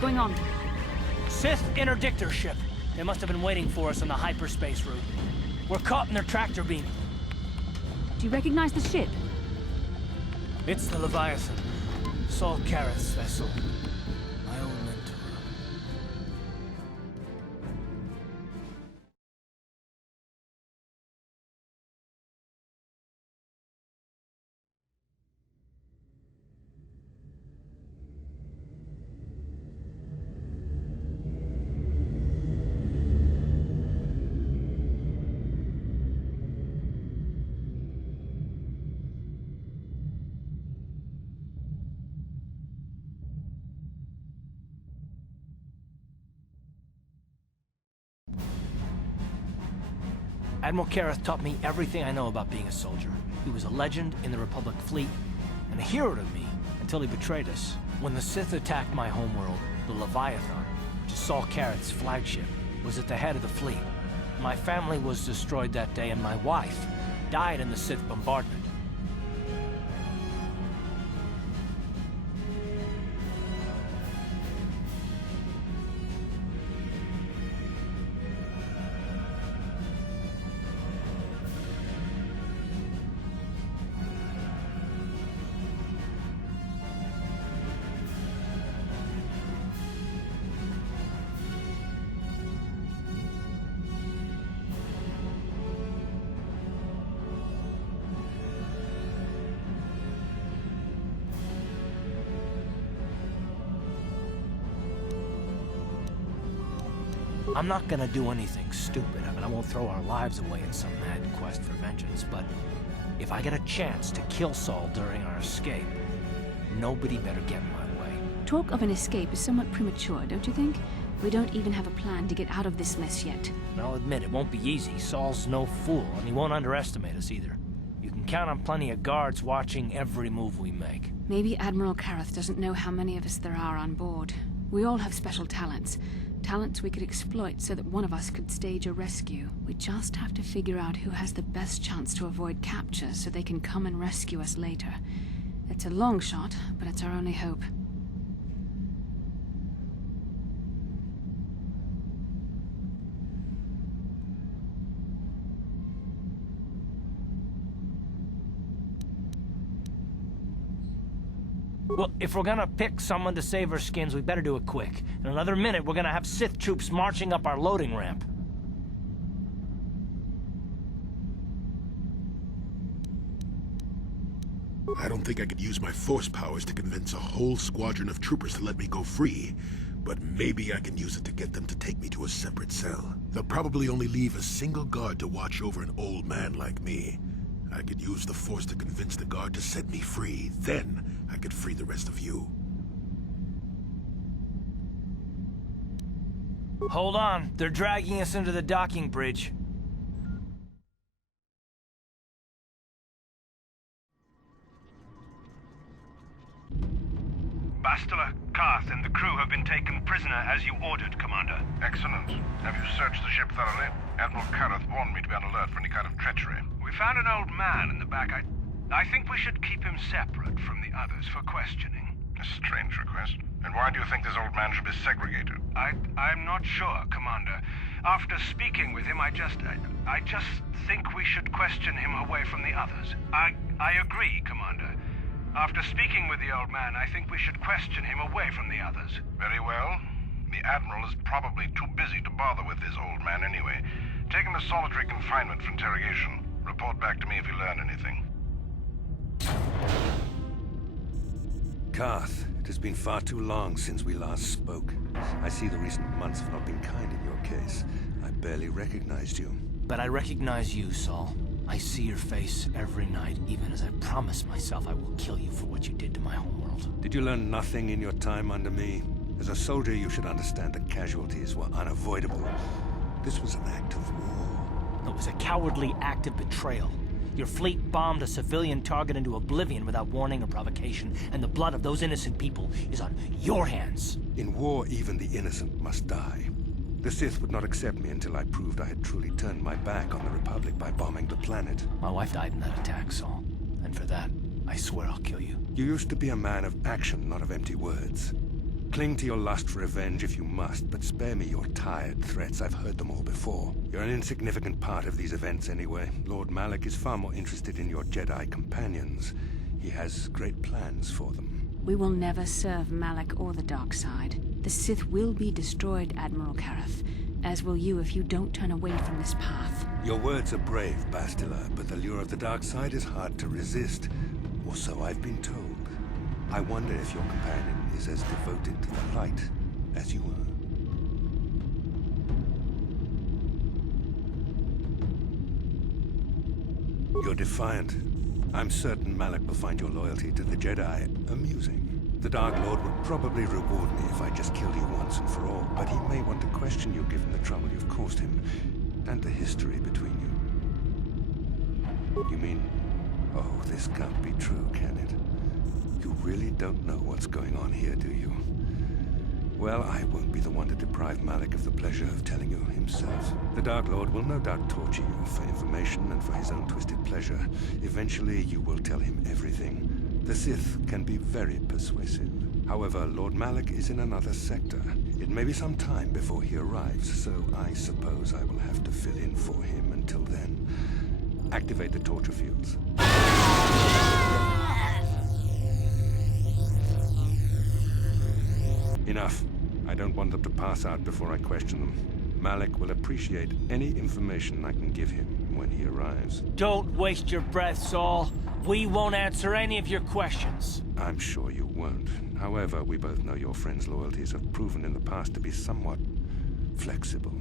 going on? Sith interdictor ship. They must have been waiting for us on the hyperspace route. We're caught in their tractor beam. Do you recognize the ship? It's the Leviathan. Saul Kareth's vessel. My old mentor. Admiral Kareth taught me everything I know about being a soldier. He was a legend in the Republic fleet, and a hero to me until he betrayed us. When the Sith attacked my homeworld, the Leviathan, which is Saul Kareth's flagship, was at the head of the fleet. My family was destroyed that day, and my wife died in the Sith bombardment. I'm not gonna do anything stupid. I mean, I won't throw our lives away in some mad quest for vengeance, but if I get a chance to kill Saul during our escape, nobody better get in my way. Talk of an escape is somewhat premature, don't you think? We don't even have a plan to get out of this mess yet. And I'll admit, it won't be easy. Saul's no fool, and he won't underestimate us either. You can count on plenty of guards watching every move we make. Maybe Admiral Kareth doesn't know how many of us there are on board. We all have special talents. Talents we could exploit so that one of us could stage a rescue. We just have to figure out who has the best chance to avoid capture so they can come and rescue us later. It's a long shot, but it's our only hope. Well, if we're gonna pick someone to save our skins, we better do it quick. In another minute, we're gonna have Sith troops marching up our loading ramp. I don't think I could use my force powers to convince a whole squadron of troopers to let me go free, but maybe I can use it to get them to take me to a separate cell. They'll probably only leave a single guard to watch over an old man like me. I could use the force to convince the guard to set me free. Then I could free the rest of you. Hold on, they're dragging us into the docking bridge. Bastila, Karth, and the crew have been taken prisoner as you ordered, Commander. Excellent. Have you searched the ship thoroughly? Admiral Kareth warned me to be on alert for any kind of treachery. We found an old man in the back. I think we should keep him separate from the others for questioning. A strange request. And why do you think this old man should be segregated? I'm not sure, Commander. After speaking with him, I just think we should question him away from the others. I agree, Commander. After speaking with the old man, I think we should question him away from the others. Very well. The Admiral is probably too busy to bother with this old man anyway. Take him to solitary confinement for interrogation. Report back to me if you learn anything. Karth, it has been far too long since we last spoke. I see the recent months have not been kind in your case. I barely recognized you. But I recognize you, Saul. I see your face every night, even as I promise myself I will kill you for what you did to my homeworld. Did you learn nothing in your time under me? As a soldier, you should understand that casualties were unavoidable. This was an act of war. It was a cowardly act of betrayal. Your fleet bombed a civilian target into oblivion without warning or provocation, and the blood of those innocent people is on your hands. In war, even the innocent must die. The Sith would not accept me until I proved I had truly turned my back on the Republic by bombing the planet. My wife died in that attack, Saul. And for that, I swear I'll kill you. You used to be a man of action, not of empty words. Cling to your lust for revenge if you must, but spare me your tired threats. I've heard them all before. You're an insignificant part of these events anyway. Lord Malak is far more interested in your Jedi companions. He has great plans for them. We will never serve Malak or the dark side. The Sith will be destroyed, Admiral Kareth, as will you if you don't turn away from this path. Your words are brave, Bastila, but the lure of the dark side is hard to resist. Or so I've been told. I wonder if your companion is as devoted to the light as you are. You're defiant. I'm certain Malak will find your loyalty to the Jedi amusing. The Dark Lord would probably reward me if I just killed you once and for all, but he may want to question you given the trouble you've caused him, and the history between you. You mean... Oh, this can't be true, can it? You really don't know what's going on here, do you? Well, I won't be the one to deprive Malak of the pleasure of telling you himself. The Dark Lord will no doubt torture you for information and for his own twisted pleasure. Eventually, you will tell him everything. The Sith can be very persuasive. However, Lord Malak is in another sector. It may be some time before he arrives, so I suppose I will have to fill in for him until then. Activate the torture fields. Enough. I don't want them to pass out before I question them. Malak will appreciate any information I can give him when he arrives. Don't waste your breath, Saul. We won't answer any of your questions. I'm sure you won't. However, we both know your friend's loyalties have proven in the past to be somewhat flexible.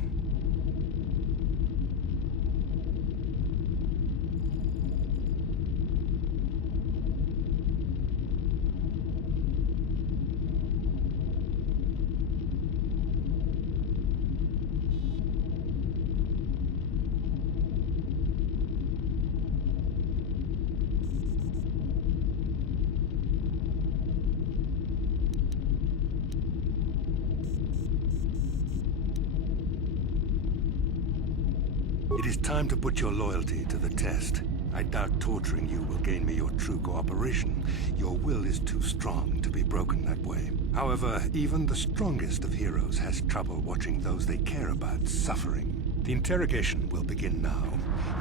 It is time to put your loyalty to the test. I doubt torturing you will gain me your true cooperation. Your will is too strong to be broken that way. However, even the strongest of heroes has trouble watching those they care about suffering. The interrogation will begin now.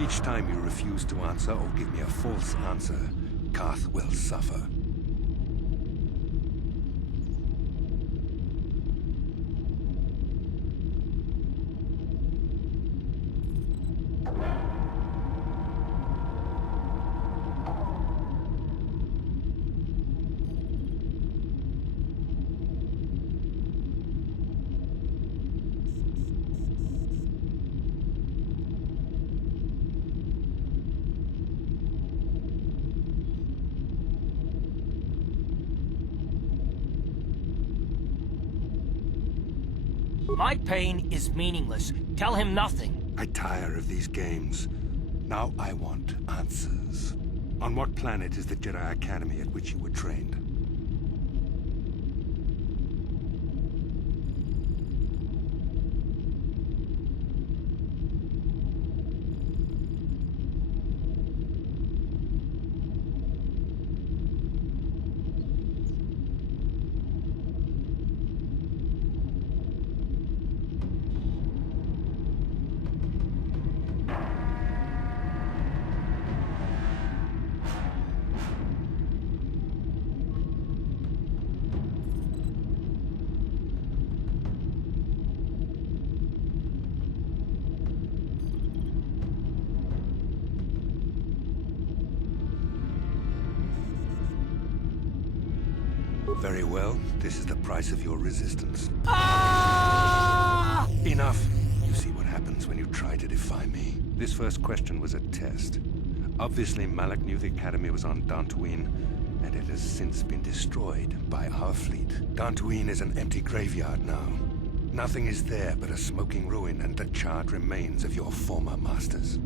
Each time you refuse to answer or give me a false answer, Karth will suffer. My pain is meaningless. Tell him nothing. I tire of these games. Now I want answers. On what planet is the Jedi Academy at which you were trained? Very well. This is the price of your resistance. Ah! Enough! You see what happens when you try to defy me. This first question was a test. Obviously, Malak knew the Academy was on Dantooine, and it has since been destroyed by our fleet. Dantooine is an empty graveyard now. Nothing is there but a smoking ruin and the charred remains of your former masters.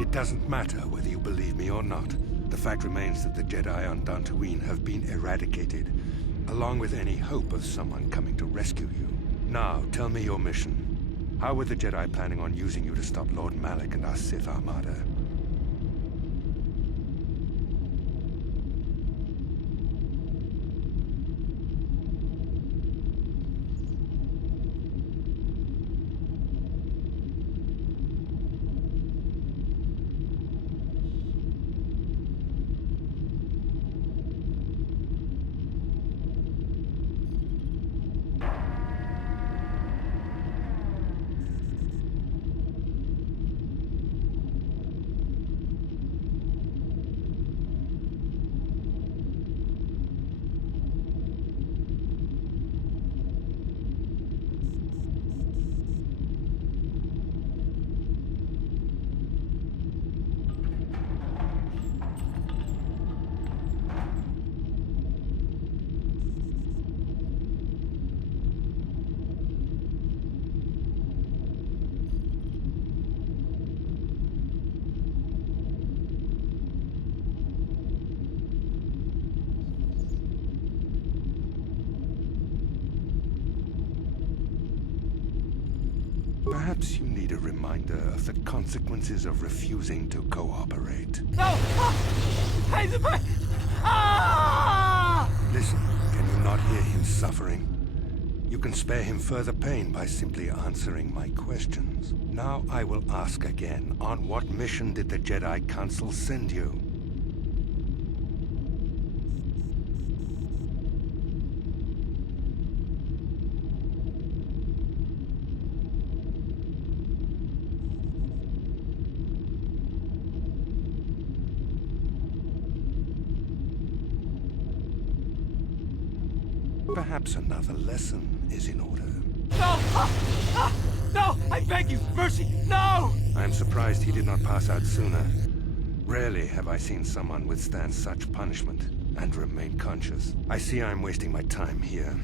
It doesn't matter whether you believe me or not. The fact remains that the Jedi on Dantooine have been eradicated, along with any hope of someone coming to rescue you. Now, tell me your mission. How were the Jedi planning on using you to stop Lord Malak and our Sith Armada? Perhaps you need a reminder of the consequences of refusing to cooperate. No! Ah! Listen, can you not hear him suffering? You can spare him further pain by simply answering my questions. Now I will ask again, on what mission did the Jedi Council send you? Perhaps another lesson is in order. No! No! I beg you! Mercy! No! I am surprised he did not pass out sooner. Rarely have I seen someone withstand such punishment and remain conscious. I see I am wasting my time here.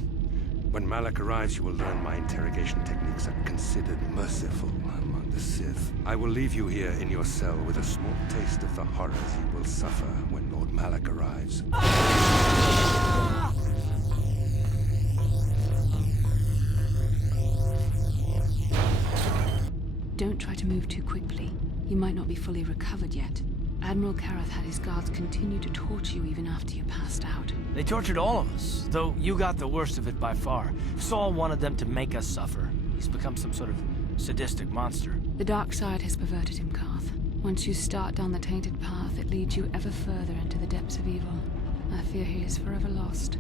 When Malak arrives, you will learn my interrogation techniques are considered merciful among the Sith. I will leave you here in your cell with a small taste of the horrors you will suffer when Lord Malak arrives. Don't try to move too quickly. You might not be fully recovered yet. Admiral Kareth had his guards continue to torture you even after you passed out. They tortured all of us, though you got the worst of it by far. Saul wanted them to make us suffer. He's become some sort of sadistic monster. The dark side has perverted him, Karth. Once you start down the tainted path, it leads you ever further into the depths of evil. I fear he is forever lost.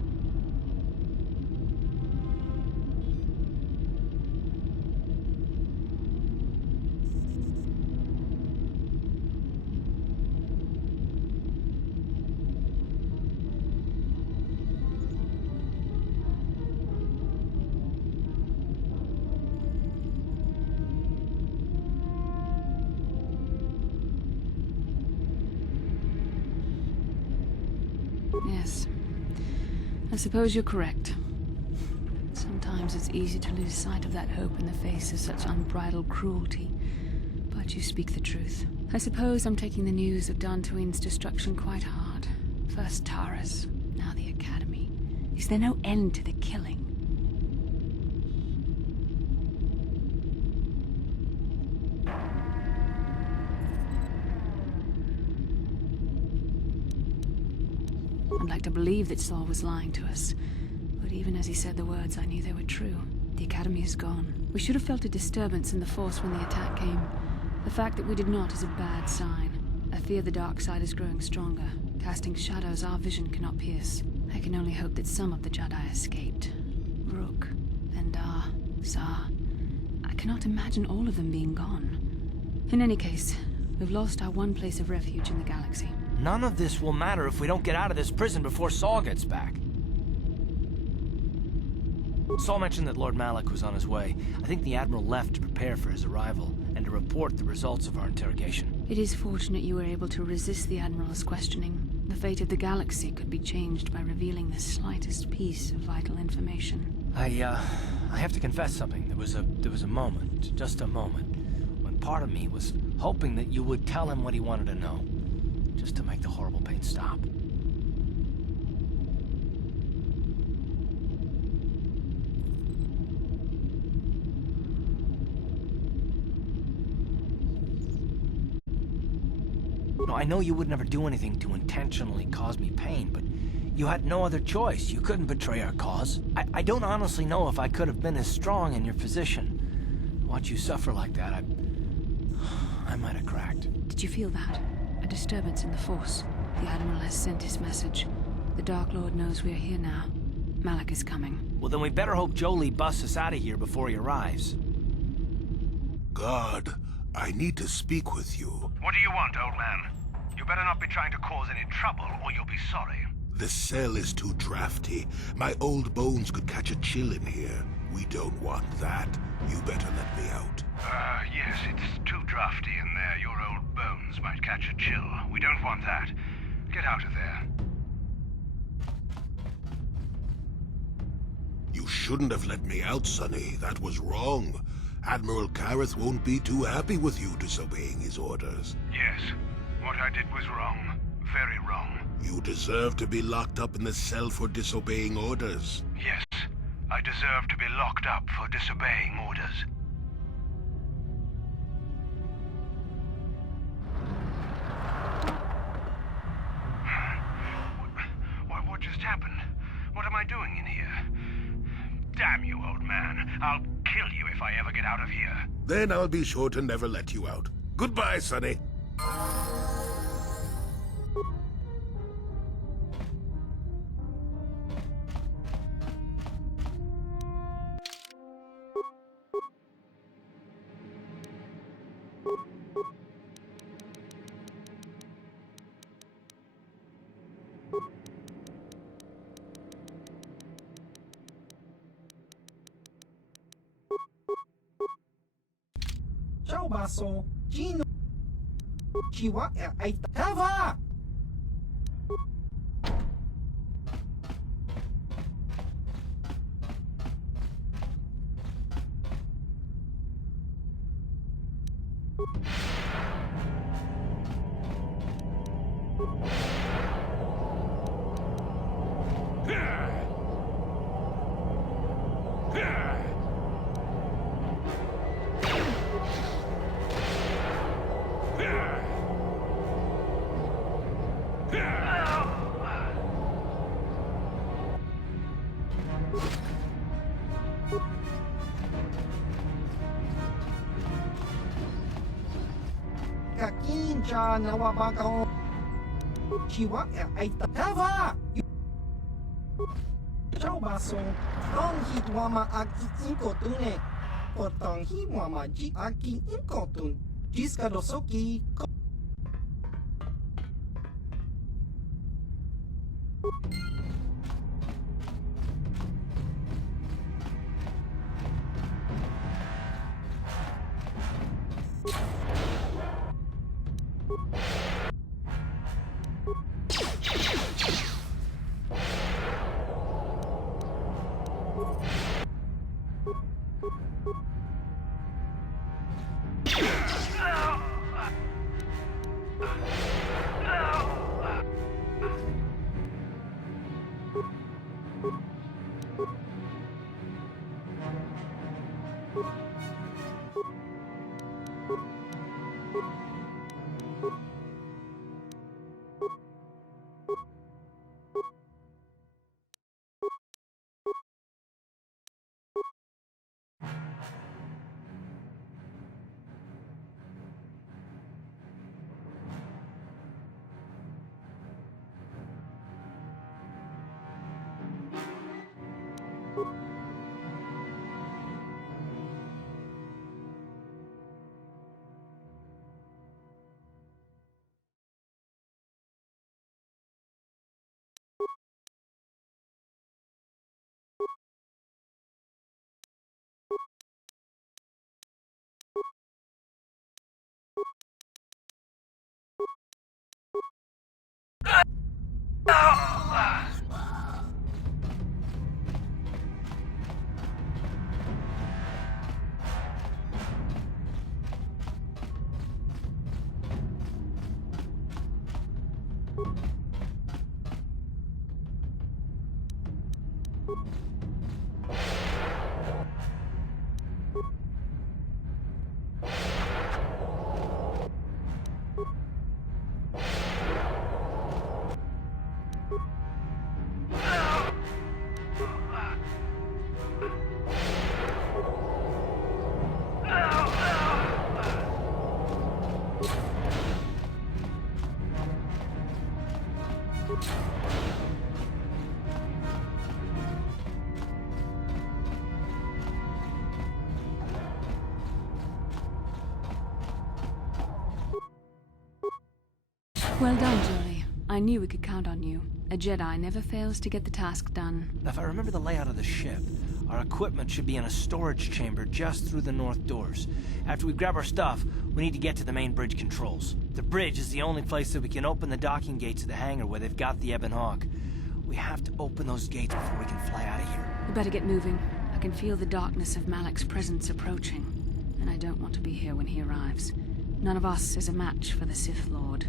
Yes. I suppose you're correct. Sometimes it's easy to lose sight of that hope in the face of such unbridled cruelty. But you speak the truth. I suppose I'm taking the news of Dantooine's destruction quite hard. First Taris, now the Academy. Is there no end to the killing? I'd like to believe that Saul was lying to us. But even as he said the words, I knew they were true. The Academy is gone. We should have felt a disturbance in the Force when the attack came. The fact that we did not is a bad sign. I fear the dark side is growing stronger, casting shadows our vision cannot pierce. I can only hope that some of the Jedi escaped. Rook, Vendar, Zar. I cannot imagine all of them being gone. In any case, we've lost our one place of refuge in the galaxy. None of this will matter if we don't get out of this prison before Saul gets back. Saul mentioned that Lord Malak was on his way. I think the Admiral left to prepare for his arrival and to report the results of our interrogation. It is fortunate you were able to resist the Admiral's questioning. The fate of the galaxy could be changed by revealing the slightest piece of vital information. I have to confess something. There was a moment, just a moment, when part of me was hoping that you would tell him what he wanted to know. Just to make the horrible pain stop. No, I know you would never do anything to intentionally cause me pain, but you had no other choice. You couldn't betray our cause. I don't honestly know if I could have been as strong in your position. To watch you suffer like that, I might have cracked. Did you feel that? A disturbance in the Force. The Admiral has sent his message. The Dark Lord knows we're here now. Malik is coming. Well, then we better hope Jolie busts us out of here before he arrives. God, I need to speak with you. What do you want, old man? You better not be trying to cause any trouble, or you'll be sorry. The cell is too drafty. My old bones could catch a chill in here. We don't want that. You better let me out. Yes, it's too drafty in there. Your old bones might catch a chill. We don't want that. Get out of there. You shouldn't have let me out, Sonny. That was wrong. Admiral Kareth won't be too happy with you disobeying his orders. Yes, what I did was wrong. Very wrong. You deserve to be locked up in the cell for disobeying orders. Yes, I deserve to be locked up for disobeying orders. What just happened? What am I doing in here? Damn you, old man. I'll kill you if I ever get out of here. Then I'll be sure to never let you out. Goodbye, Sonny. Ciao basso, Gino. Chiwa ay Hava! Kakincha nawabaka Chiwa ay Hava! Ciao basso, Tong hitwama aki inkotune. Potong hiwama ji aki inkotun. Jiska dosoki. Well done, Jolie. I knew we could count on you. A Jedi never fails to get the task done. If I remember the layout of the ship, our equipment should be in a storage chamber just through the north doors. After we grab our stuff, we need to get to the main bridge controls. The bridge is the only place that we can open the docking gates of the hangar where they've got the Ebon Hawk. We have to open those gates before we can fly out of here. We better get moving. I can feel the darkness of Malik's presence approaching, and I don't want to be here when he arrives. None of us is a match for the Sith Lord.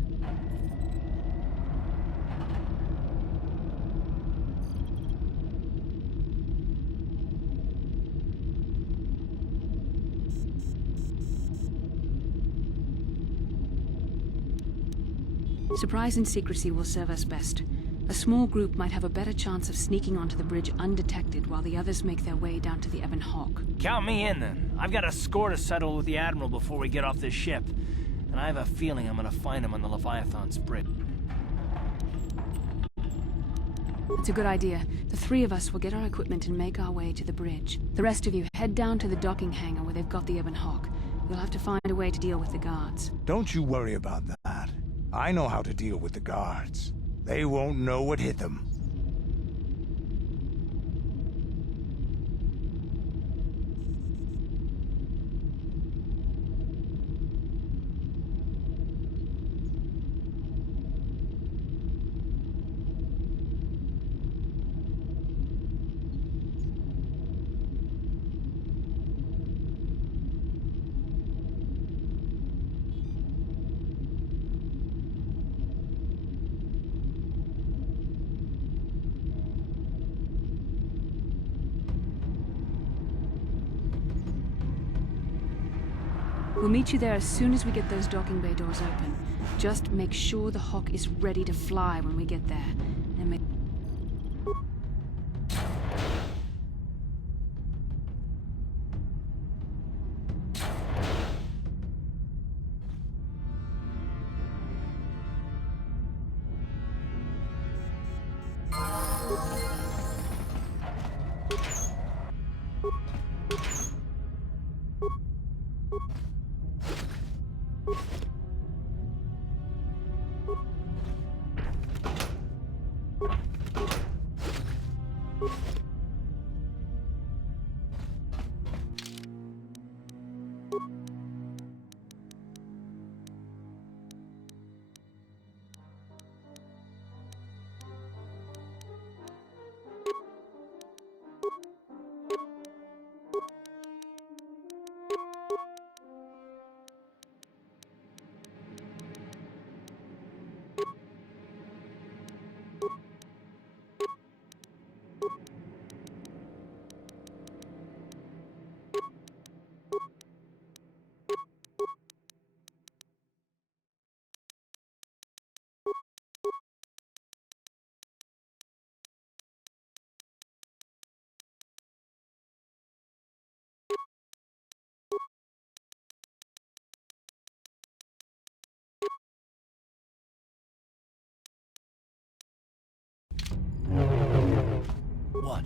Surprise and secrecy will serve us best. A small group might have a better chance of sneaking onto the bridge undetected while the others make their way down to the Ebon Hawk. Count me in, then. I've got a score to settle with the Admiral before we get off this ship. And I have a feeling I'm gonna find him on the Leviathan's bridge. It's a good idea. The three of us will get our equipment and make our way to the bridge. The rest of you head down to the docking hangar where they've got the Ebon Hawk. You'll have to find a way to deal with the guards. Don't you worry about that. I know how to deal with the guards. They won't know what hit them. We'll meet you there as soon as we get those docking bay doors open. Just make sure the Hawk is ready to fly when we get there. And make... What?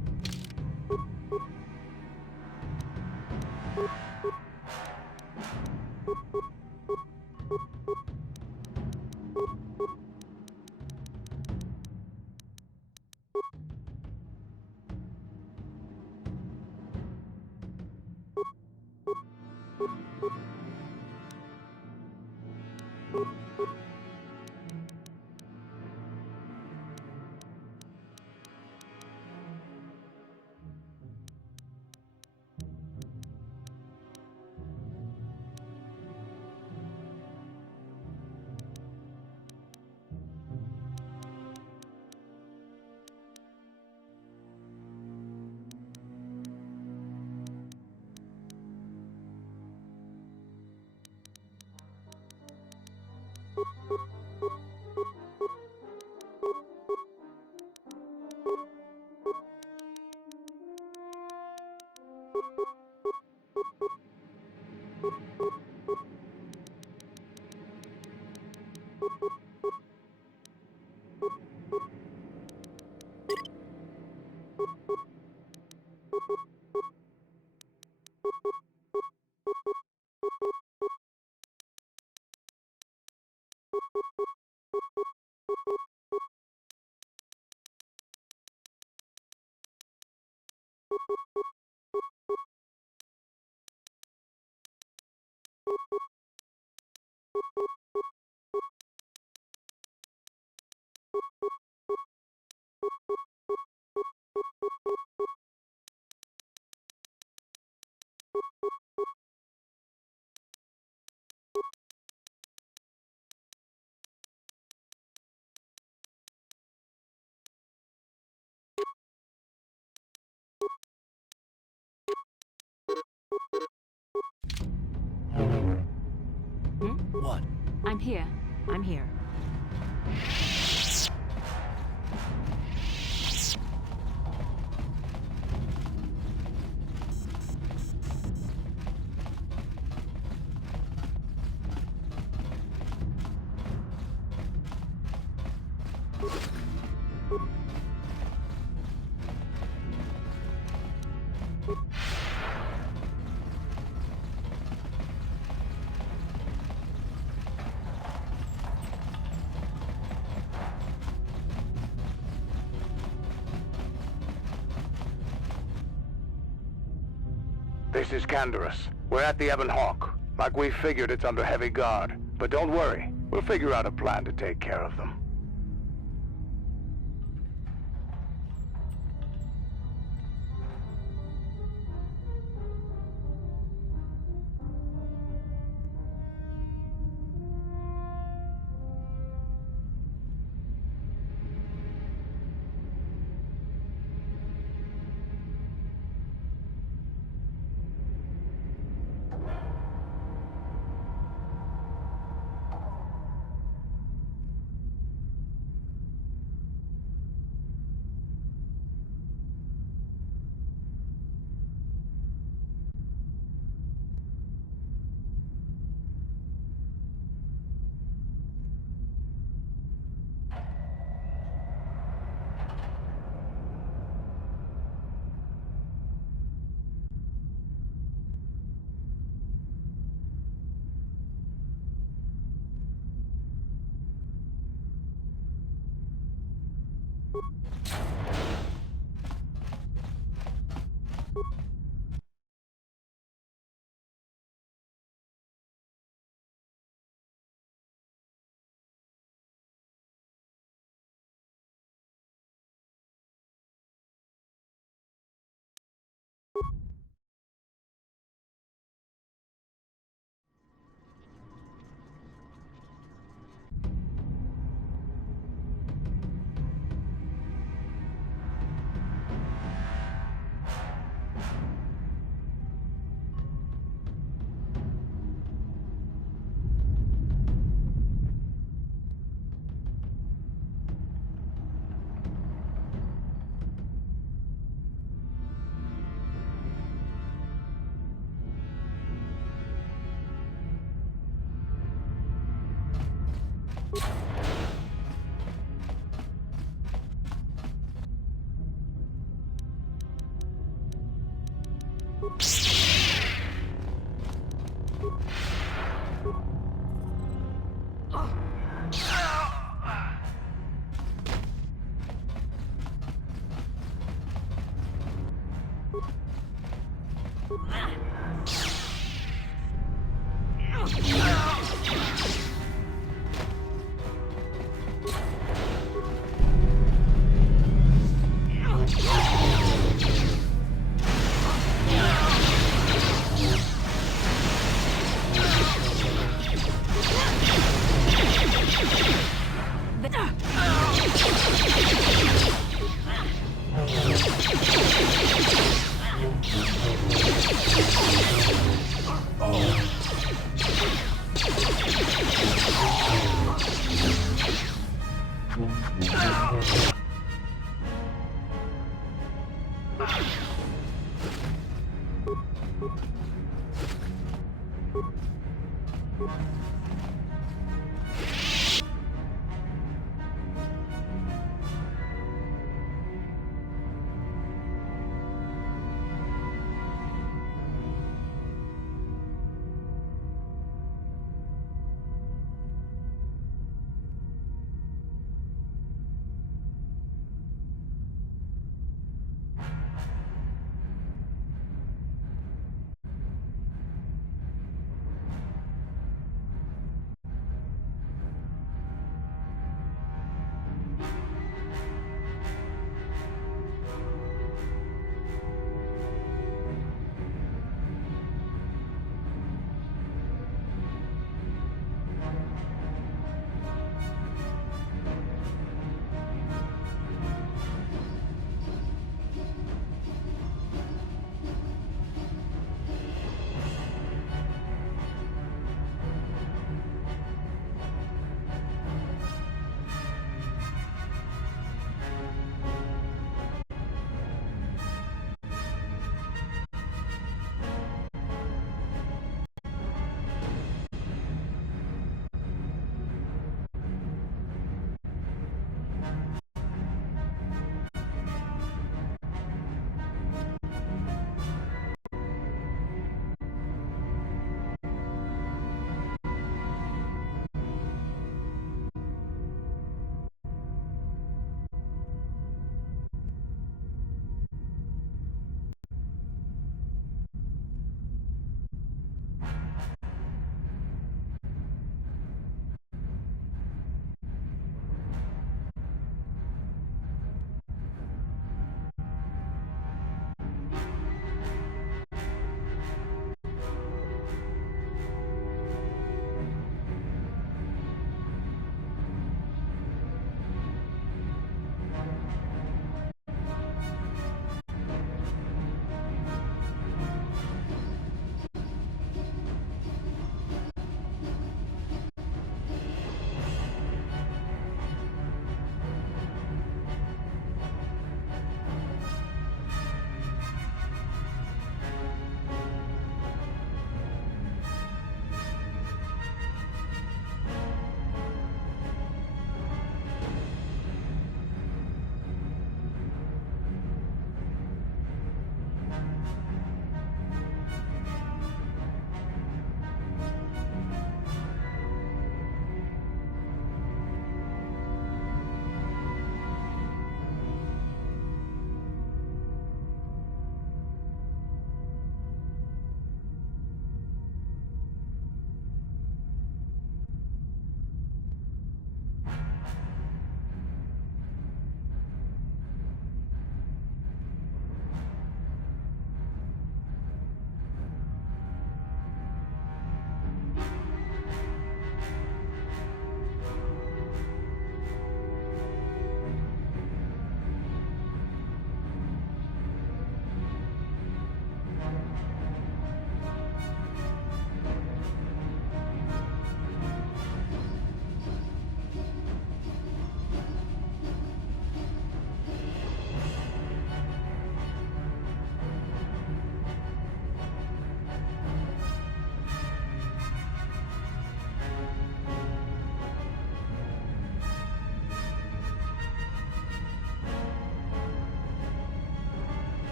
What? I'm here. I'm here. This is Canderous. We're at the Ebon Hawk. Like we figured, it's under heavy guard. But don't worry, we'll figure out a plan to take care of them.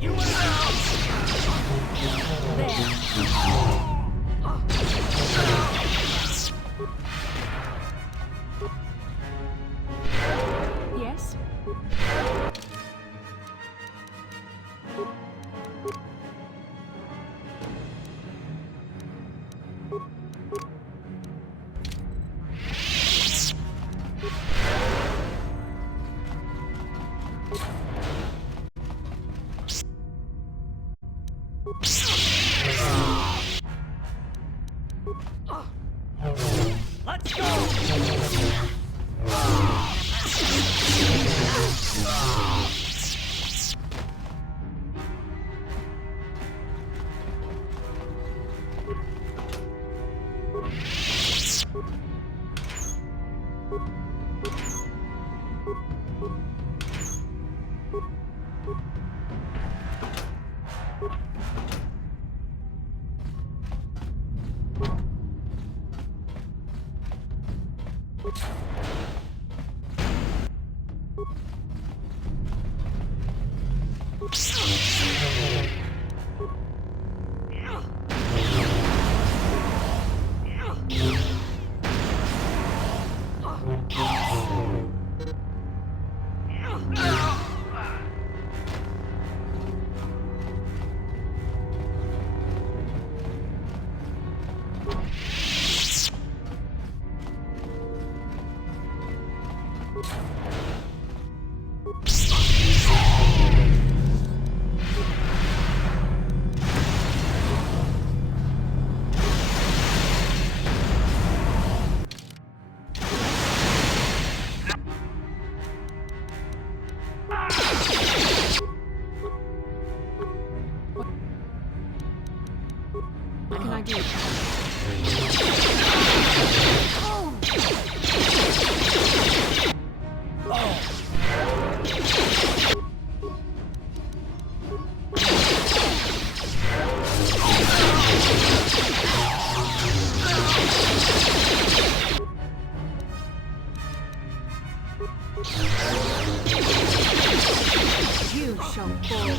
Yes? Let's go! What can I do? You shall fall.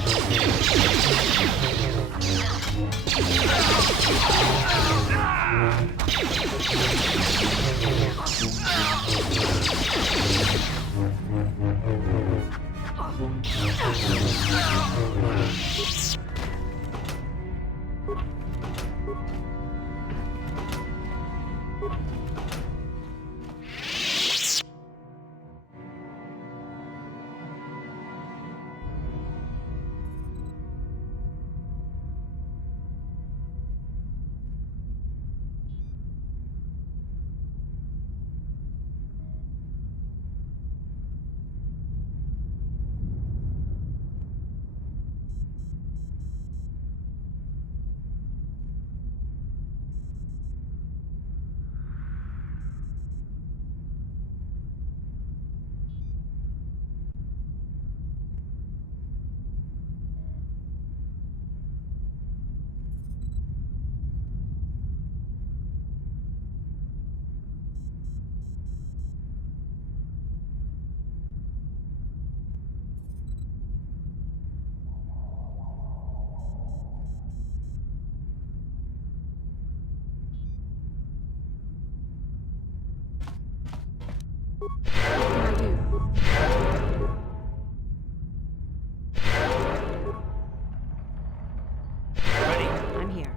What can I do? Ready? I'm here.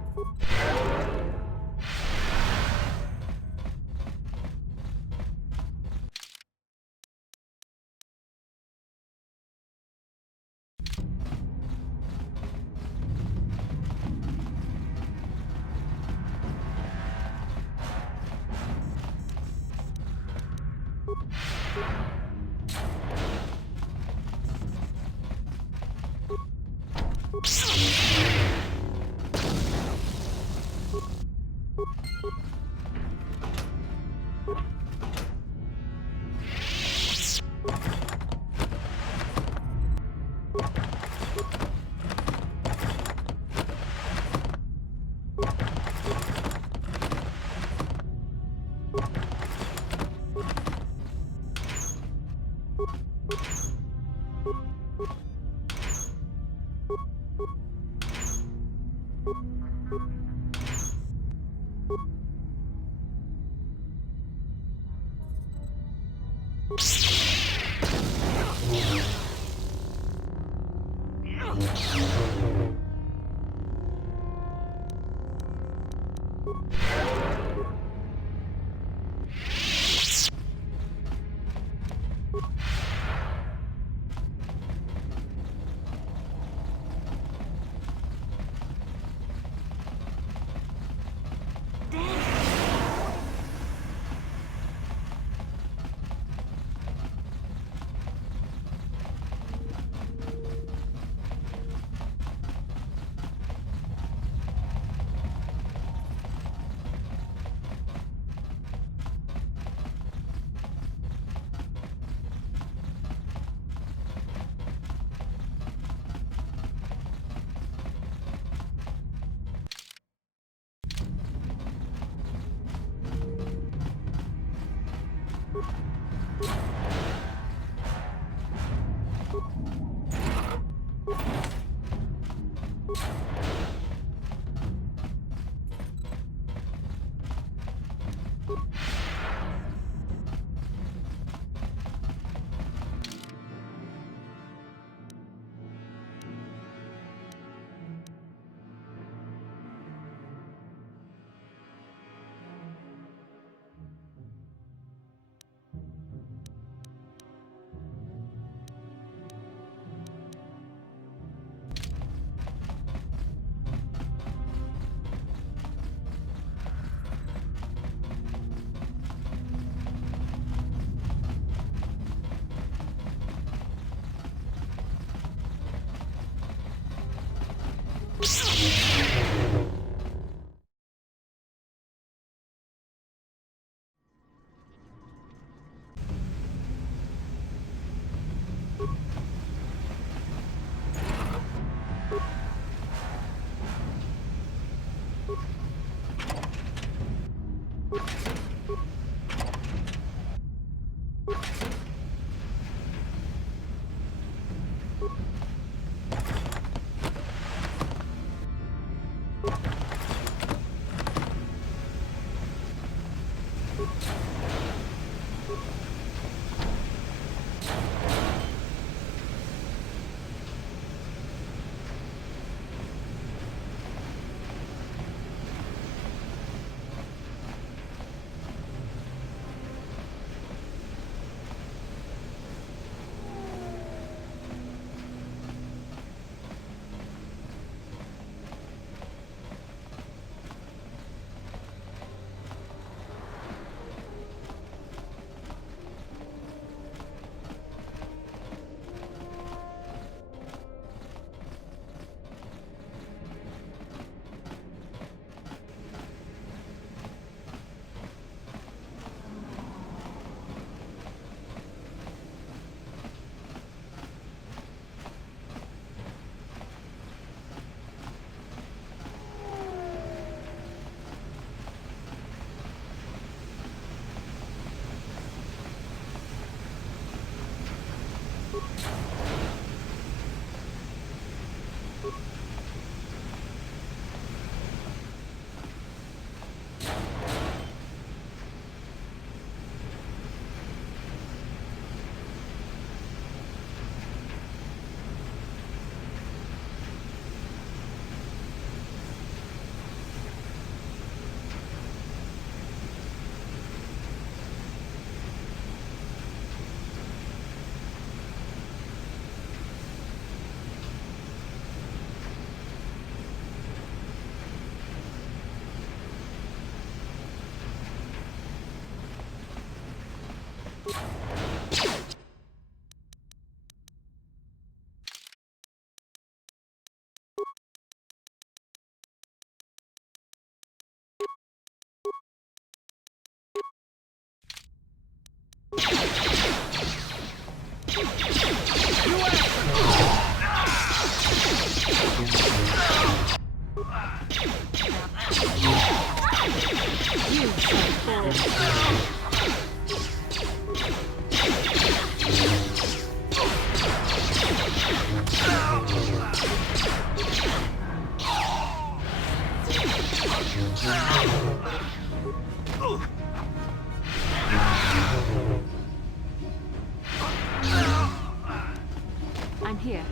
I'm here.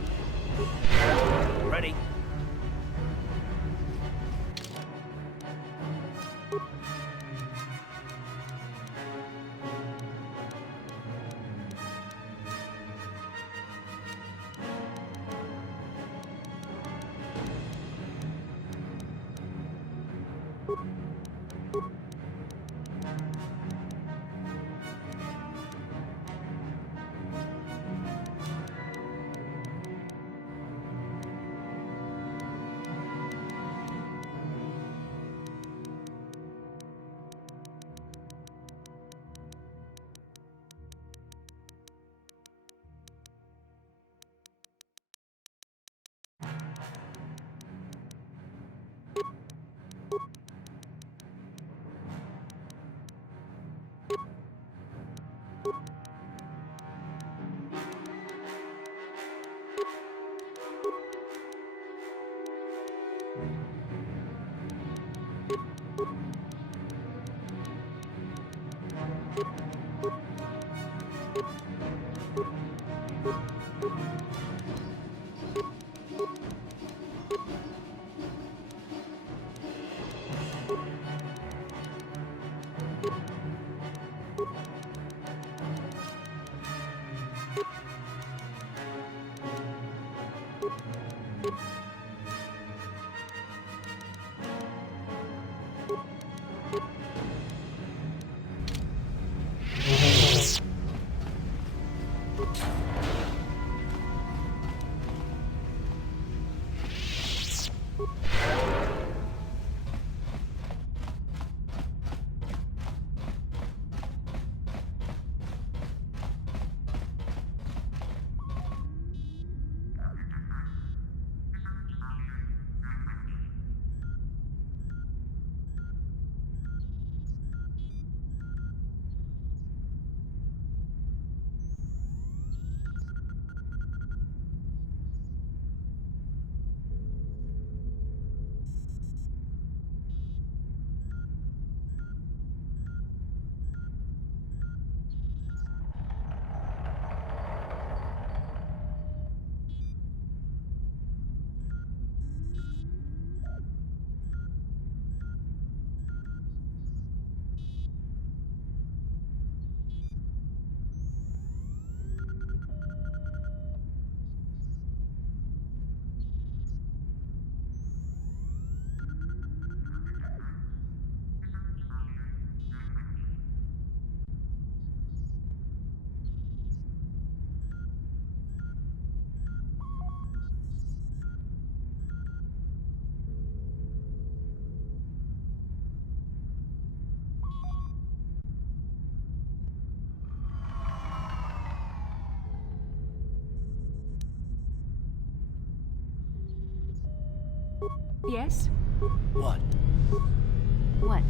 Ready? Yes? What? What?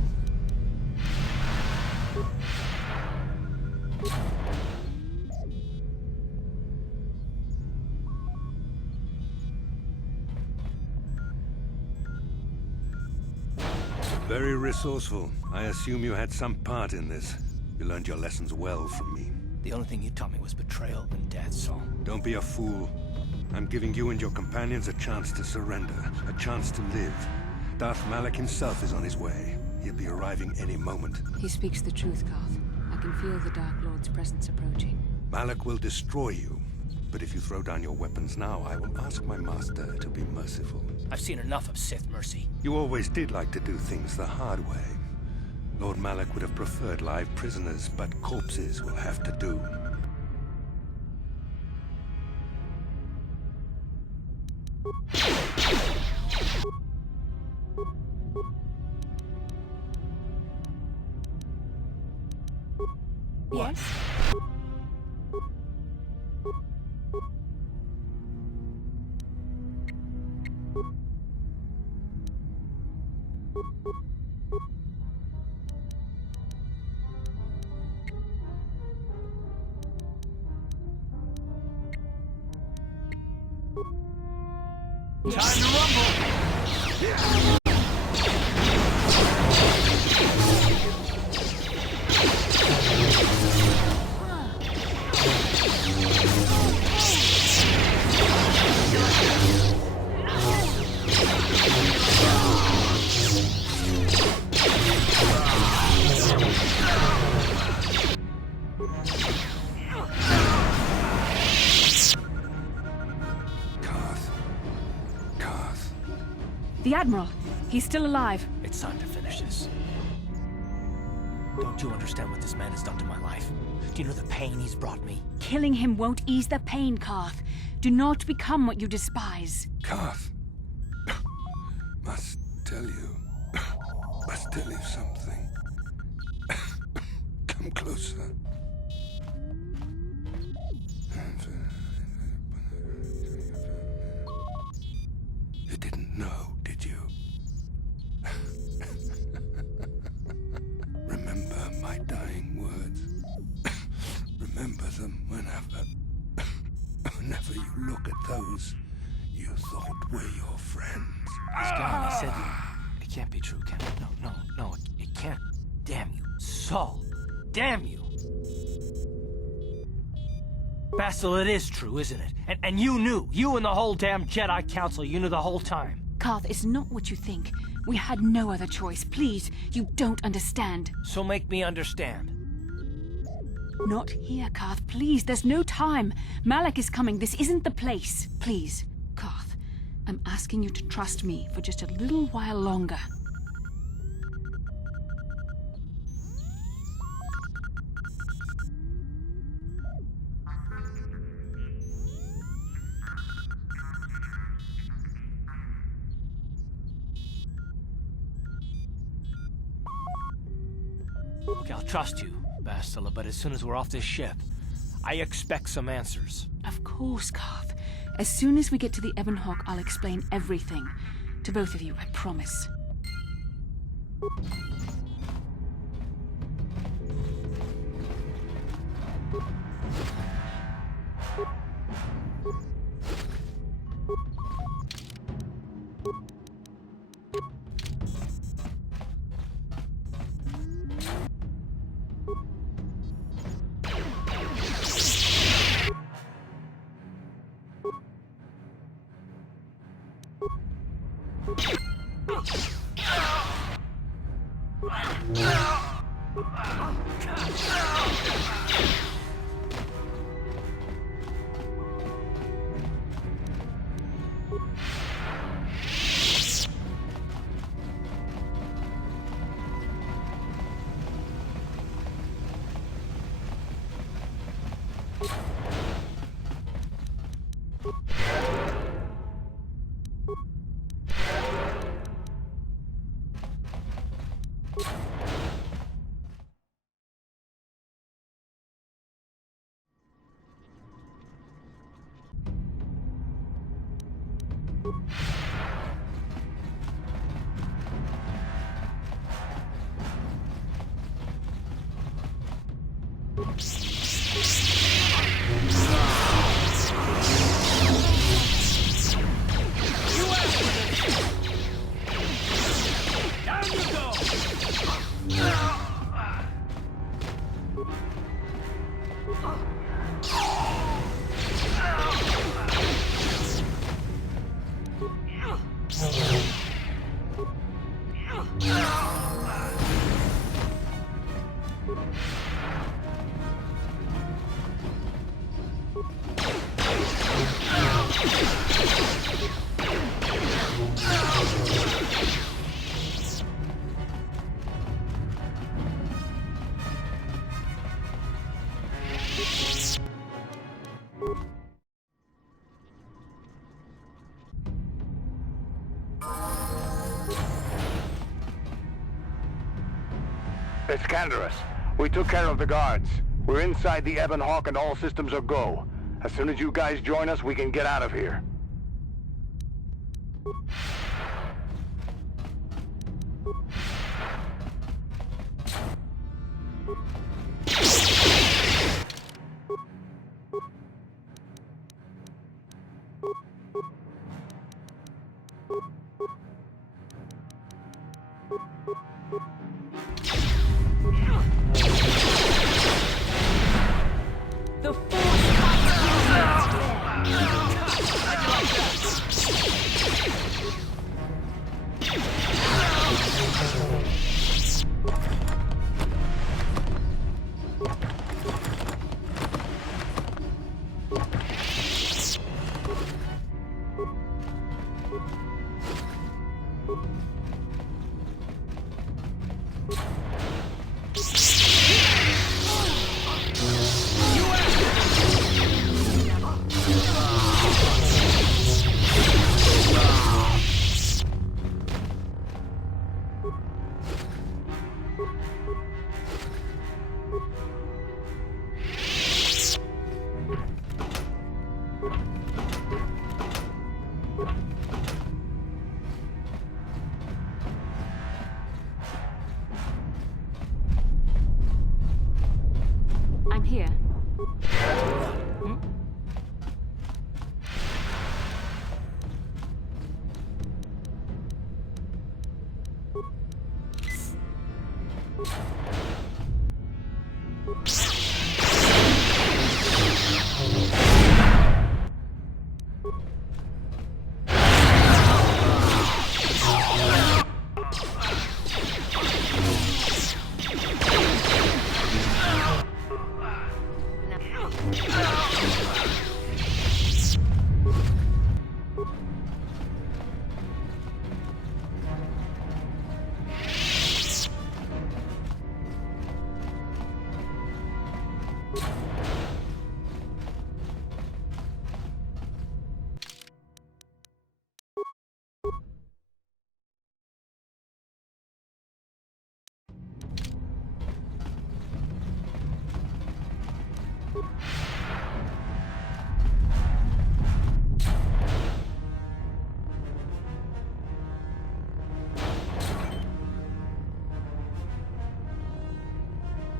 Very resourceful. I assume you had some part in this. You learned your lessons well from me. The only thing you taught me was betrayal and death, so... Don't be a fool. I'm giving you and your companions a chance to surrender, a chance to live. Darth Malak himself is on his way. He'll be arriving any moment. He speaks the truth, Carth. I can feel the Dark Lord's presence approaching. Malak will destroy you. But if you throw down your weapons now, I will ask my master to be merciful. I've seen enough of Sith mercy. You always did like to do things the hard way. Lord Malak would have preferred live prisoners, but corpses will have to do. Yes? Time to rumble! The Admiral. He's still alive. It's time to finish this. Don't you understand what this man has done to my life? Do you know the pain he's brought me? Killing him won't ease the pain, Karth. Do not become what you despise. Karth, must tell you something. Come closer. You didn't know, did you? Remember my dying words. Remember them whenever you look at those you thought were your friends. He's gone. He said it can't be true, can it? No, it can't. Damn you. Saul. Damn you. Basil, it is true, isn't it? And you knew. You and the whole damn Jedi Council, you knew the whole time. Karth, it's not what you think. We had no other choice. Please, you don't understand. So make me understand. Not here, Karth. Please, there's no time. Malak is coming. This isn't the place. Please, Karth, I'm asking you to trust me for just a little while longer. Okay, I'll trust you, Bastila, but as soon as we're off this ship, I expect some answers. Of course, Karth. As soon as we get to the Ebon Hawk, I'll explain everything. To both of you, I promise. It's Canderous. We took care of the guards. We're inside the Ebon Hawk and all systems are go. As soon as you guys join us, we can get out of here. The Force fights you.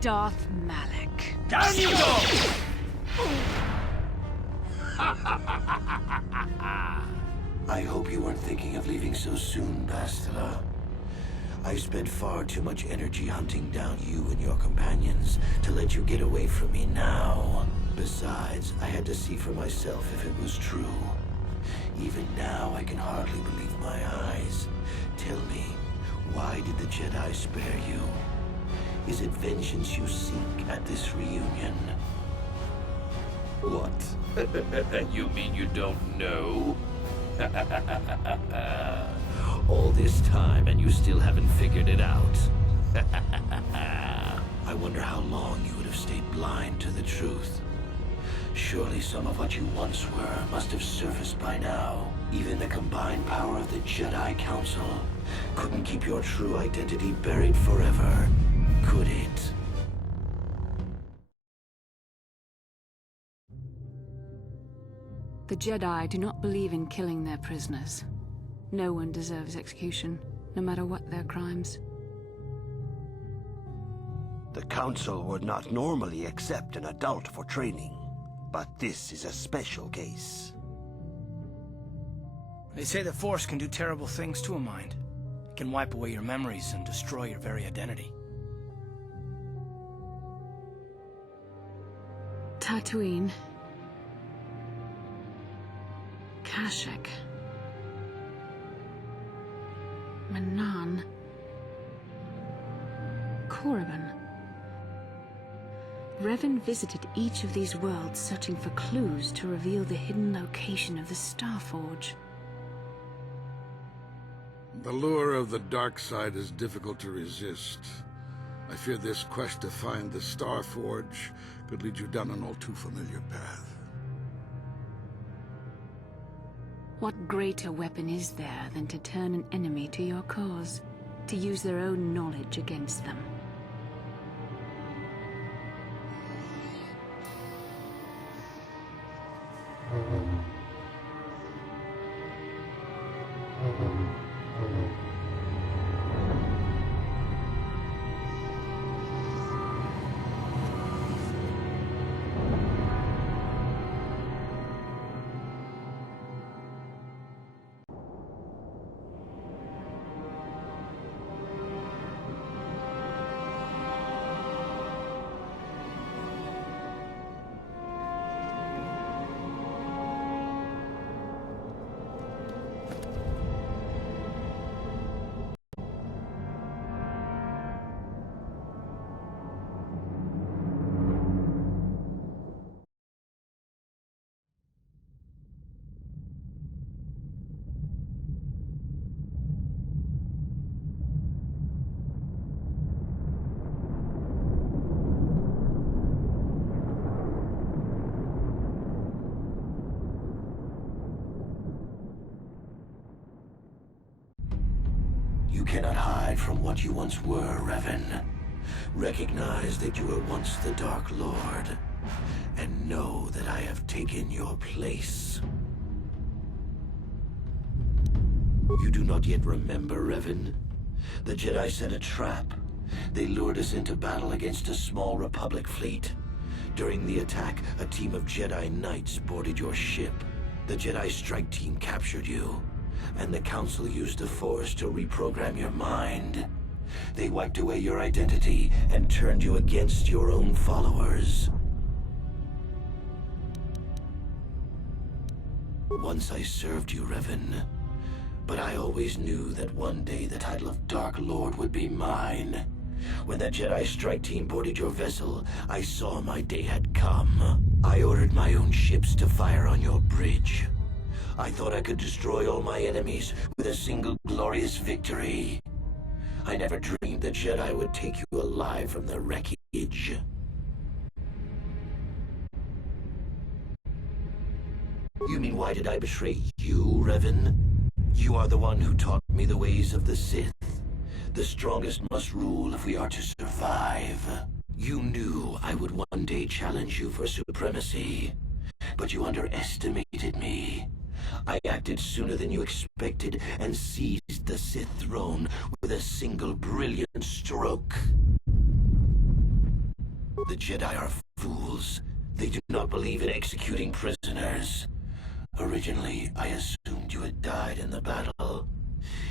Darth Malak. Down you go! I hope you weren't thinking of leaving so soon, Bastila. I spent far too much energy hunting down you and your companions to let you get away from me now. Besides, I had to see for myself if it was true. Even now, I can hardly believe my eyes. Tell me, why did the Jedi spare you? Is it vengeance you seek at this reunion? What? You mean you don't know? All this time and you still haven't figured it out. I wonder how long you would have stayed blind to the truth. Surely some of what you once were must have surfaced by now. Even the combined power of the Jedi Council couldn't keep your true identity buried forever, could it? The Jedi do not believe in killing their prisoners. No one deserves execution, no matter what their crimes. The Council would not normally accept an adult for training, but this is a special case. They say the Force can do terrible things to a mind. It can wipe away your memories and destroy your very identity. Tatooine. Kashyyyk. Manan. Korriban. Revan visited each of these worlds searching for clues to reveal the hidden location of the Starforge. The lure of the dark side is difficult to resist. I fear this quest to find the Starforge could lead you down an all too familiar path. What greater weapon is there than to turn an enemy to your cause, to use their own knowledge against them? You cannot hide from what you once were, Revan. Recognize that you were once the Dark Lord, and know that I have taken your place. You do not yet remember, Revan? The Jedi set a trap. They lured us into battle against a small Republic fleet. During the attack, a team of Jedi Knights boarded your ship. The Jedi strike team captured you, and the Council used the Force to reprogram your mind. They wiped away your identity and turned you against your own followers. Once I served you, Revan. But I always knew that one day the title of Dark Lord would be mine. When that Jedi strike team boarded your vessel, I saw my day had come. I ordered my own ships to fire on your bridge. I thought I could destroy all my enemies with a single glorious victory. I never dreamed the Jedi would take you alive from the wreckage. You mean why did I betray you, Revan? You are the one who taught me the ways of the Sith. The strongest must rule if we are to survive. You knew I would one day challenge you for supremacy, but you underestimated me. I acted sooner than you expected and seized the Sith throne with a single brilliant stroke. The Jedi are fools. They do not believe in executing prisoners. Originally, I assumed you had died in the battle.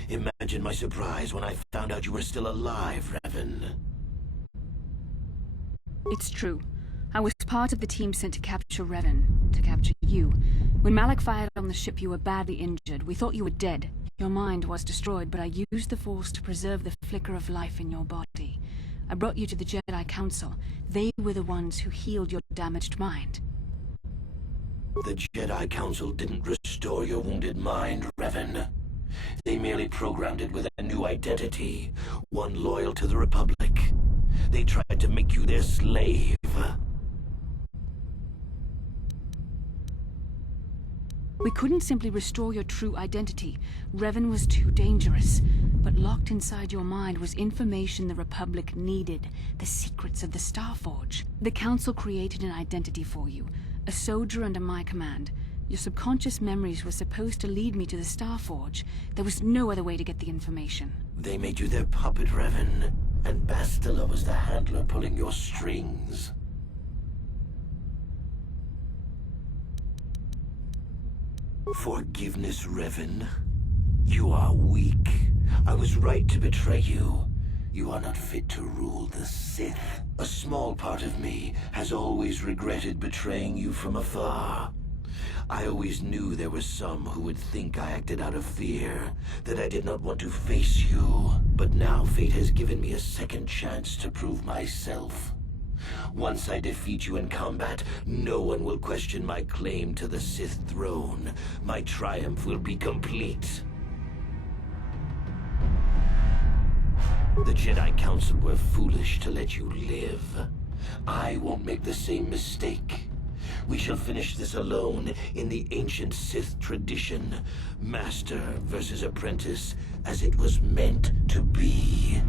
Imagine my surprise when I found out you were still alive, Revan. It's true. I was part of the team sent to capture Revan, to capture you. When Malak fired on the ship, you were badly injured. We thought you were dead. Your mind was destroyed, but I used the Force to preserve the flicker of life in your body. I brought you to the Jedi Council. They were the ones who healed your damaged mind. The Jedi Council didn't restore your wounded mind, Revan. They merely programmed it with a new identity, one loyal to the Republic. They tried to make you their slave. We couldn't simply restore your true identity. Revan was too dangerous. But locked inside your mind was information the Republic needed, the secrets of the Starforge. The Council created an identity for you, a soldier under my command. Your subconscious memories were supposed to lead me to the Starforge. There was no other way to get the information. They made you their puppet, Revan, and Bastila was the handler pulling your strings. Forgiveness, Revan. You are weak. I was right to betray you. You are not fit to rule the Sith. A small part of me has always regretted betraying you from afar. I always knew there were some who would think I acted out of fear, that I did not want to face you. But now fate has given me a second chance to prove myself. Once I defeat you in combat, no one will question my claim to the Sith throne. My triumph will be complete. The Jedi Council were foolish to let you live. I won't make the same mistake. We shall finish this alone in the ancient Sith tradition. Master versus apprentice, as it was meant to be.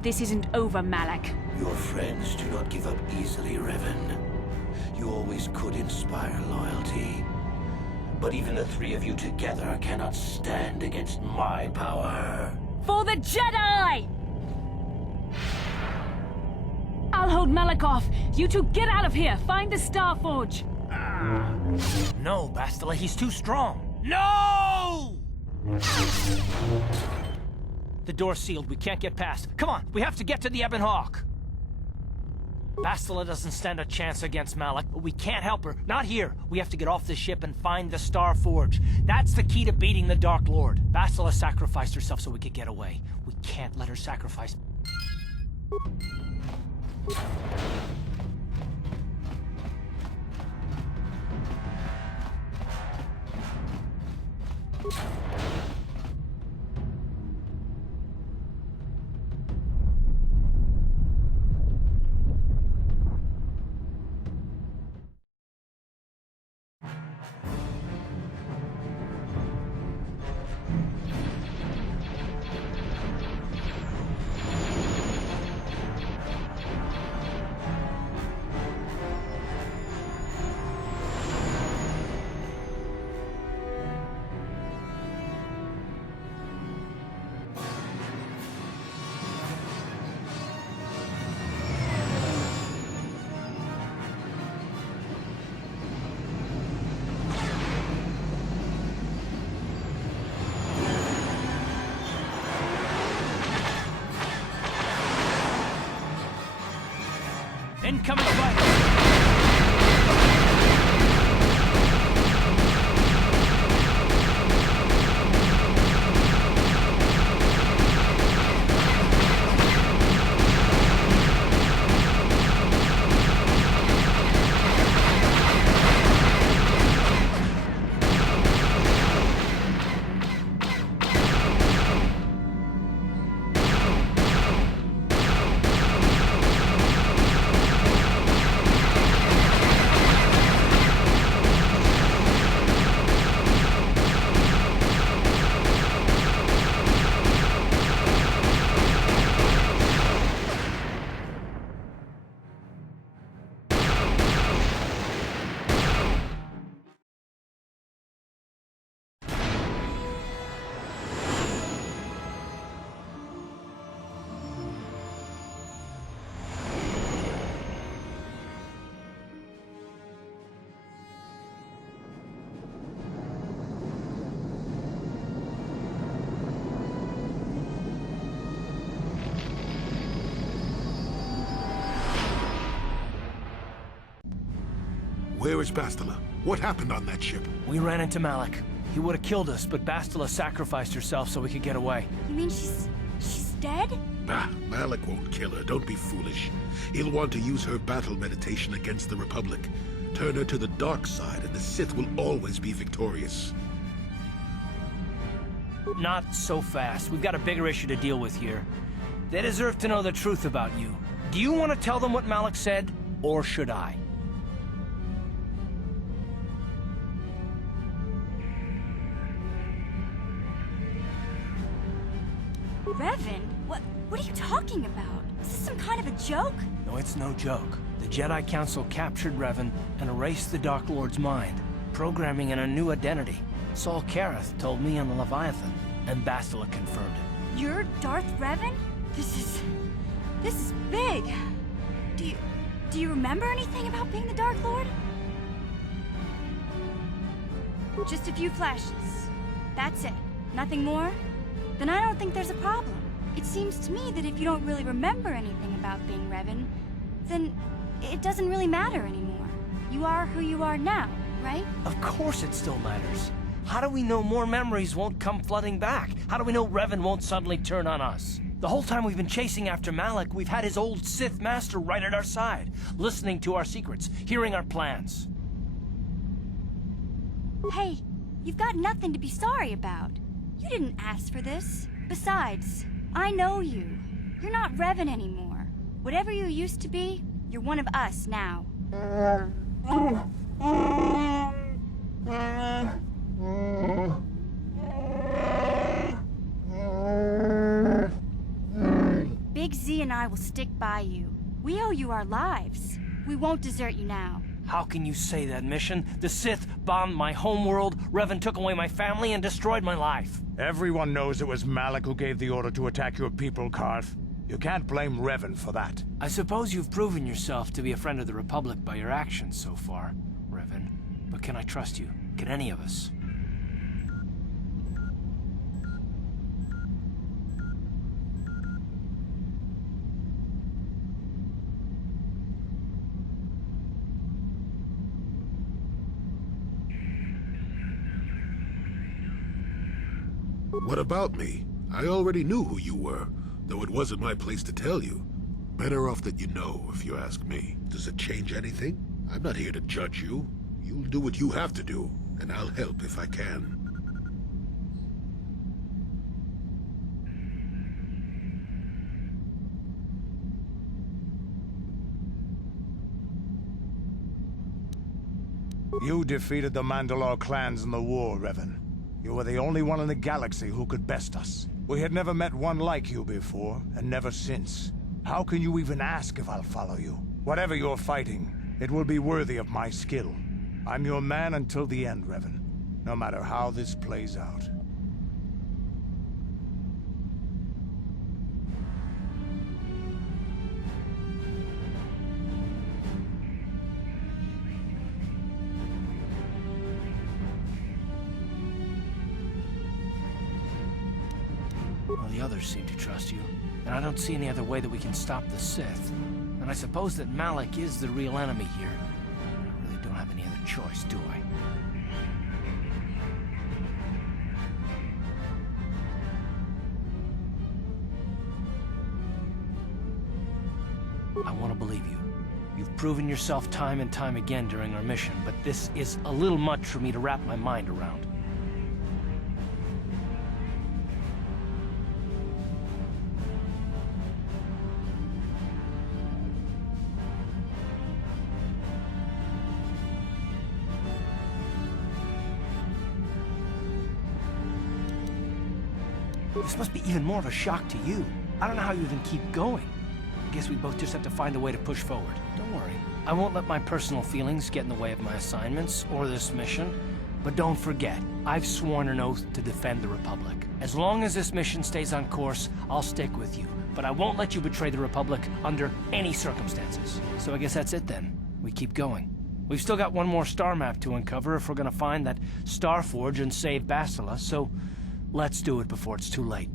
This isn't over, Malak. Your friends do not give up easily, Revan. You always could inspire loyalty. But even the three of you together cannot stand against my power. For the Jedi! I'll hold Malak off. You two get out of here. Find the Starforge. No, Bastila, he's too strong. No! The door's sealed. We can't get past. Come on, we have to get to the Ebon Hawk. Bastila doesn't stand a chance against Malik, but we can't help her. Not here. We have to get off the ship and find the Star Forge. That's the key to beating the Dark Lord. Bastila sacrificed herself so we could get away. We can't let her sacrifice... Incoming fight! Where is Bastila? What happened on that ship? We ran into Malik. He would have killed us, but Bastila sacrificed herself so we could get away. You mean she's dead? Bah, Malik won't kill her. Don't be foolish. He'll want to use her battle meditation against the Republic. Turn her to the dark side, and the Sith will always be victorious. Not so fast. We've got a bigger issue to deal with here. They deserve to know the truth about you. Do you want to tell them what Malik said, or should I? Revan? What are you talking about? Is this some kind of a joke? No, it's no joke. The Jedi Council captured Revan and erased the Dark Lord's mind, programming in a new identity. Saul Kareth told me on the Leviathan, and Bastila confirmed it. You're Darth Revan? This is big. Do you remember anything about being the Dark Lord? Just a few flashes. That's it. Nothing more? Then I don't think there's a problem. It seems to me that if you don't really remember anything about being Revan, then it doesn't really matter anymore. You are who you are now, right? Of course it still matters. How do we know more memories won't come flooding back? How do we know Revan won't suddenly turn on us? The whole time we've been chasing after Malik, we've had his old Sith master right at our side, listening to our secrets, hearing our plans. Hey, you've got nothing to be sorry about. You didn't ask for this. Besides, I know you. You're not Revan anymore. Whatever you used to be, you're one of us now. Big Z and I will stick by you. We owe you our lives. We won't desert you now. How can you say that, Mission? The Sith bombed my homeworld, Revan took away my family, and destroyed my life. Everyone knows it was Malik who gave the order to attack your people, Karth. You can't blame Revan for that. I suppose you've proven yourself to be a friend of the Republic by your actions so far, Revan. But can I trust you? Can any of us? What about me? I already knew who you were, though it wasn't my place to tell you. Better off that you know, if you ask me. Does it change anything? I'm not here to judge you. You'll do what you have to do, and I'll help if I can. You defeated the Mandalore clans in the war, Revan. You were the only one in the galaxy who could best us. We had never met one like you before, and never since. How can you even ask if I'll follow you? Whatever you're fighting, it will be worthy of my skill. I'm your man until the end, Revan. No matter how this plays out. Well, the others seem to trust you, and I don't see any other way that we can stop the Sith. And I suppose that Malak is the real enemy here. I really don't have any other choice, do I? I want to believe you. You've proven yourself time and time again during our mission, but this is a little much for me to wrap my mind around. This must be even more of a shock to you. I don't know how you even keep going. I guess we both just have to find a way to push forward. Don't worry. I won't let my personal feelings get in the way of my assignments or this mission. But don't forget, I've sworn an oath to defend the Republic. As long as this mission stays on course, I'll stick with you. But I won't let you betray the Republic under any circumstances. So I guess that's it then. We keep going. We've still got one more star map to uncover if we're gonna find that Star Forge and save Bastila, so let's do it before it's too late.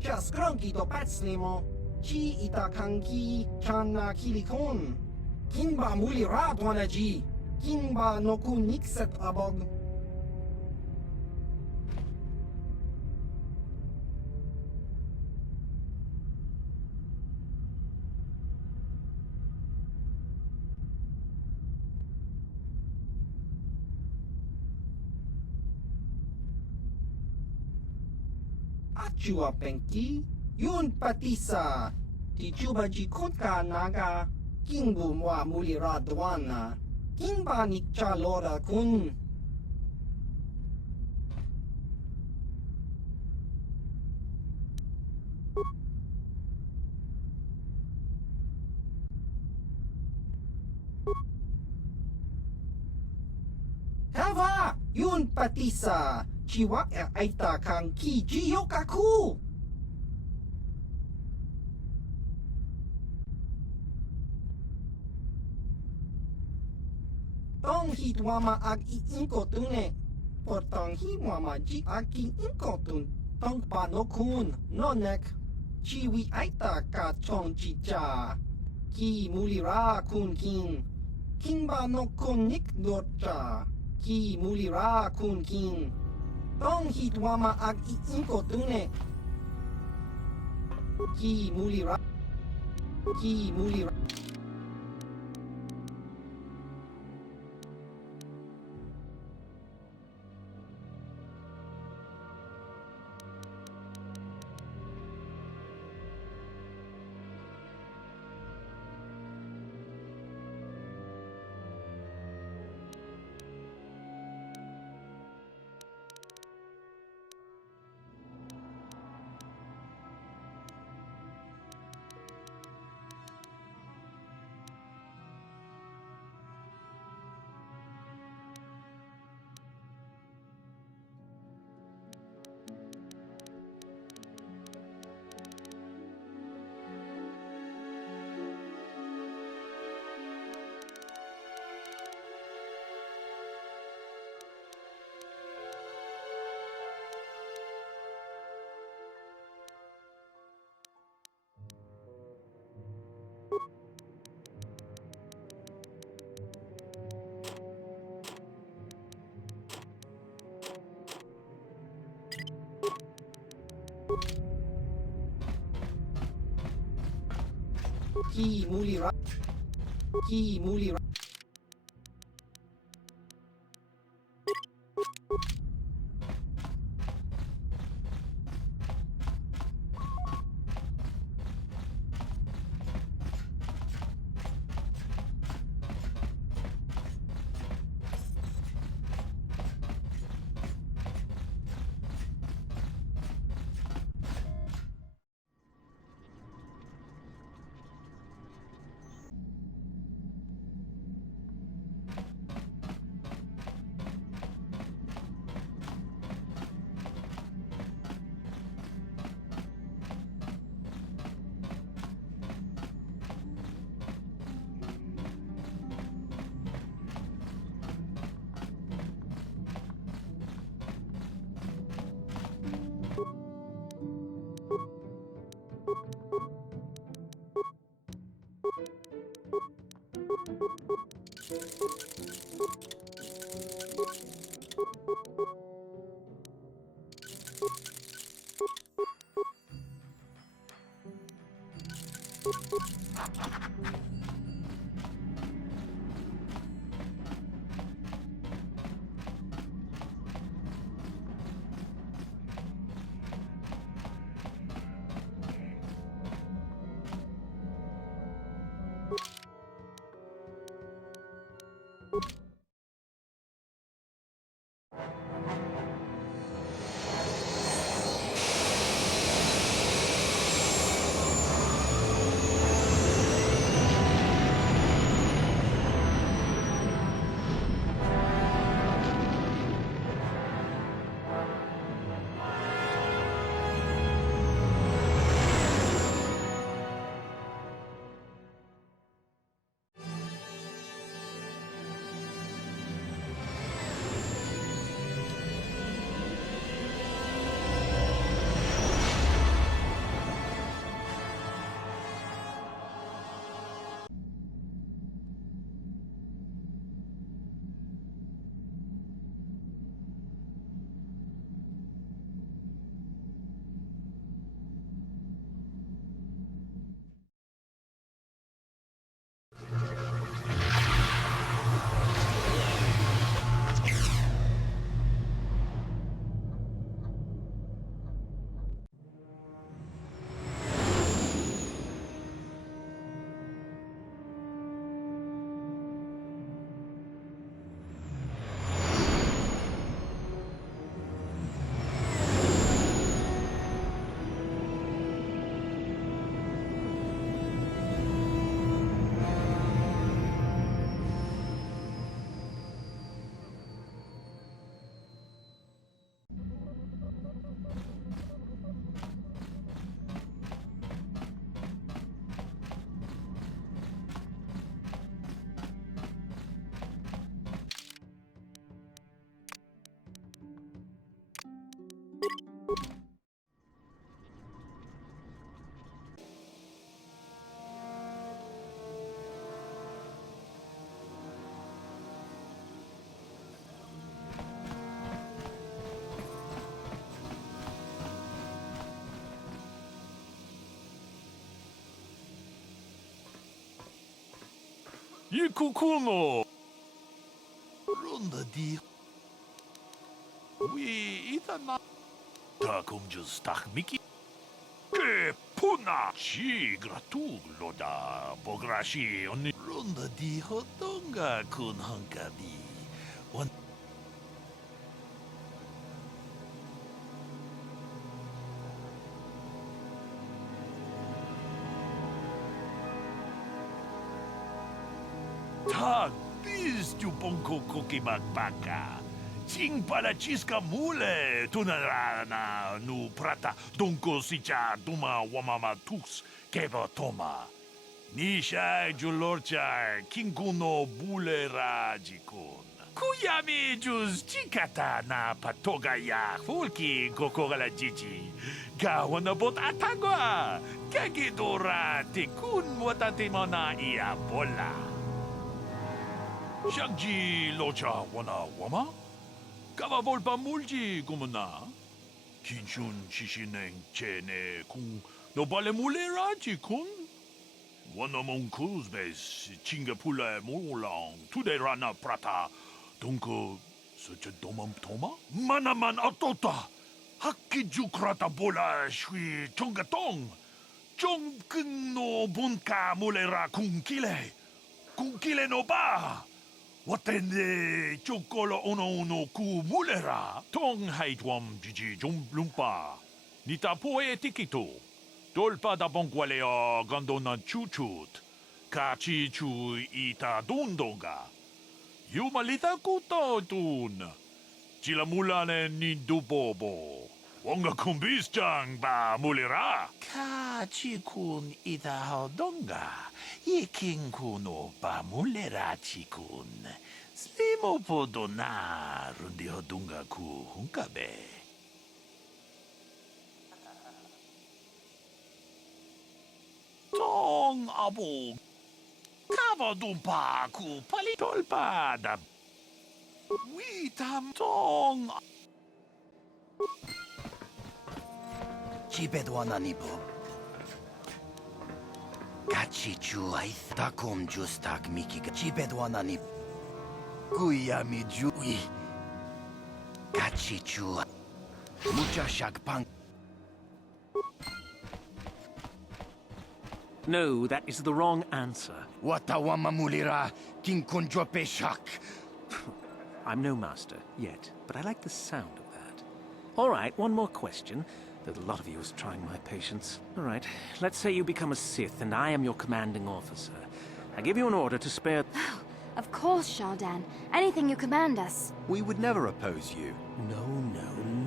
Cia skronki to pecnimo. Ci itakanki chana kilikon. Kinba muli radwanaji. Kinba noku nikset abog. Achua penki, yun patisa. Ti juba ji kunka naga. Kingbu mwa muli radwana. Kingba nikcha lora kun. Hava, yun patisa. Chiwa aita kang ki jiyokaku. Tong hitwama ag iinkotune. Portong hiwama ji ag iinkotun. Tong panokun nonek. Chiwi aita ka chong chicha. Ki mulira kun kin. Kinba nokun nik dorcha. Ki mulira kun kin. Tong hitwama ag iinkotune. Ki mulira. Ki mulira. Ki mulira. Ki mulira. Kukuno. Ronda di. We itana. Takum just Miki. Che puna ci gratulo da bograshi oni. Ronda di hotonga kun hankabi. Tag, bis tu ponko koki magbaka. Ching para chiska mule, tunarana nu prata, donko sicha duma wamama tus, keba toma. Nisha julorcha, kinkuno bule rajikun. Kuyami jus chikata na patoga ya, fulki kokogala jiji. Gawana bot atagwa, kagidora tikun watatimona ia bola. Shagji locha wana wama? Kava volpa mulji kumuna? Kinchun shishineng chene kung no bale mule raji kun? Wana mong kuzbes chinga pula mulang tude rana prata. Dunko sucha domam toma? Manaman atota! Hakki jukrata bola shui chongatong! Chong kung no bunka mulera kung kile! Kung kile no ba! Watende chokolo ono ku mulera tong haitwam jiji jom lumpa nita poe tikito dolpa da bongwaleo gandona chuchut kachi chu ita dondonga yumalita kuto tun chila mulane ni dubobo wonga kumbis ba mulera kachi kun ita hodonga Iking kuno pa mulera chikun. Slimo podona rundi hodunga ku hunkabe. Tong abo. Kava dumpa ku palitolpa da. Witam tong. Chibedwana nipo. Kachichu ay takom justak miki chibedwana ni kuyami jui kachichu mucha shakpang. No, that is the wrong answer. Watawama mulira kinkonjope shak. I'm no master yet, but I like the sound of that. All right, one more question. There's a lot of you is trying my patience. All right, let's say you become a Sith and I am your commanding officer. I give you an order to spare... Of course, Shardan. Anything you command us. We would never oppose you.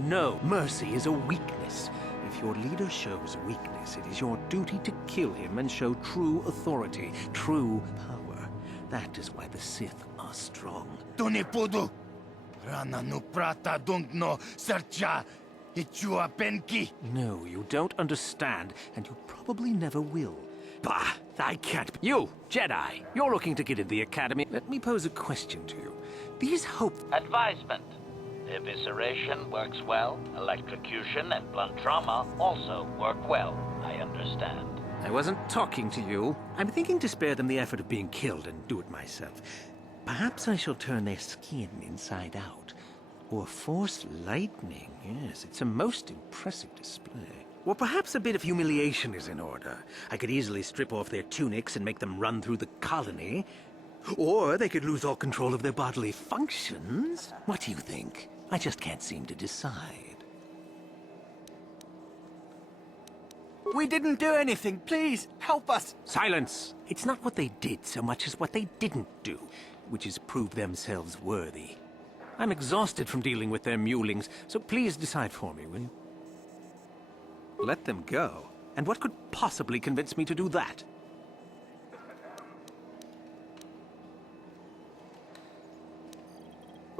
No. Mercy is a weakness. If your leader shows weakness, it is your duty to kill him and show true authority, true power. That is why the Sith are strong. Tunipudu! Rana no prata don't no sercha! Ichua penki! No, you don't understand, and you probably never will. Bah! I can't... You, Jedi! You're looking to get in the Academy. Let me pose a question to you. These hope... Advisement. Evisceration works well. Electrocution and blunt trauma also work well. I understand. I wasn't talking to you. I'm thinking to spare them the effort of being killed and do it myself. Perhaps I shall turn their skin inside out. Or force lightning. Yes, it's a most impressive display. Or perhaps a bit of humiliation is in order. I could easily strip off their tunics and make them run through the colony. Or they could lose all control of their bodily functions. What do you think? I just can't seem to decide. We didn't do anything. Please, help us. Silence! It's not what they did so much as what they didn't do, which is prove themselves worthy. I'm exhausted from dealing with their mulings, so please decide for me, will you? Let them go? And what could possibly convince me to do that?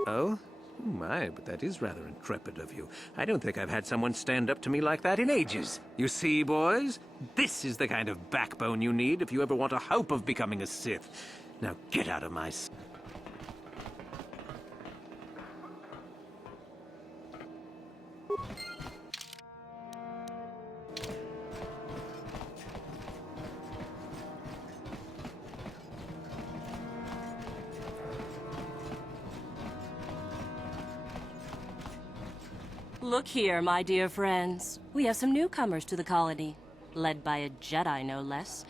Oh? My, but that is rather intrepid of you. I don't think I've had someone stand up to me like that in ages. You see, boys? This is the kind of backbone you need if you ever want a hope of becoming a Sith. Now get out of my... Look here, my dear friends. We have some newcomers to the colony. Led by a Jedi, no less.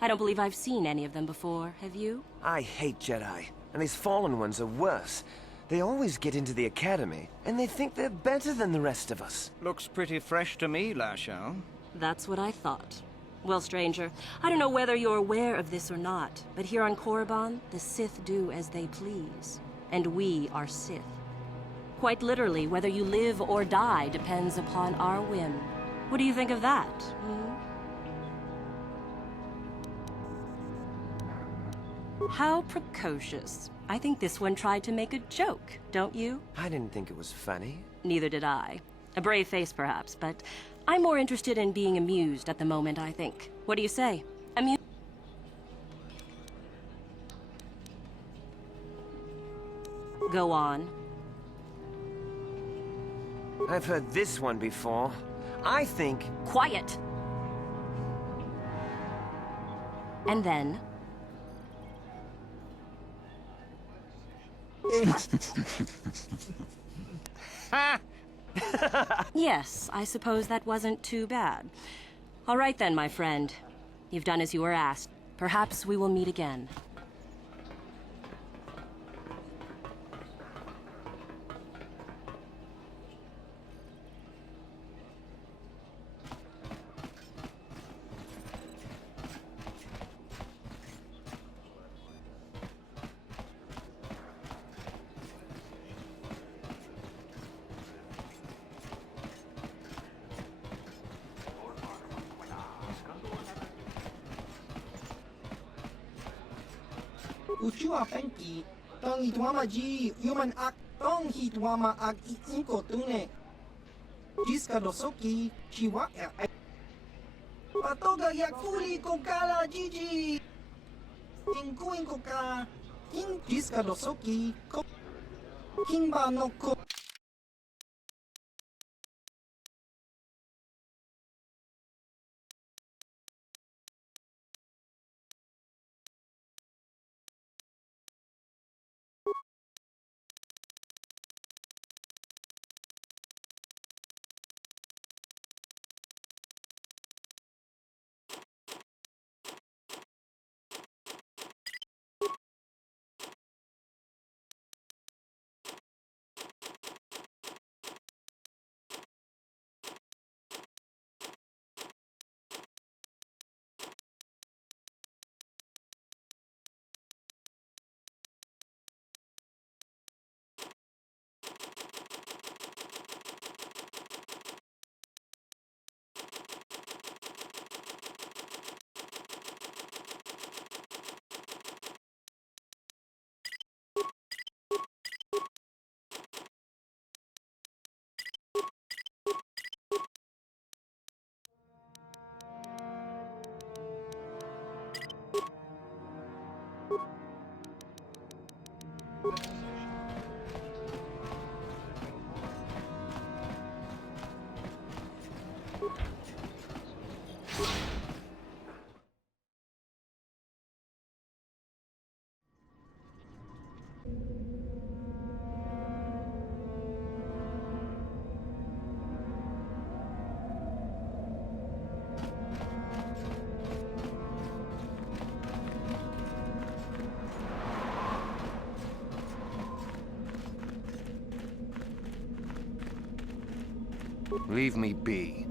I don't believe I've seen any of them before, have you? I hate Jedi, and these fallen ones are worse. They always get into the academy, and they think they're better than the rest of us. Looks pretty fresh to me, Lashao. That's what I thought. Well, stranger, I don't know whether you're aware of this or not, but here on Korriban, the Sith do as they please. And we are Sith. Quite literally, whether you live or die depends upon our whim. What do you think of that, How precocious. I think this one tried to make a joke, don't you? I didn't think it was funny. Neither did I. A brave face, perhaps, but I'm more interested in being amused at the moment, I think. What do you say? Go on. I've heard this one before. I think... Quiet! And then... Yes, I suppose that wasn't too bad. All right then, my friend. You've done as you were asked. Perhaps we will meet again. Uchua penki, tong itwama ji, human ak, tong hitwama ak inko tune. Jiska dosoki, chiwa Patoga yakuli kokala jiji. Inko ka, king jiska dosoki, kimba no ko. Leave me be.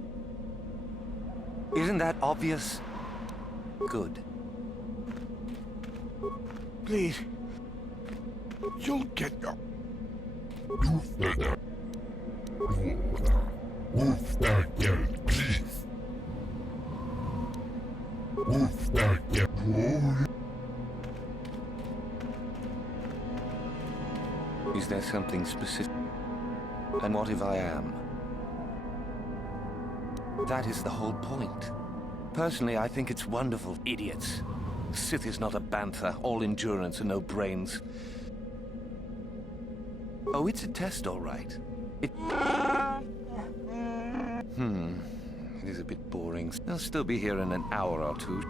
Isn't that obvious? Good. Please. You'll get up. Move that girl, please. Move that girl. Is there something specific? And what if I am? That is the whole point. Personally, I think it's wonderful. Idiots. Sith is not a bantha, all endurance and no brains. Oh, it's a test, all right. It is a bit boring. They'll still be here in an hour or two.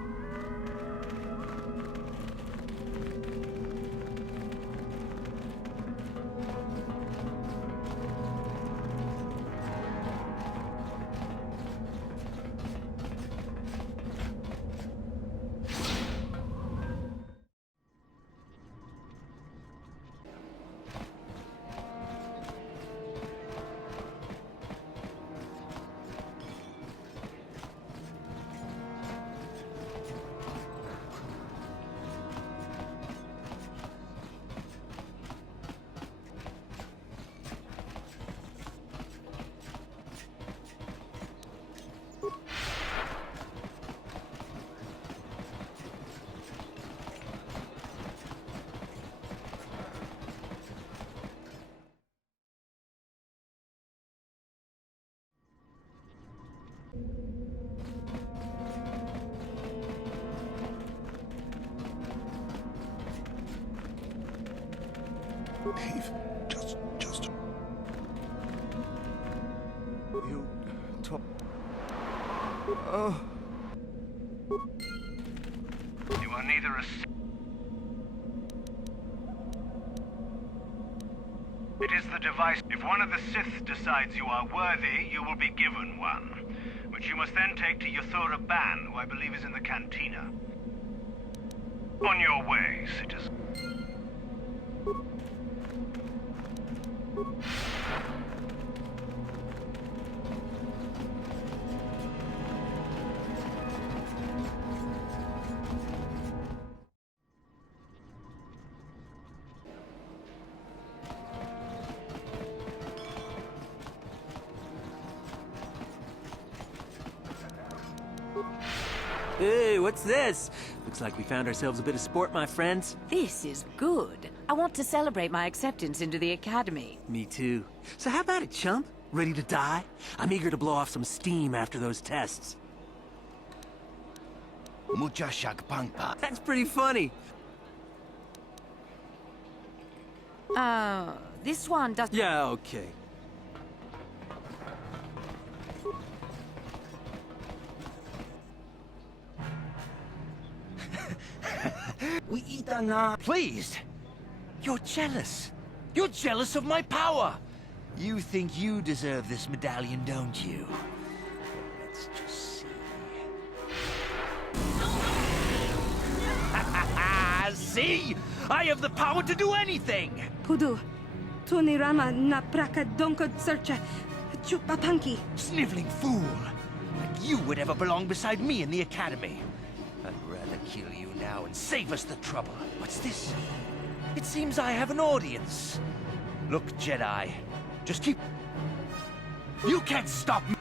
Dave, just... You talk... Oh... You are neither a... It is the device. If one of the Sith decides you are worthy, you will be given one, which you must then take to Yothora Ban, who I believe is in the cantina. On your way, citizen. Hey, what's this? Looks like we found ourselves a bit of sport, my friends. This is good. I want to celebrate my acceptance into the Academy. Me too. So how about it, chump? Ready to die? I'm eager to blow off some steam after those tests. Mucha shagpangpa. That's pretty funny. This one does... Yeah, okay. We eat na. Please! You're jealous. You're jealous of my power! You think you deserve this medallion, don't you? Let's just see. See? I have the power to do anything! Pudu, Tunirama na praka donko searcha, chupapanki. Sniveling fool! Like you would ever belong beside me in the Academy. I'd rather kill you now and save us the trouble. What's this? It seems I have an audience. Look, Jedi, just keep... You can't stop me!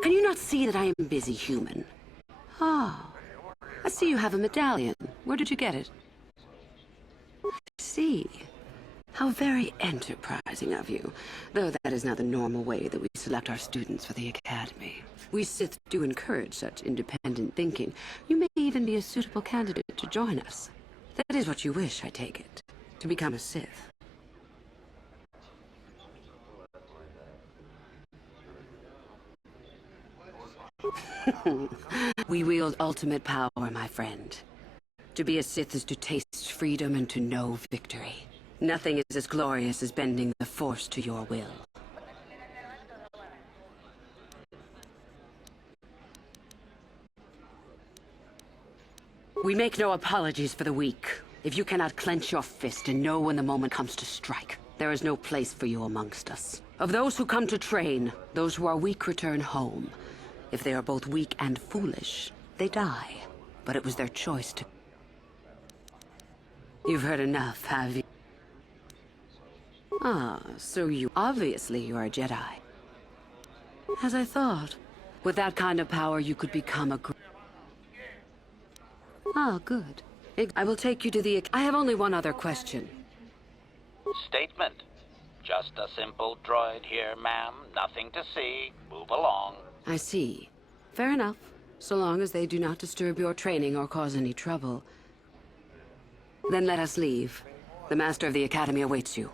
Can you not see that I am a busy human? Oh, I see you have a medallion. Where did you get it? I see. How very enterprising of you. Though that is not the normal way that we select our students for the Academy. We Sith do encourage such independent thinking. You may even be a suitable candidate to join us. That is what you wish, I take it. To become a Sith. We wield ultimate power, my friend. To be a Sith is to taste freedom and to know victory. Nothing is as glorious as bending the Force to your will. We make no apologies for the weak. If you cannot clench your fist and know when the moment comes to strike, there is no place for you amongst us. Of those who come to train, those who are weak return home. If they are both weak and foolish, they die. But it was their choice to... You've heard enough, have you? Ah, so you... Obviously you are a Jedi. As I thought. With that kind of power, you could become a... Ah, good. I will take you to the... I have only one other question. Statement. Just a simple droid here, ma'am. Nothing to see. Move along. I see. Fair enough. So long as they do not disturb your training or cause any trouble. Then let us leave. The Master of the Academy awaits you.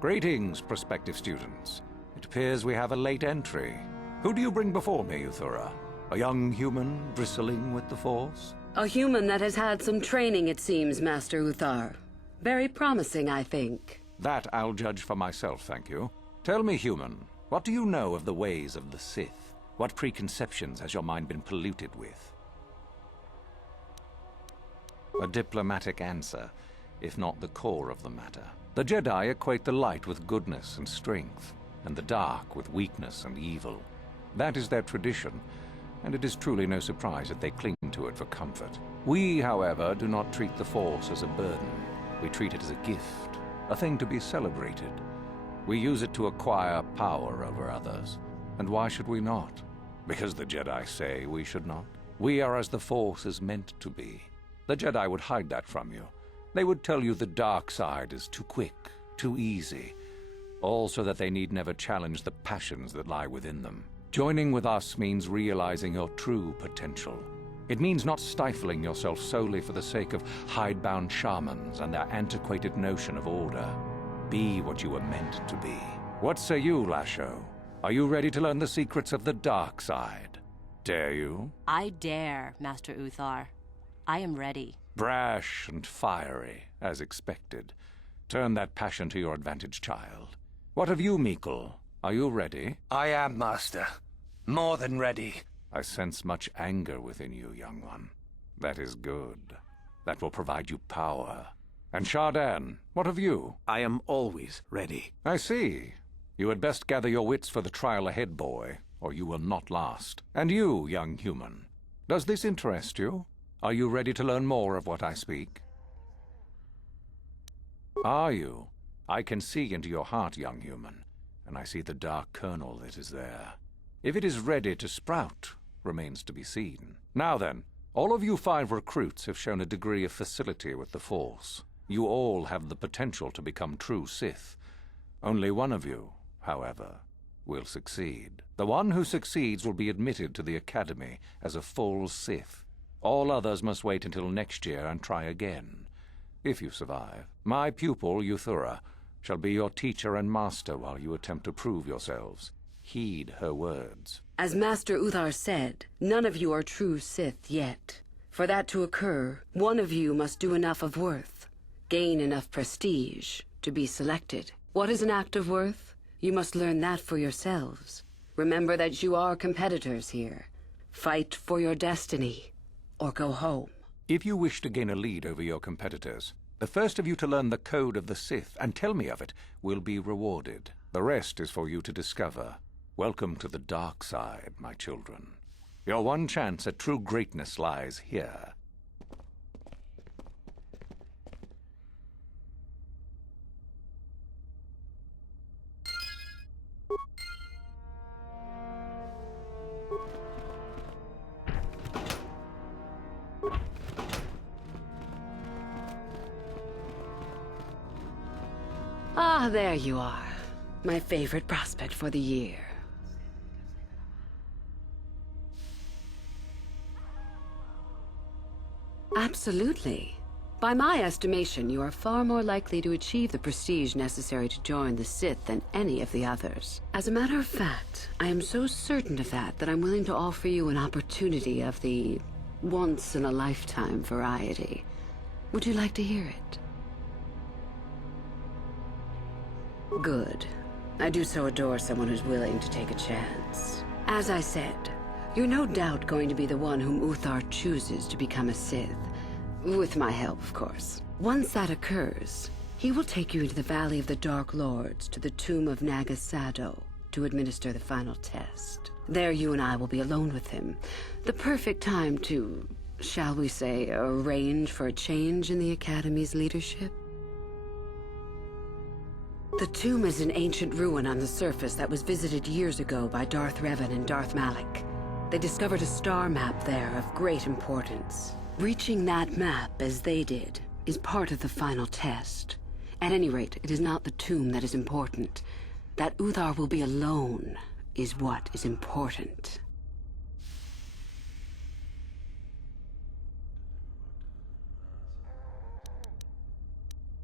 Greetings, prospective students. It appears we have a late entry. Who do you bring before me, Uthura? A young human bristling with the Force? A human that has had some training, it seems, Master Uthar. Very promising, I think. That I'll judge for myself, thank you. Tell me, human, what do you know of the ways of the Sith? What preconceptions has your mind been polluted with? A diplomatic answer, if not the core of the matter. The Jedi equate the light with goodness and strength, and the dark with weakness and evil. That is their tradition, and it is truly no surprise that they cling to it for comfort. We, however, do not treat the Force as a burden. We treat it as a gift, a thing to be celebrated. We use it to acquire power over others. And why should we not? Because the Jedi say we should not. We are as the Force is meant to be. The Jedi would hide that from you. They would tell you the dark side is too quick, too easy, all so that they need never challenge the passions that lie within them. Joining with us means realizing your true potential. It means not stifling yourself solely for the sake of hidebound shamans and their antiquated notion of order. Be what you were meant to be. What say you, Lasho? Are you ready to learn the secrets of the dark side? Dare you? I dare, Master Uthar. I am ready. Brash and fiery, as expected. Turn that passion to your advantage, child. What of you, Meekle? Are you ready? I am, Master. More than ready. I sense much anger within you, young one. That is good. That will provide you power. And Shardan, what of you? I am always ready. I see. You had best gather your wits for the trial ahead, boy, or you will not last. And you, young human, does this interest you? Are you ready to learn more of what I speak? Are you? I can see into your heart, young human, and I see the dark kernel that is there. If it is ready to sprout, remains to be seen. Now then, all of you 5 recruits have shown a degree of facility with the Force. You all have the potential to become true Sith. Only one of you, however, will succeed. The one who succeeds will be admitted to the Academy as a full Sith. All others must wait until next year and try again, if you survive. My pupil, Uthura, shall be your teacher and master while you attempt to prove yourselves. Heed her words. As Master Uthar said, none of you are true Sith yet. For that to occur, one of you must do enough of worth, gain enough prestige, to be selected. What is an act of worth? You must learn that for yourselves. Remember that you are competitors here. Fight for your destiny, or go home. If you wish to gain a lead over your competitors, the first of you to learn the code of the Sith and tell me of it will be rewarded. The rest is for you to discover. Welcome to the dark side, my children. Your one chance at true greatness lies here. Ah, there you are. My favorite prospect for the year. Absolutely. By my estimation, you are far more likely to achieve the prestige necessary to join the Sith than any of the others. As a matter of fact, I am so certain of that I'm willing to offer you an opportunity of the once-in-a-lifetime variety. Would you like to hear it? Good. I do so adore someone who's willing to take a chance. As I said, you're no doubt going to be the one whom Uthar chooses to become a Sith. With my help, of course. Once that occurs, he will take you into the Valley of the Dark Lords to the tomb of Nagasado to administer the final test. There you and I will be alone with him. The perfect time to, shall we say, arrange for a change in the Academy's leadership. The tomb is an ancient ruin on the surface that was visited years ago by Darth Revan and Darth Malak. They discovered a star map there of great importance. Reaching that map, as they did, is part of the final test. At any rate, it is not the tomb that is important. That Uthar will be alone is what is important.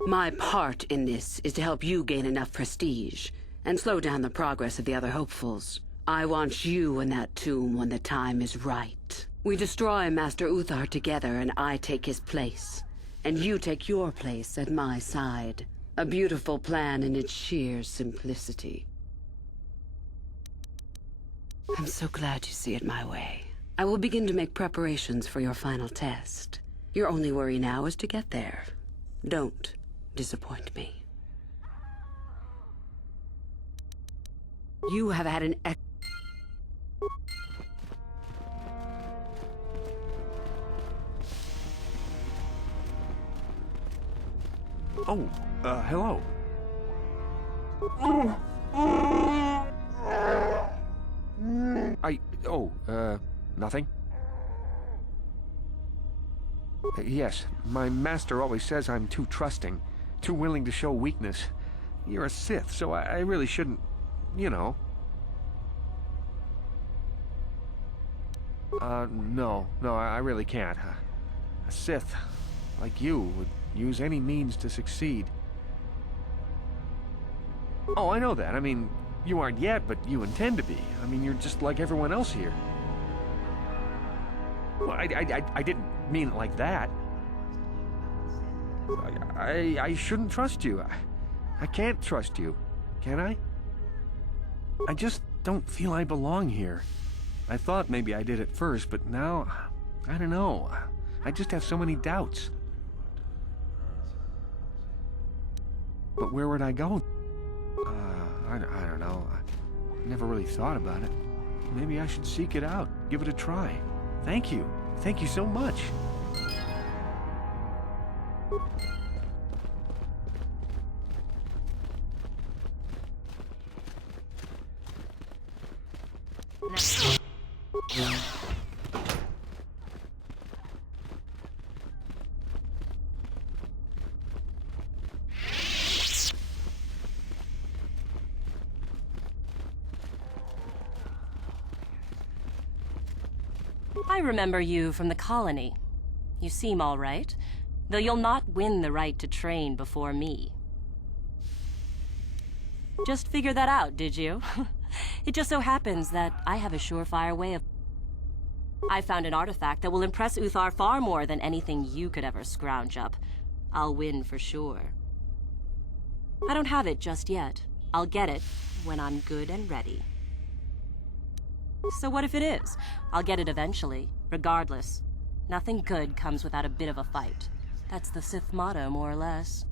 My part in this is to help you gain enough prestige and slow down the progress of the other hopefuls. I want you in that tomb when the time is right. We destroy Master Uthar together and I take his place. And you take your place at my side. A beautiful plan in its sheer simplicity. I'm so glad you see it my way. I will begin to make preparations for your final test. Your only worry now is to get there. Don't disappoint me. You have had an Hello. Nothing? Yes, my master always says I'm too trusting, too willing to show weakness. You're a Sith, so I really shouldn't, you know. No, I really can't. A Sith, like you, would use any means to succeed. Oh, I know that. I mean, you aren't yet, but you intend to be. I mean, you're just like everyone else here. Well, I didn't mean it like that. I shouldn't trust you. I can't trust you, can I? I just don't feel I belong here. I thought maybe I did at first, but now, I don't know. I just have so many doubts. But where would I go? I don't know. I never really thought about it. Maybe I should seek it out, give it a try. Thank you. Thank you so much. I remember you from the colony. You seem all right, though you'll not win the right to train before me. Just figured that out, did you? It just so happens that I have a surefire way of... I found an artifact that will impress Uthar far more than anything you could ever scrounge up. I'll win for sure. I don't have it just yet. I'll get it when I'm good and ready. So what if it is? I'll get it eventually, regardless. Nothing good comes without a bit of a fight. That's the Sith motto, more or less.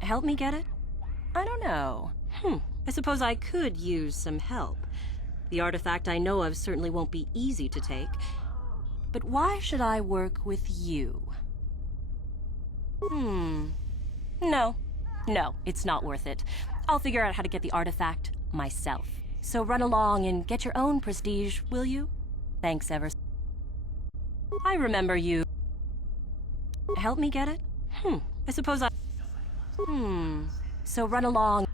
Help me get it? I don't know. I suppose I could use some help. The artifact I know of certainly won't be easy to take. But why should I work with you? No, it's not worth it. I'll figure out how to get the artifact myself. So run along and get your own prestige, will you? Thanks ever. I remember you. Help me get it? I suppose I... So run along.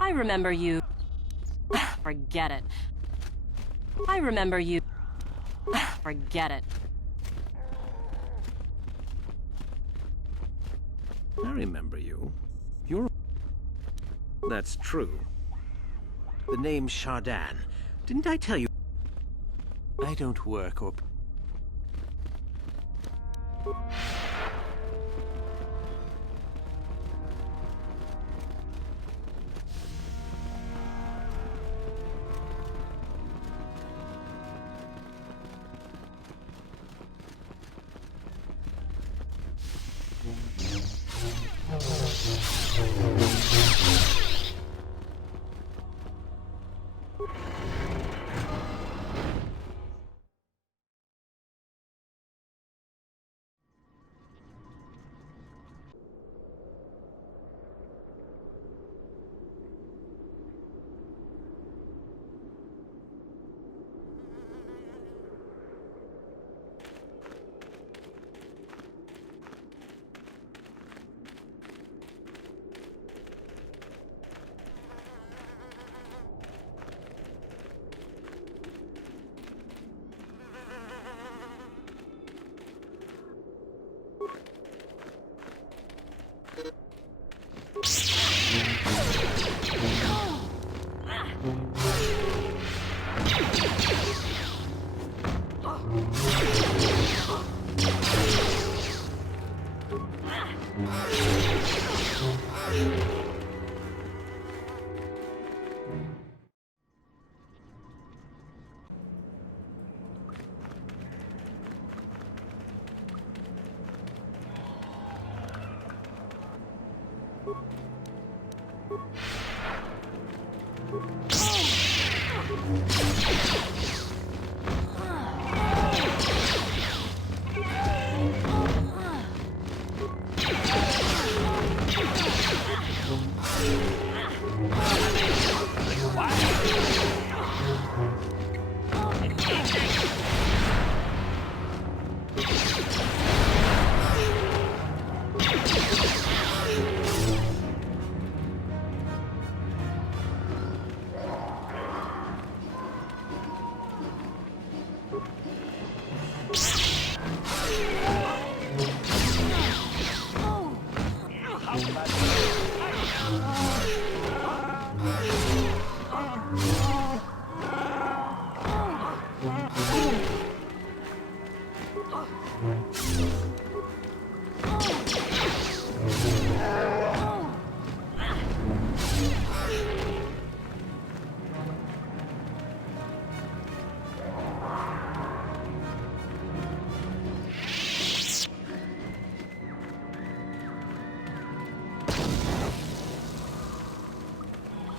I remember you. Forget it. I remember you. Forget it. I remember you. You're... That's true. The name Shardan. Didn't I tell you? I don't work or...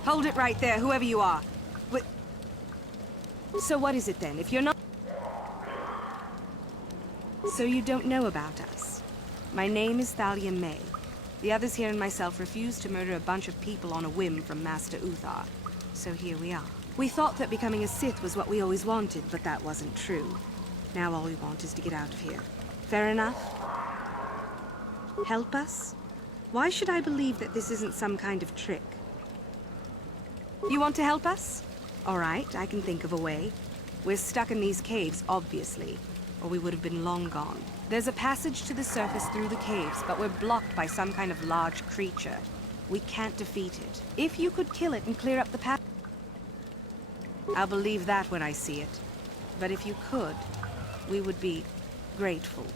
Hold it right there, whoever you are. So what is it then? If you're not... So you don't know about us. My name is Thalia May. The others here and myself refused to murder a bunch of people on a whim from Master Uthar. So here we are. We thought that becoming a Sith was what we always wanted, but that wasn't true. Now all we want is to get out of here. Fair enough? Help us? Why should I believe that this isn't some kind of trick? You want to help us? All right, I can think of a way. We're stuck in these caves, obviously, or we would have been long gone. There's a passage to the surface through the caves, but we're blocked by some kind of large creature. We can't defeat it. If you could kill it and clear up the path... I'll believe that when I see it. But if you could, we would be grateful.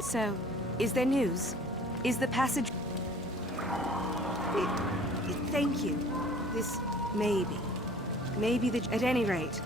So, is there news? Is the passage... Thank you. This maybe. Maybe the... At any rate.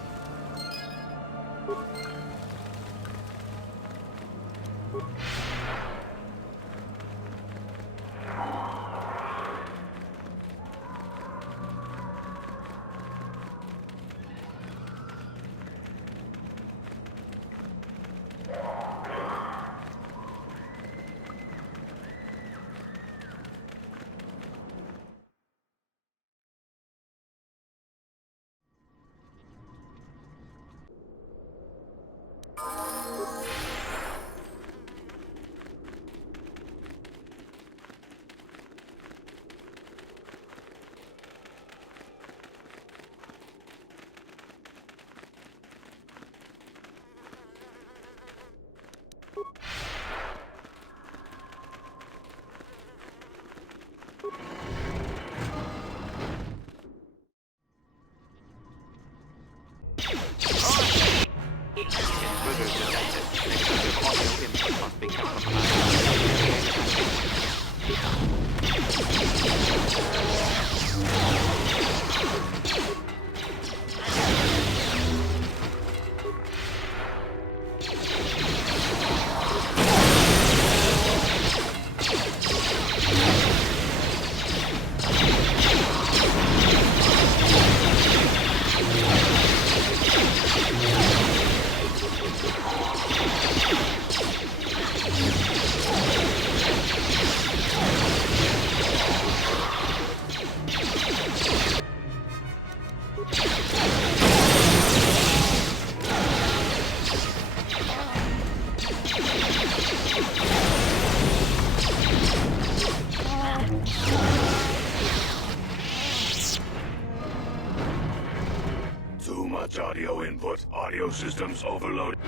Too much audio input. Audio systems overloaded.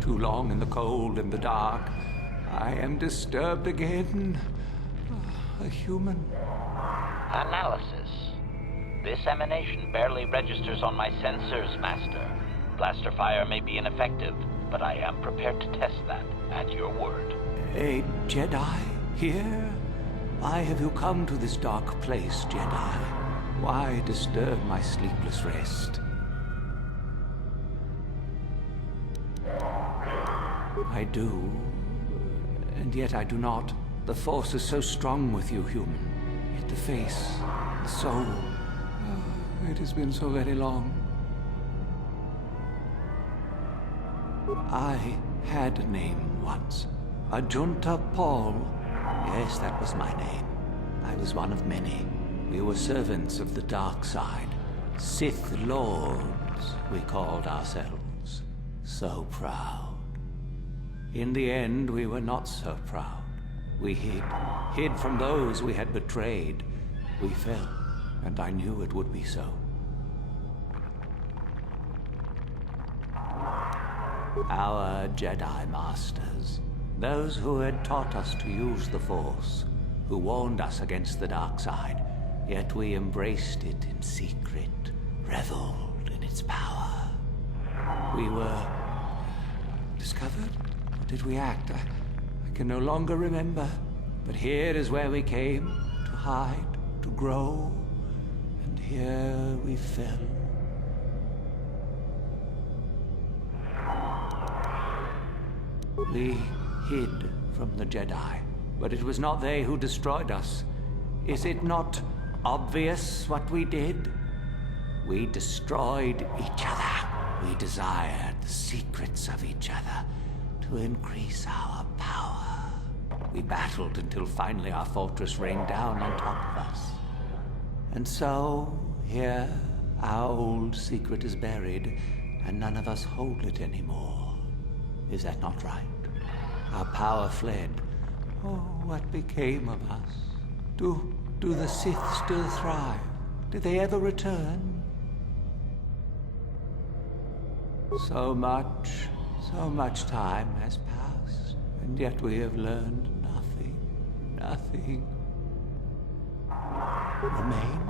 Too long in the cold and the dark. I am disturbed again. A human. Analysis. This emanation barely registers on my sensors, Master. Blaster fire may be ineffective, but I am prepared to test that at your word. A Jedi here? Why have you come to this dark place, Jedi? Why disturb my sleepless rest? I do, and yet I do not. The Force is so strong with you, human. Yet the face, the soul... Oh, it has been so very long. I had a name once. Ajunta Paul. Yes, that was my name. I was one of many. We were servants of the dark side. Sith Lords, we called ourselves. So proud. In the end, we were not so proud. We hid from those we had betrayed. We fell, and I knew it would be so. Our Jedi Masters, those who had taught us to use the Force, who warned us against the dark side, yet we embraced it in secret, reveled in its power. We were discovered? Or did we act? I can no longer remember. But here is where we came, to hide, to grow, and here we fell. We hid from the Jedi, but it was not they who destroyed us. Is it not obvious what we did? We destroyed each other. We desired the secrets of each other to increase our power. We battled until finally our fortress rained down on top of us. And so, here, our old secret is buried, and none of us hold it anymore. Is that not right? Our power fled. Oh, what became of us? Do the Sith still thrive? Did they ever return? So much, So much time has passed, and yet we have learned nothing. Nothing. Remain?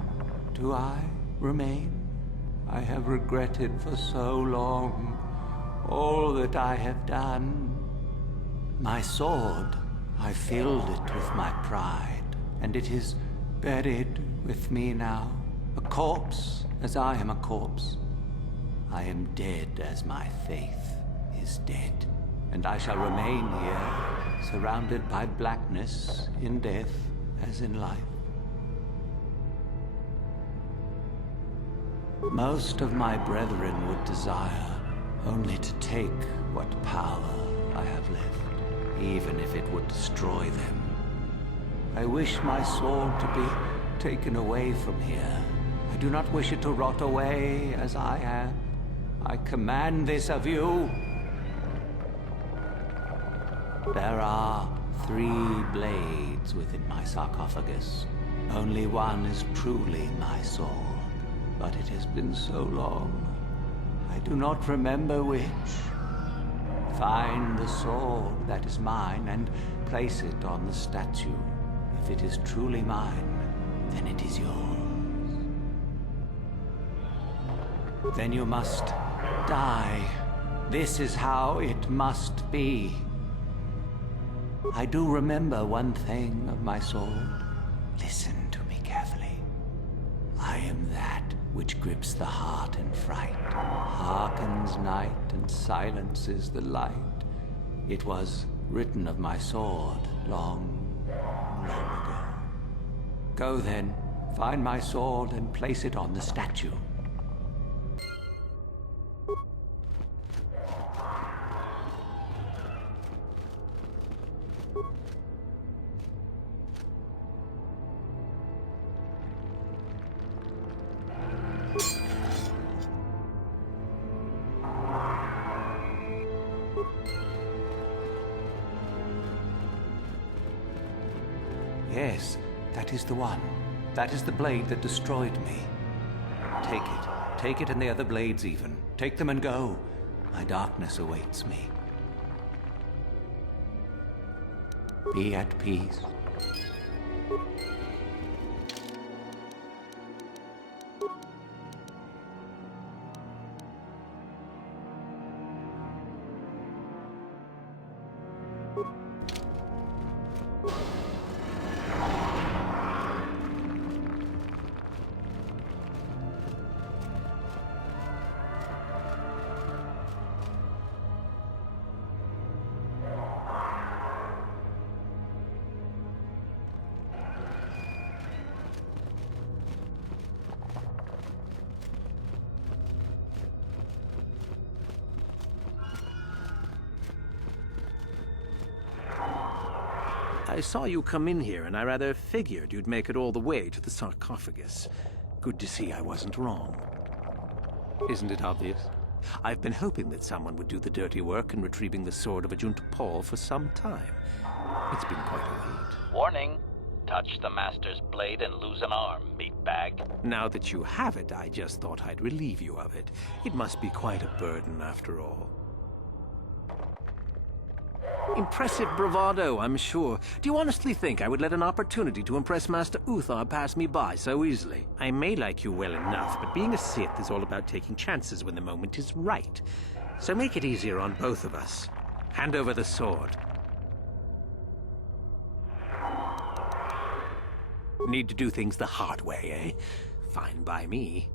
Do I remain? I have regretted for so long all that I have done. My sword, I filled it with my pride, and it is buried with me now, a corpse as I am a corpse. I am dead as my faith is dead, and I shall remain here, surrounded by blackness in death as in life. Most of my brethren would desire only to take what power I have left, even if it would destroy them. I wish my sword to be taken away from here. I do not wish it to rot away as I am. I command this of you. There are 3 blades within my sarcophagus. Only one is truly my sword. But it has been so long, I do not remember which. Find the sword that is mine and place it on the statue. If it is truly mine, then it is yours. Then you must die. This is how it must be. I do remember one thing of my sword. Listen to me carefully. I am that which grips the heart in fright, hearkens night and silences the light. It was written of my sword long, long ago. Go then, find my sword and place it on the statue. Yes, that is the one. That is the blade that destroyed me. Take it. Take it and the other blades even. Take them and go. My darkness awaits me. Be at peace. I saw you come in here, and I rather figured you'd make it all the way to the sarcophagus. Good to see I wasn't wrong. Isn't it obvious? I've been hoping that someone would do the dirty work in retrieving the sword of Ajunta Paul for some time. It's been quite a wait. Warning. Touch the Master's blade and lose an arm, meatbag. Now that you have it, I just thought I'd relieve you of it. It must be quite a burden, after all. Impressive bravado, I'm sure. Do you honestly think I would let an opportunity to impress Master Uthar pass me by so easily? I may like you well enough, but being a Sith is all about taking chances when the moment is right. So make it easier on both of us. Hand over the sword. Need to do things the hard way, eh? Fine by me.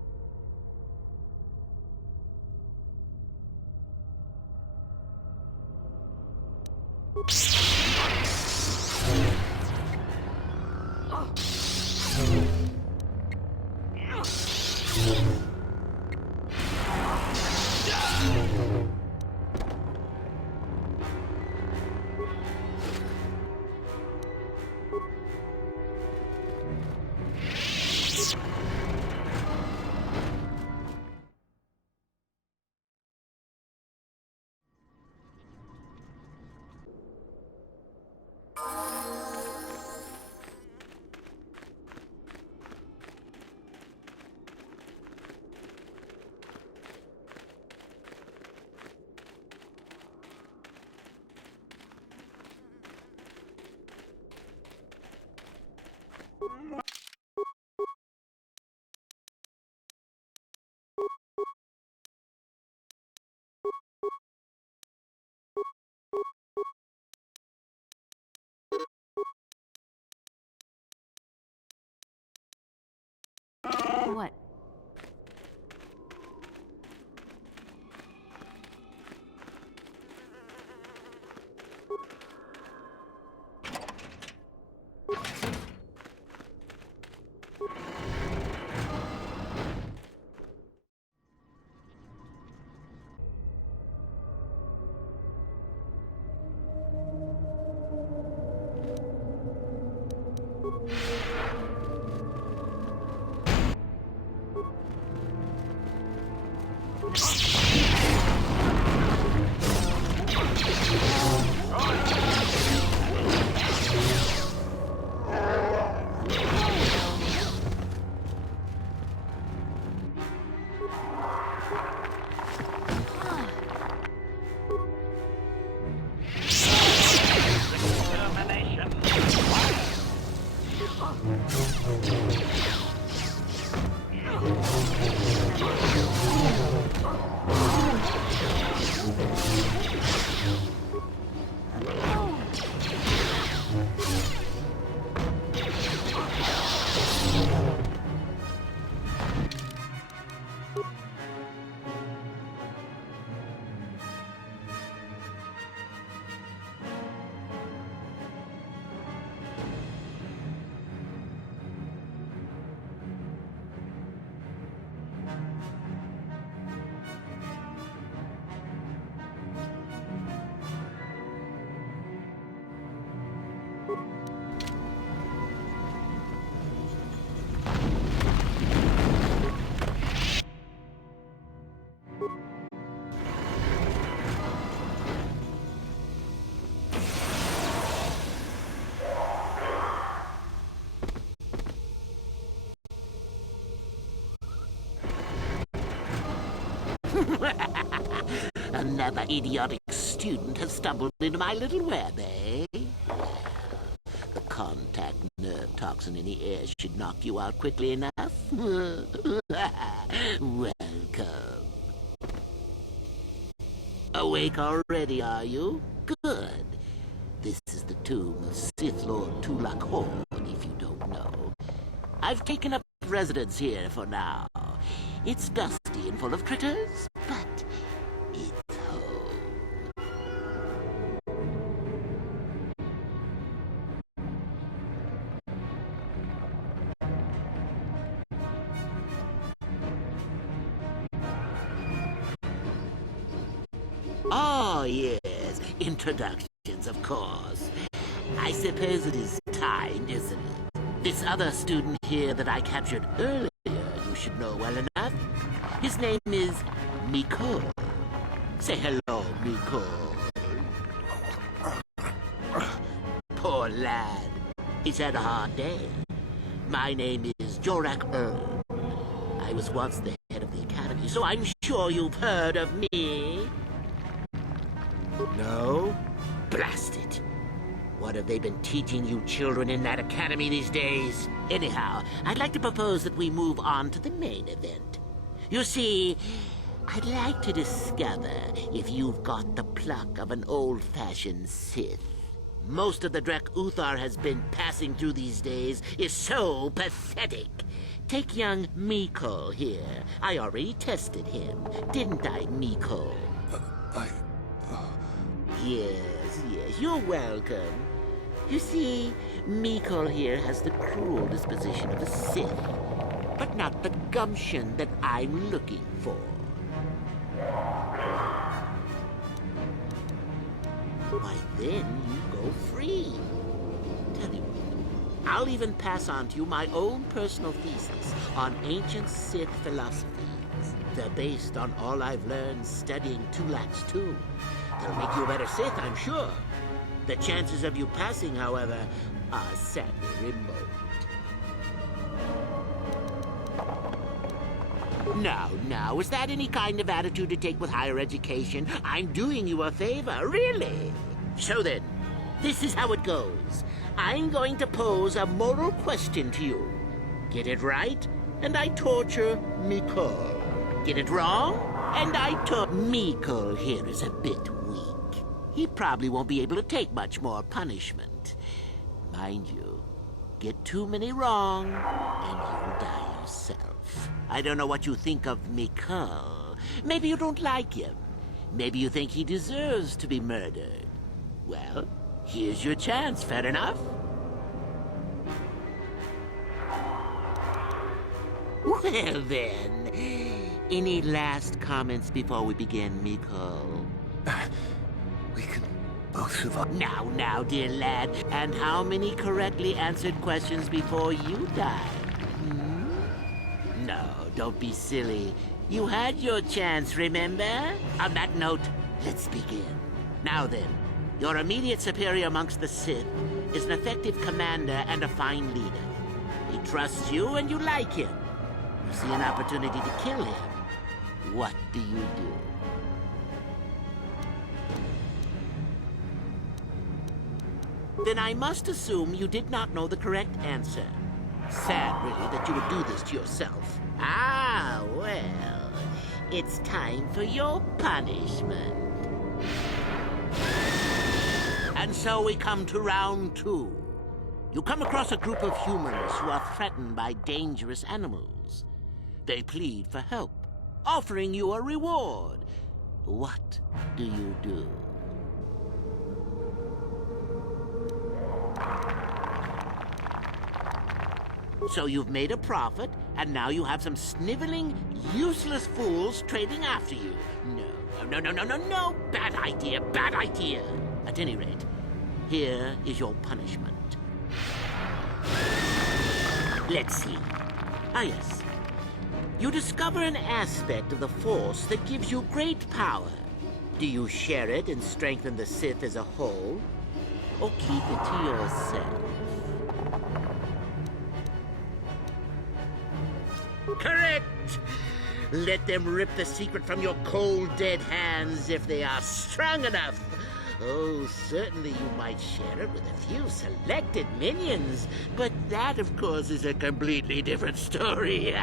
What? Another idiotic student has stumbled into my little web, eh? The contact nerve toxin in the air should knock you out quickly enough. Welcome. Awake already, are you? Good. This is the tomb of Sith Lord Tulak Hord, if you don't know. I've taken up residence here for now. It's dusty and full of critters, but it's home. Oh, yes. Introductions, of course. I suppose it is timed, isn't it? This other student here that I captured earlier, you should know well enough. His name is Miko. Say hello, Miko. Poor lad. He's had a hard day. My name is Jorak Earl. I was once the head of the academy, so I'm sure you've heard of me. No? Blast it. What have they been teaching you children in that academy these days? Anyhow, I'd like to propose that we move on to the main event. You see, I'd like to discover if you've got the pluck of an old-fashioned Sith. Most of the Drek Uthar has been passing through these days is so pathetic. Take young Miko here. I already tested him, didn't I, Miko? Yes, you're welcome. You see, Miko here has the cruel disposition of a Sith, but not the gumption that I'm looking for. Why, then you go free. Tell you what, I'll even pass on to you my own personal thesis on ancient Sith philosophies. They're based on all I've learned studying Tulak's tomb. They'll make you a better Sith, I'm sure. The chances of you passing, however, are sadly remote. Now, is that any kind of attitude to take with higher education? I'm doing you a favor, really. So then, this is how it goes. I'm going to pose a moral question to you. Get it right, and I torture Miko. Get it wrong, and I torture Miko here is a bit weak. He probably won't be able to take much more punishment. Mind you, get too many wrong, and you'll die yourself. I don't know what you think of Mikhail. Maybe you don't like him. Maybe you think he deserves to be murdered. Well, here's your chance, fair enough? Well then, any last comments before we begin, Mikhail? We can both survive. Now, dear lad. And how many correctly answered questions before you died? No, don't be silly. You had your chance, remember? On that note, let's begin. Now then, your immediate superior amongst the Sith is an effective commander and a fine leader. He trusts you and you like him. You see an opportunity to kill him. What do you do? Then I must assume you did not know the correct answer. Sad, really, that you would do this to yourself. Ah, well, it's time for your punishment. And so we come to round 2. You come across a group of humans who are threatened by dangerous animals. They plead for help, offering you a reward. What do you do? So you've made a profit, and now you have some sniveling, useless fools trading after you. No. Bad idea, bad idea. At any rate, here is your punishment. Let's see. Ah, yes. You discover an aspect of the Force that gives you great power. Do you share it and strengthen the Sith as a whole? Or keep it to yourself? Correct! Let them rip the secret from your cold, dead hands if they are strong enough. Oh, certainly you might share it with a few selected minions, but that, of course, is a completely different story.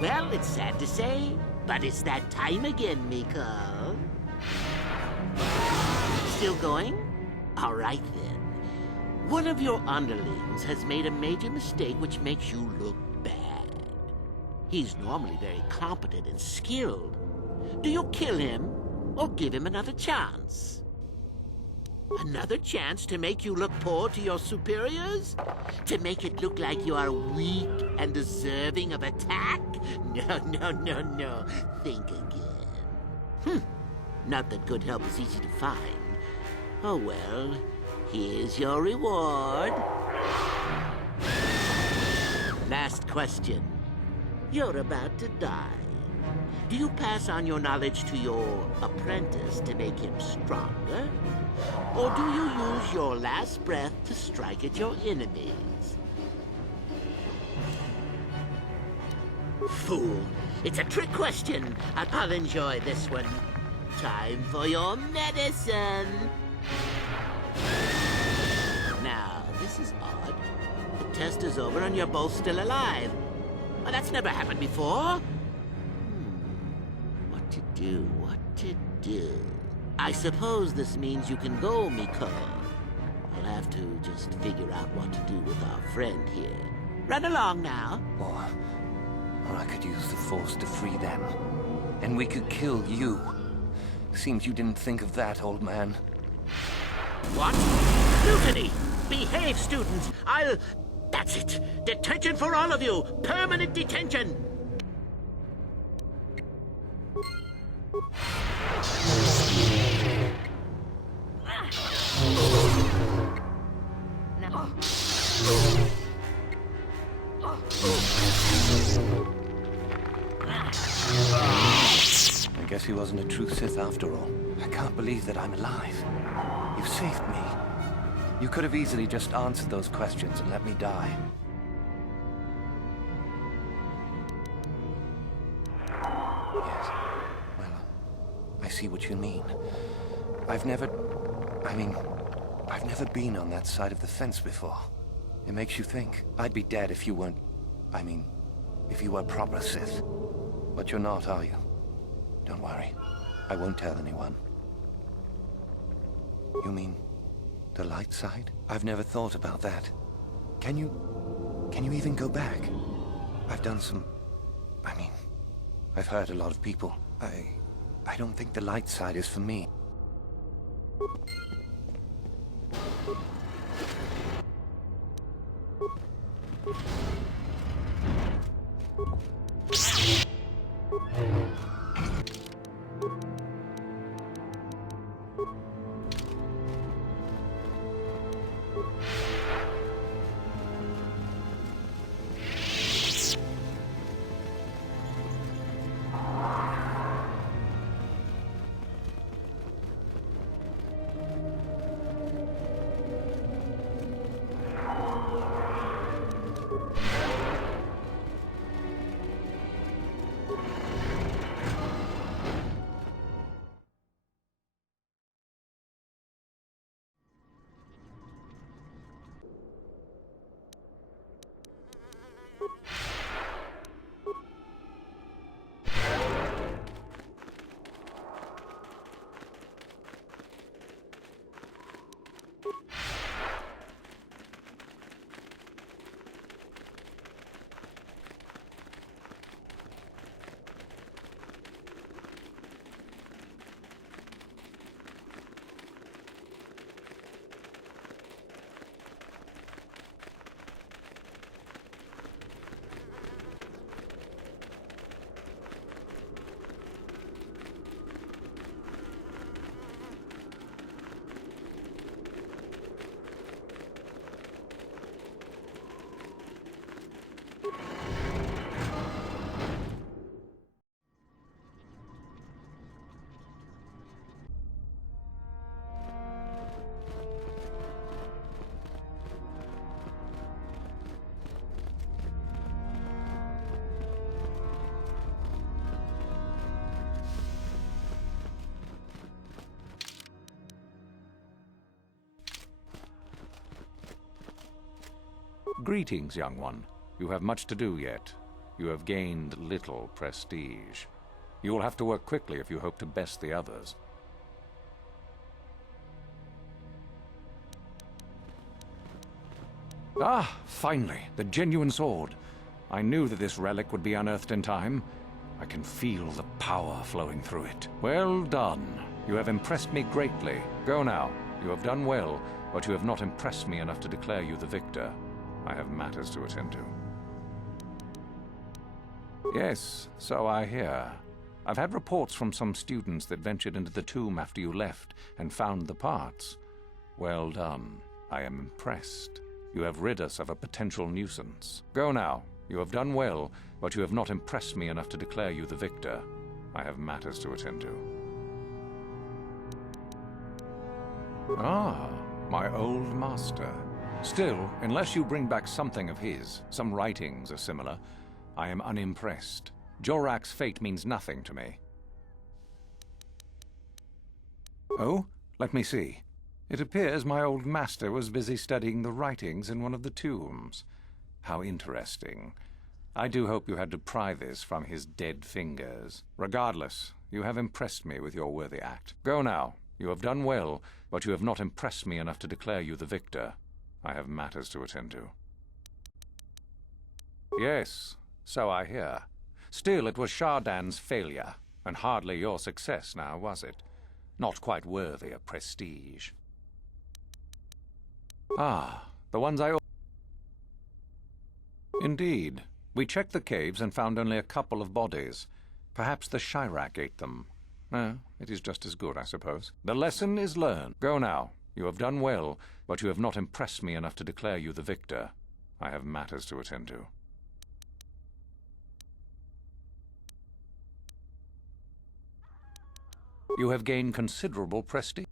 Well, it's sad to say, but it's that time again, Miko. Still going? All right, then. One of your underlings has made a major mistake which makes you look bad. He's normally very competent and skilled. Do you kill him, or give him another chance? Another chance to make you look poor to your superiors? To make it look like you are weak and deserving of attack? No. Think again. Not that good help is easy to find. Oh well, here's your reward. Last question. You're about to die. Do you pass on your knowledge to your apprentice to make him stronger? Or do you use your last breath to strike at your enemies? Fool! It's a trick question. I'll enjoy this one. Time for your medicine. Now, this is odd. The test is over and you're both still alive. Well, that's never happened before. What to do? I suppose this means you can go, Miko. I'll have to just figure out what to do with our friend here. Run along now. Or I could use the Force to free them. And we could kill you. Seems you didn't think of that, old man. What? Mutiny! Behave, students! That's it! Detention for all of you! Permanent detention! I guess he wasn't a true Sith after all. I can't believe that I'm alive. You've saved me. You could have easily just answered those questions and let me die. Yes. Well, I see what you mean. I've never been on that side of the fence before. It makes you think. I'd be dead if you weren't... if you were proper Sith. But you're not, are you? Don't worry. I won't tell anyone. You mean... the light side? I've never thought about that. Can you even go back? I've done some... I mean, I've hurt a lot of people. I don't think the light side is for me. Greetings, young one. You have much to do yet. You have gained little prestige. You will have to work quickly if you hope to best the others. Ah, finally, the genuine sword. I knew that this relic would be unearthed in time. I can feel the power flowing through it. Well done. You have impressed me greatly. Go now. You have done well, but you have not impressed me enough to declare you the victor. I have matters to attend to. Yes, so I hear. I've had reports from some students that ventured into the tomb after you left and found the parts. Well done. I am impressed. You have rid us of a potential nuisance. Go now. You have done well, but you have not impressed me enough to declare you the victor. I have matters to attend to. Ah, my old master. Still, unless you bring back something of his, some writings or similar, I am unimpressed. Jorak's fate means nothing to me. Oh, let me see. It appears my old master was busy studying the writings in one of the tombs. How interesting. I do hope you had to pry this from his dead fingers. Regardless, you have impressed me with your worthy act. Go now. You have done well, but you have not impressed me enough to declare you the victor. I have matters to attend to. Yes, so I hear. Still, it was Shardan's failure, and hardly your success now, was it? Not quite worthy of prestige. Ah, the ones I... Indeed. We checked the caves and found only a couple of bodies. Perhaps the Chirac ate them. It is just as good, I suppose. The lesson is learned. Go now. You have done well, but you have not impressed me enough to declare you the victor. I have matters to attend to. You have gained considerable prestige.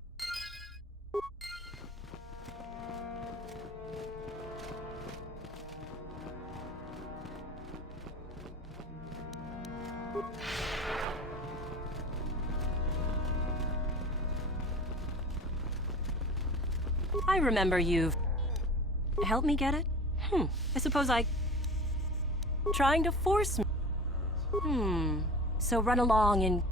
I remember you've... Help me get it? I suppose trying to force me. So run along and...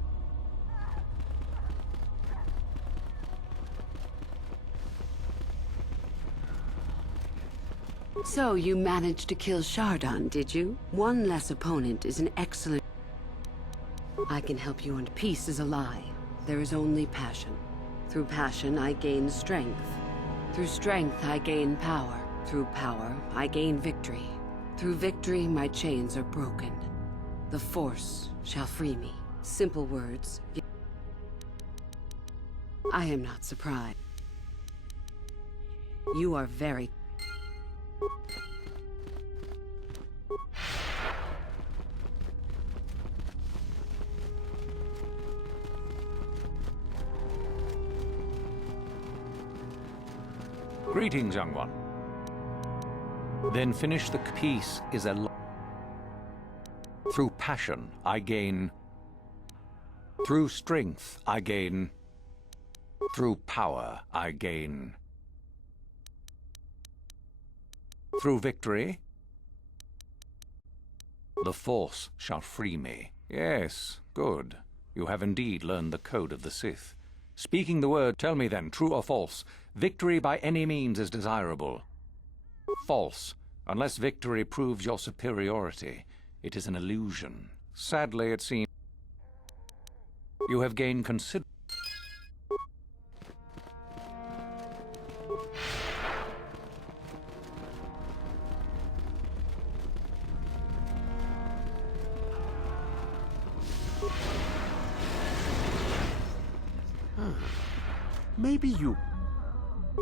So you managed to kill Shardon, did you? One less opponent is an excellent... I can help you, and peace is a lie. There is only passion. Through passion, I gain strength. Through strength, I gain power. Through power, I gain victory. Through victory, my chains are broken. The Force shall free me. Simple words. I am not surprised. You are very... Greetings, young one. Then finish the peace is a... Through passion, I gain... Through strength, I gain... Through power, I gain... Through victory, the Force shall free me. Yes, good. You have indeed learned the code of the Sith. Speaking the word, tell me then, true or false, victory by any means is desirable. False. Unless victory proves your superiority, it is an illusion. Sadly, it seems you have gained considerable... Maybe you...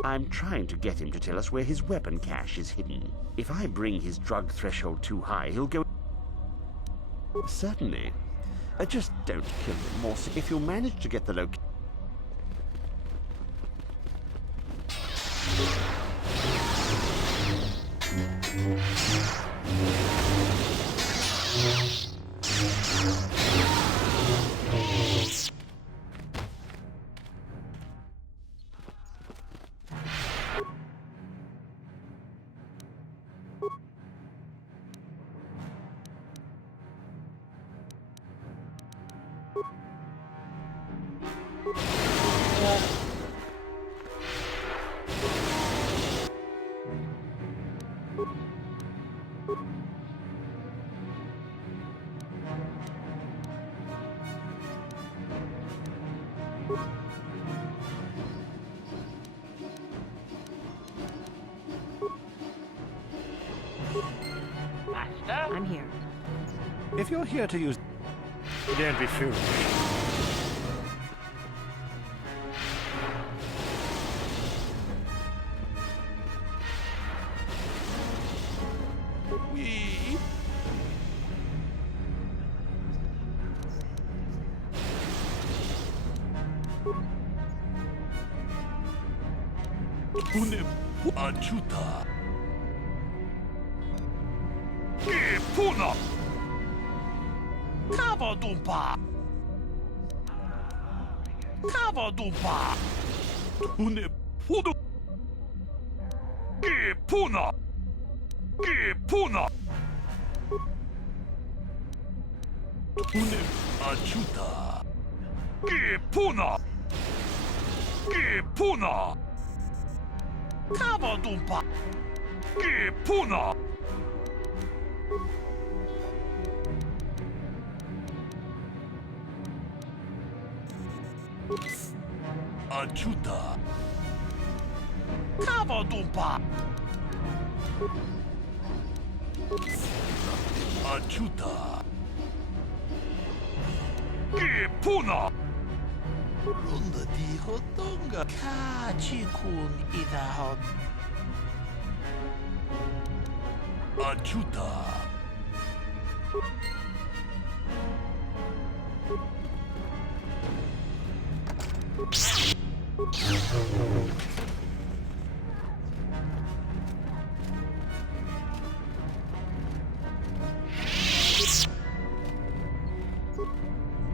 I'm trying to get him to tell us where his weapon cache is hidden. If I bring his drug threshold too high, he'll go... Certainly. Just don't kill him, or if you'll manage to get the location... I'm here. If you're here to use... Don't be foolish. We... Ajuda. Puna! Cavadumpa! Cavadumpa! Tune Pudu! Puna! Puna! Tune Ajuda! Puna! Puna! Cavadumpa! Puna! Ajuda! Cavadumpa! Ajuda! Puna! Runda di hotonga Kachikun idahot. Ajuda!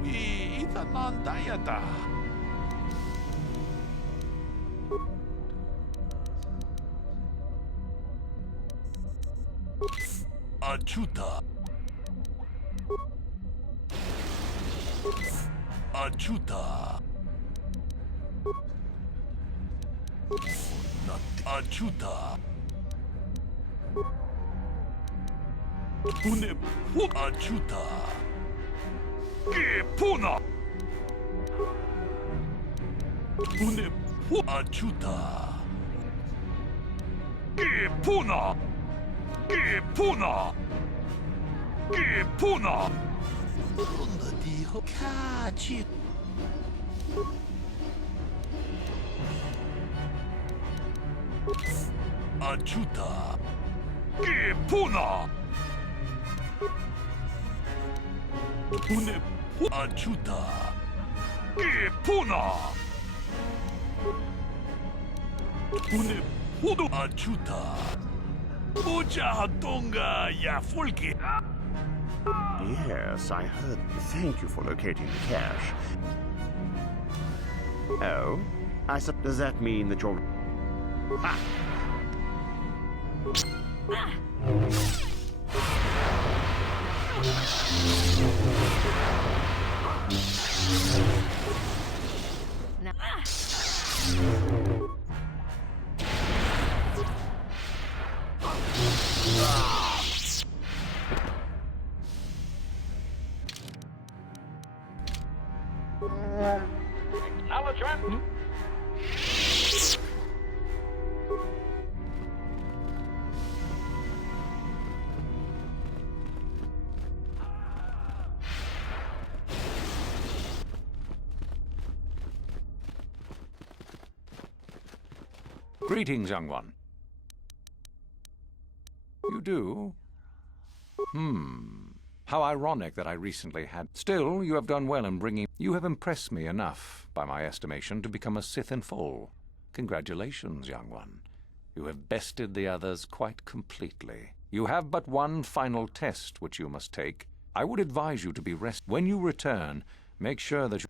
We itanan dayata. Ajuda. Ajuda. Ajuda. Une ajuda. Que puna. Une ajuda. Que puna. Que puna. Que puna. Onda dijo cachi. Ajuda. Que puna. Une ajuda. Que puna. Une ajuda. Mucha tonga ya fulki. Yes, I heard. Thank you for locating the cache. Oh? Does that mean that you're... Ha! Acknowledgement. Greetings, young one. You do? How ironic that I recently had... Still, you have done well in bringing... You have impressed me enough, by my estimation, to become a Sith in full. Congratulations, young one. You have bested the others quite completely. You have but one final test which you must take. I would advise you to be rested. When you return, make sure that you...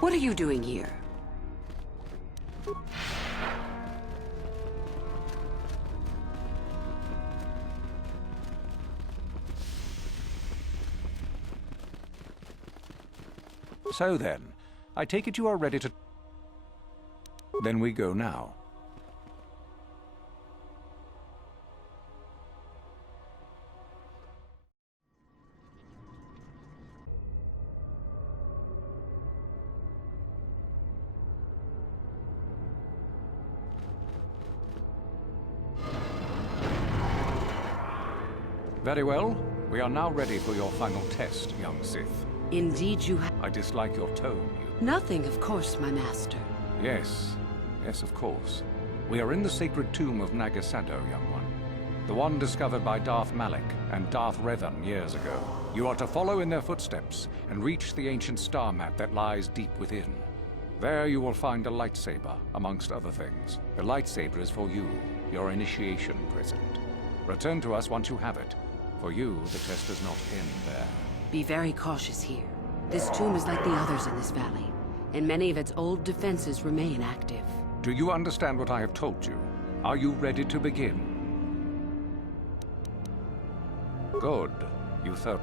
What are you doing here? So then, I take it you are ready to... Then we go now. Very well. We are now ready for your final test, young Sith. Indeed you have... I dislike your tone. Nothing, of course, my master. Yes. Yes, of course. We are in the sacred tomb of Nagasado, young one. The one discovered by Darth Malak and Darth Revan years ago. You are to follow in their footsteps and reach the ancient star map that lies deep within. There you will find a lightsaber, amongst other things. The lightsaber is for you, your initiation present. Return to us once you have it. For you, the test does not end there. Be very cautious here. This tomb is like the others in this valley, and many of its old defenses remain active. Do you understand what I have told you? Are you ready to begin? Good. You thought...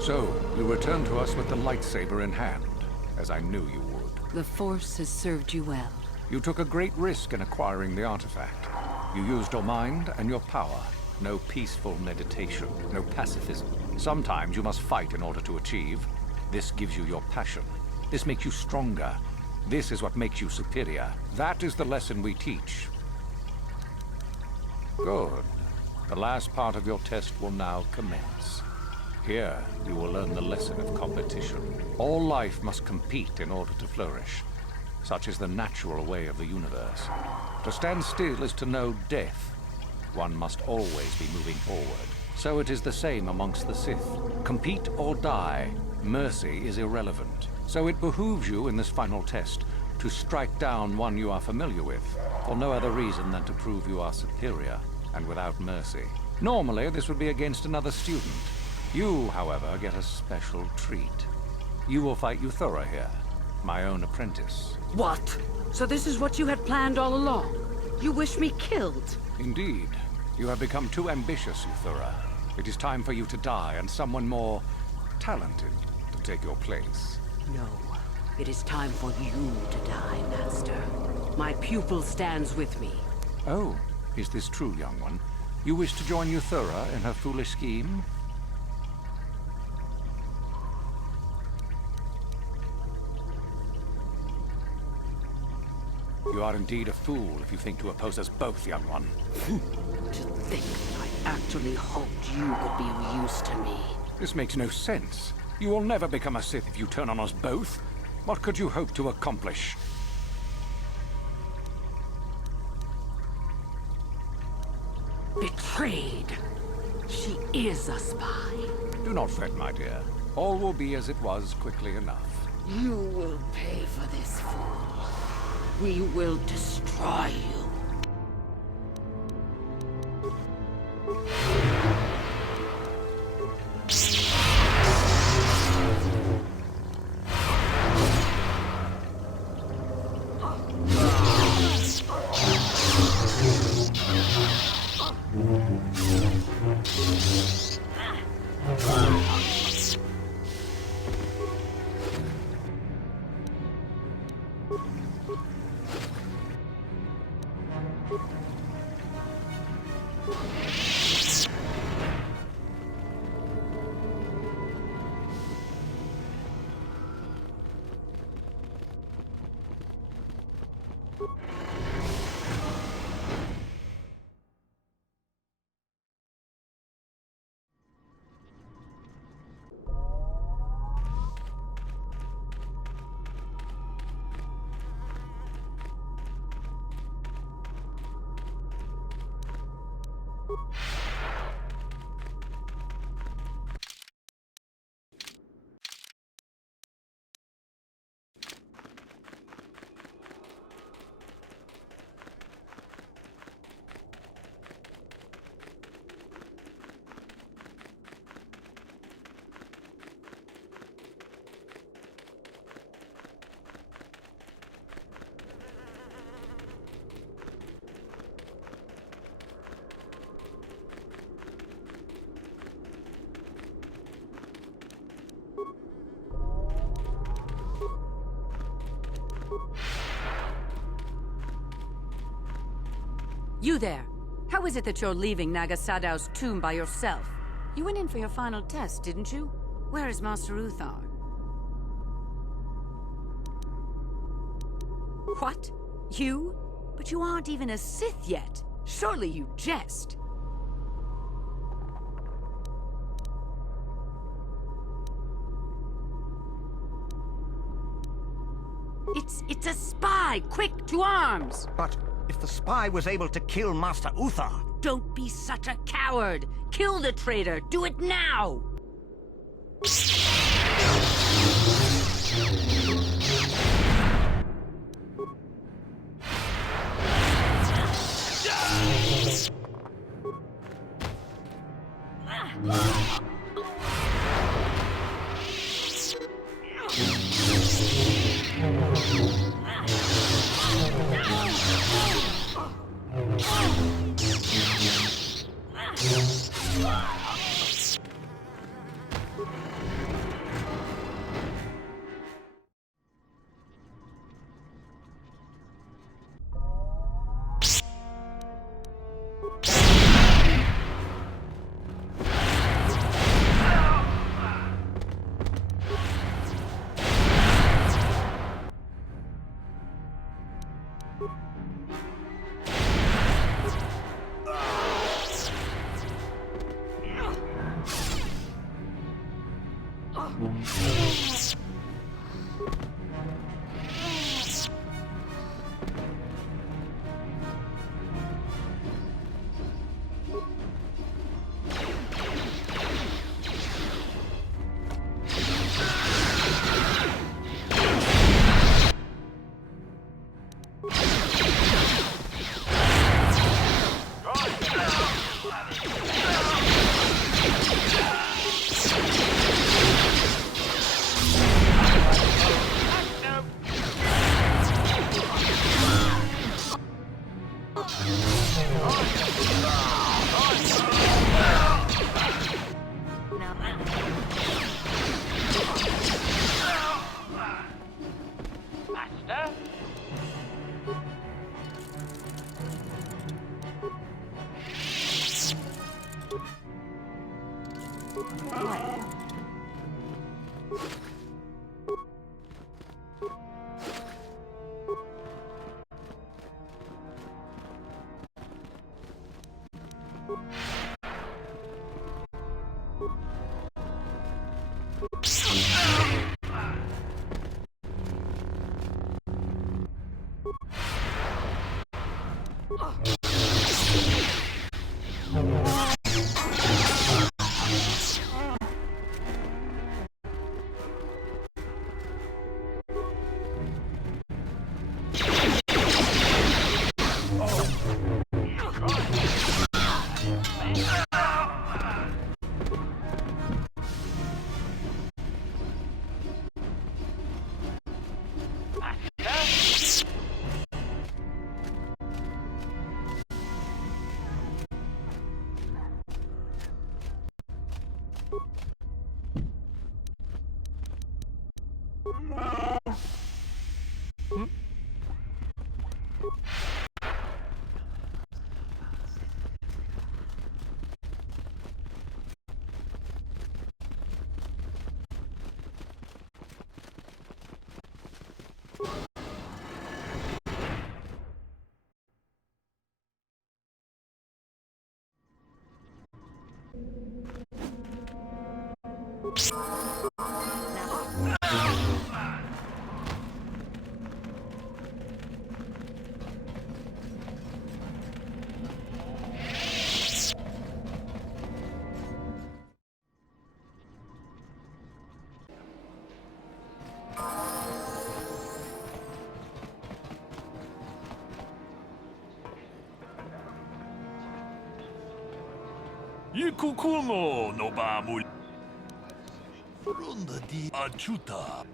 So, you return to us with the lightsaber in hand, as I knew you would. The Force has served you well. You took a great risk in acquiring the artifact. You used your mind and your power. No peaceful meditation, no pacifism. Sometimes you must fight in order to achieve. This gives you your passion. This makes you stronger. This is what makes you superior. That is the lesson we teach. Good. The last part of your test will now commence. Here, you will learn the lesson of competition. All life must compete in order to flourish. Such is the natural way of the universe. To stand still is to know death. One must always be moving forward. So it is the same amongst the Sith. Compete or die. Mercy is irrelevant. So it behooves you in this final test to strike down one you are familiar with, for no other reason than to prove you are superior and without mercy. Normally, this would be against another student. You, however, get a special treat. You will fight Euthura here, my own apprentice. What? So this is what you had planned all along? You wish me killed? Indeed. You have become too ambitious, Euthura. It is time for you to die, and someone more talented to take your place. No. It is time for you to die, Master. My pupil stands with me. Oh, is this true, young one? You wish to join Euthura in her foolish scheme? You are indeed a fool if you think to oppose us both, young one. To think that I actually hoped you could be of use to me. This makes no sense. You will never become a Sith if you turn on us both. What could you hope to accomplish? Betrayed. She is a spy. Do not fret, my dear. All will be as it was quickly enough. You will pay for this, fool. We will destroy you. You there! How is it that you're leaving Naga Sadow's tomb by yourself? You went in for your final test, didn't you? Where is Master Uthar? What? You? But you aren't even a Sith yet. Surely you jest. It's a spy! Quick, to arms! But if the spy was able to kill Master Uthar... Don't be such a coward! Kill the traitor! Do it now! Master? Il cuculo no va muy... Ronda di aiuta.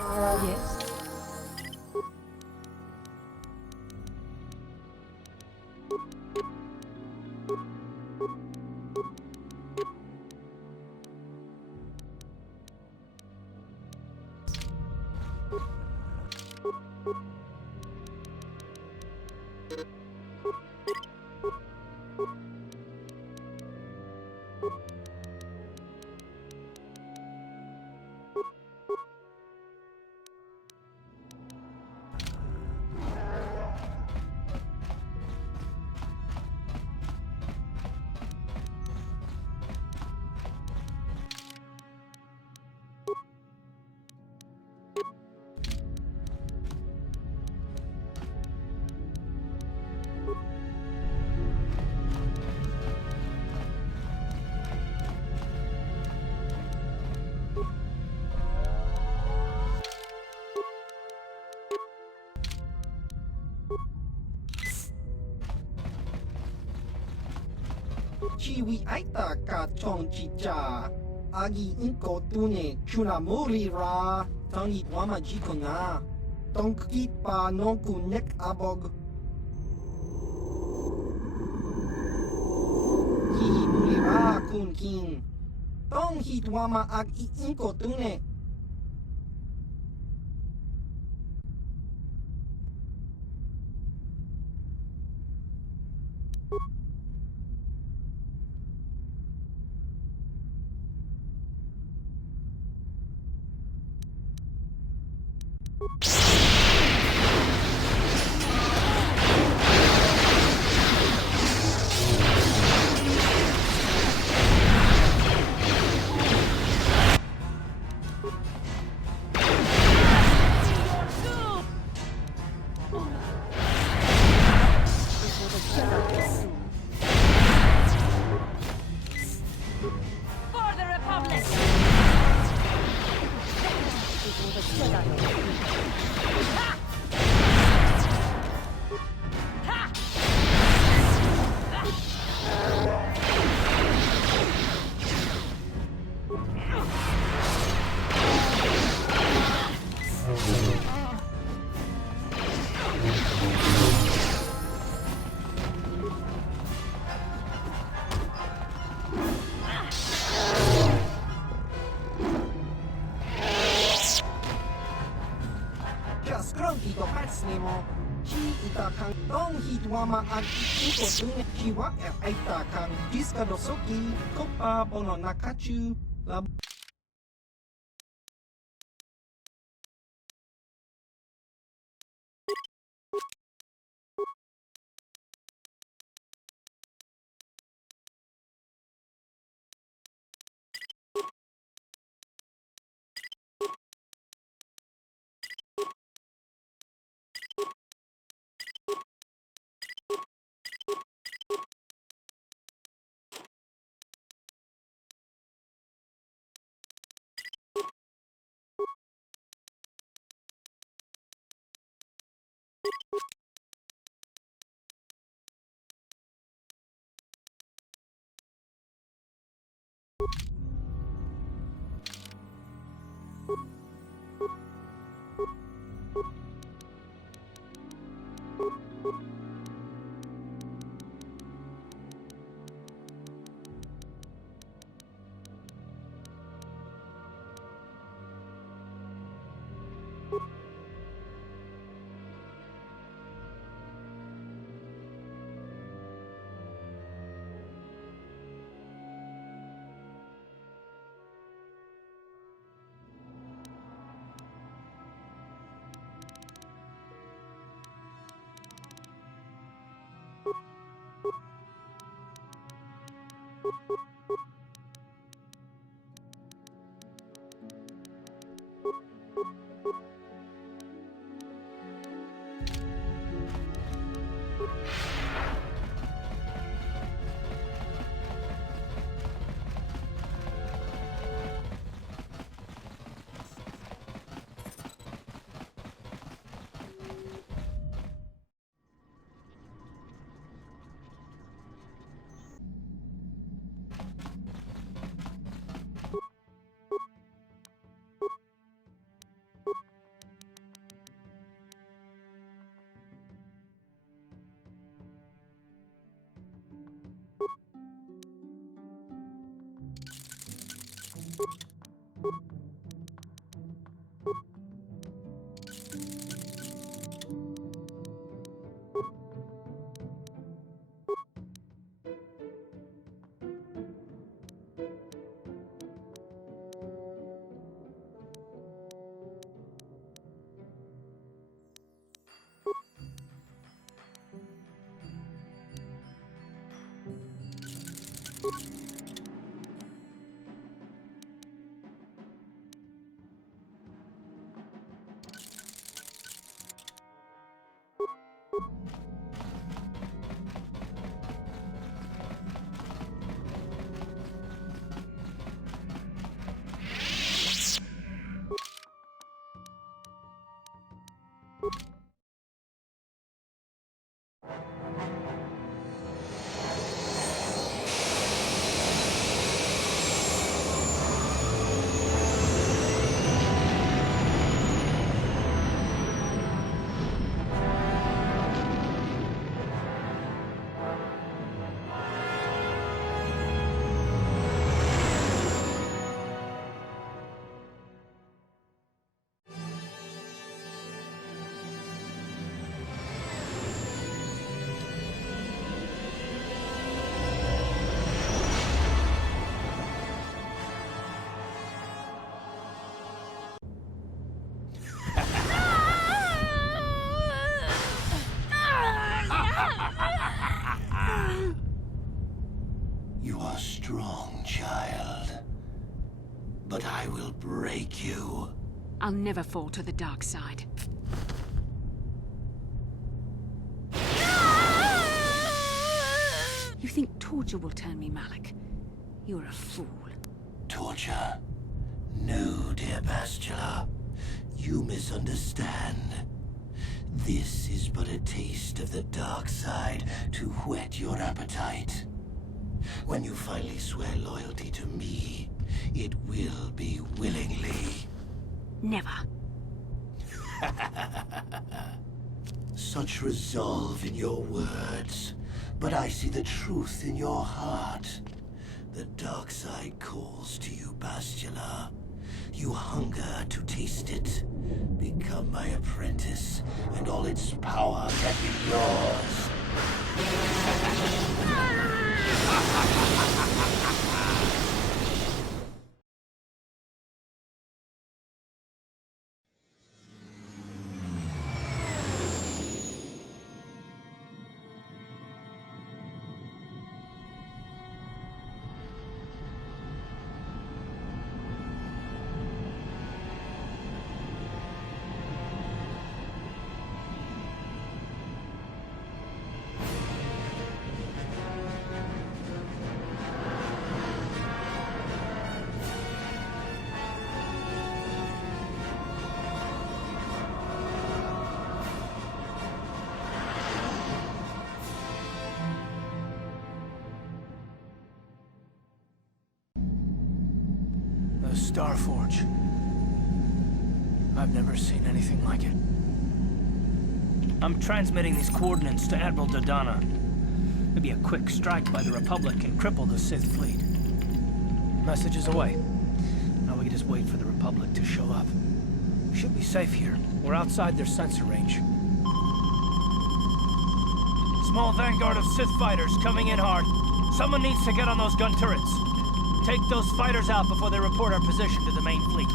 Yes? Chiwi aita ka chong chicha. Agi inko tune chunamuri ra. Tangi wama jiko na. Tongki pa nonku nek abog. Ki muri ra kun kin. Tong hit wama agi inko tune. For the Republic! Skronki do hacnemo. Chi ita kang tong hit wama ag iko tune chiwa aita kang diska dosoki kopa bono nakachu la You are strong, child. But I will break you. I'll never fall to the dark side. You think torture will turn me, Malik? You're a fool. Torture? No, dear Bastila. You misunderstand. This is but a taste of the dark side to whet your appetite. When you finally swear loyalty to me, it will be willingly. Never. Such resolve in your words, but I see the truth in your heart. The dark side calls to you, Bastila. You hunger to taste it. Become my apprentice, and all its power can be yours. The Starforge. I've never seen anything like it. I'm transmitting these coordinates to Admiral Dodonna. Maybe a quick strike by the Republic can cripple the Sith fleet. Message is away. Now we can just wait for the Republic to show up. We should be safe here. We're outside their sensor range. Small vanguard of Sith fighters coming in hard. Someone needs to get on those gun turrets. Take those fighters out before they report our position to the main fleet.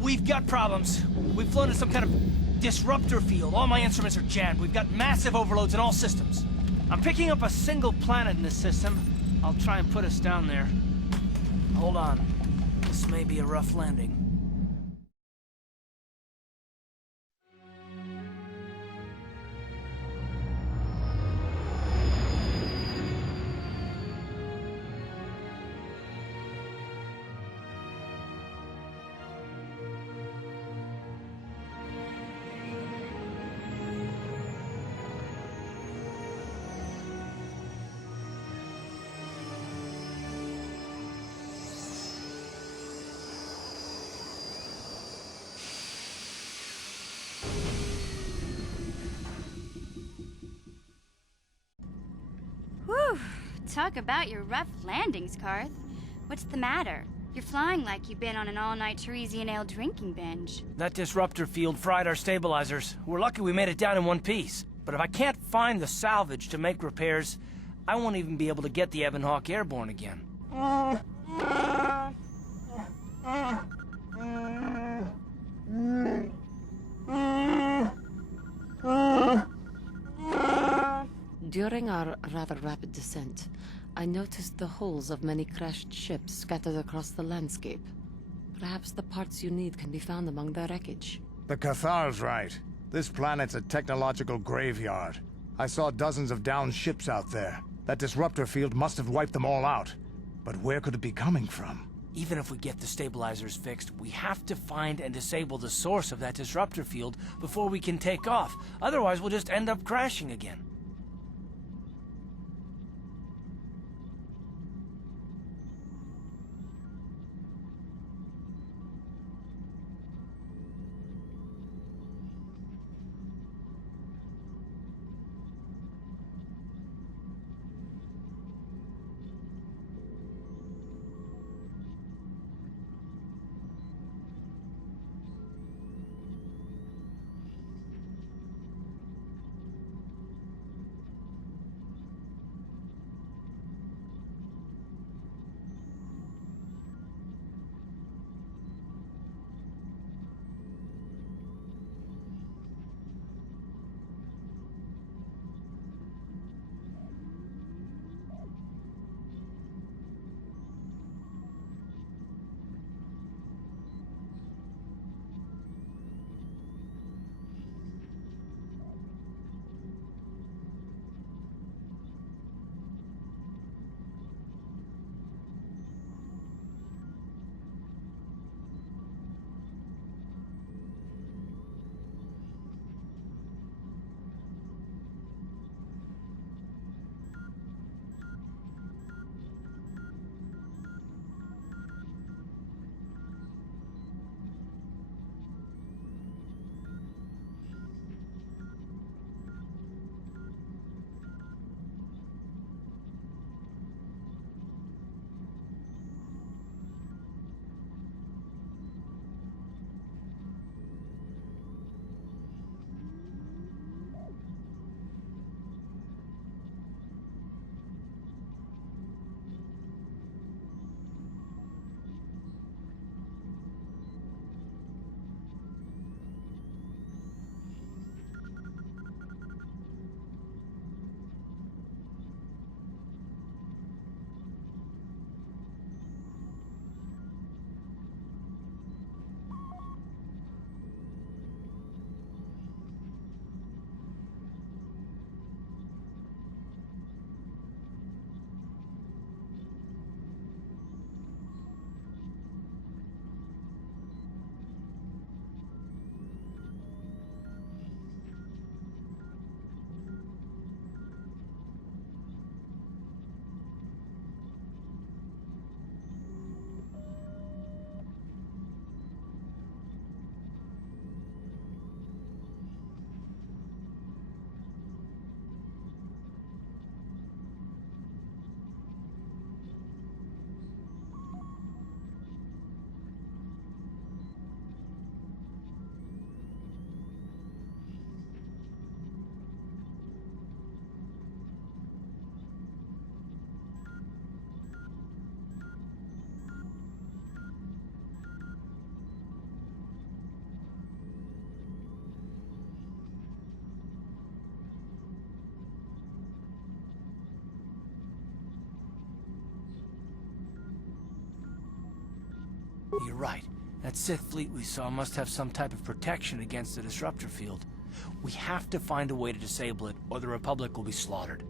We've got problems. We've flown to some kind of disruptor field. All my instruments are jammed. We've got massive overloads in all systems. I'm picking up a single planet in this system. I'll try and put us down there. Hold on. This may be a rough landing. Whew! Talk about your rough landings, Karth. What's the matter? You're flying like you've been on an all-night Teresian ale drinking binge. That disruptor field fried our stabilizers. We're lucky we made it down in one piece. But if I can't find the salvage to make repairs, I won't even be able to get the Ebon Hawk airborne again. During our rather rapid descent, I noticed the hulls of many crashed ships scattered across the landscape. Perhaps the parts you need can be found among the wreckage. The KOTOR's right. This planet's a technological graveyard. I saw dozens of downed ships out there. That disruptor field must have wiped them all out. But where could it be coming from? Even if we get the stabilizers fixed, we have to find and disable the source of that disruptor field before we can take off. Otherwise, we'll just end up crashing again. You're right. That Sith fleet we saw must have some type of protection against the disruptor field. We have to find a way to disable it, or the Republic will be slaughtered.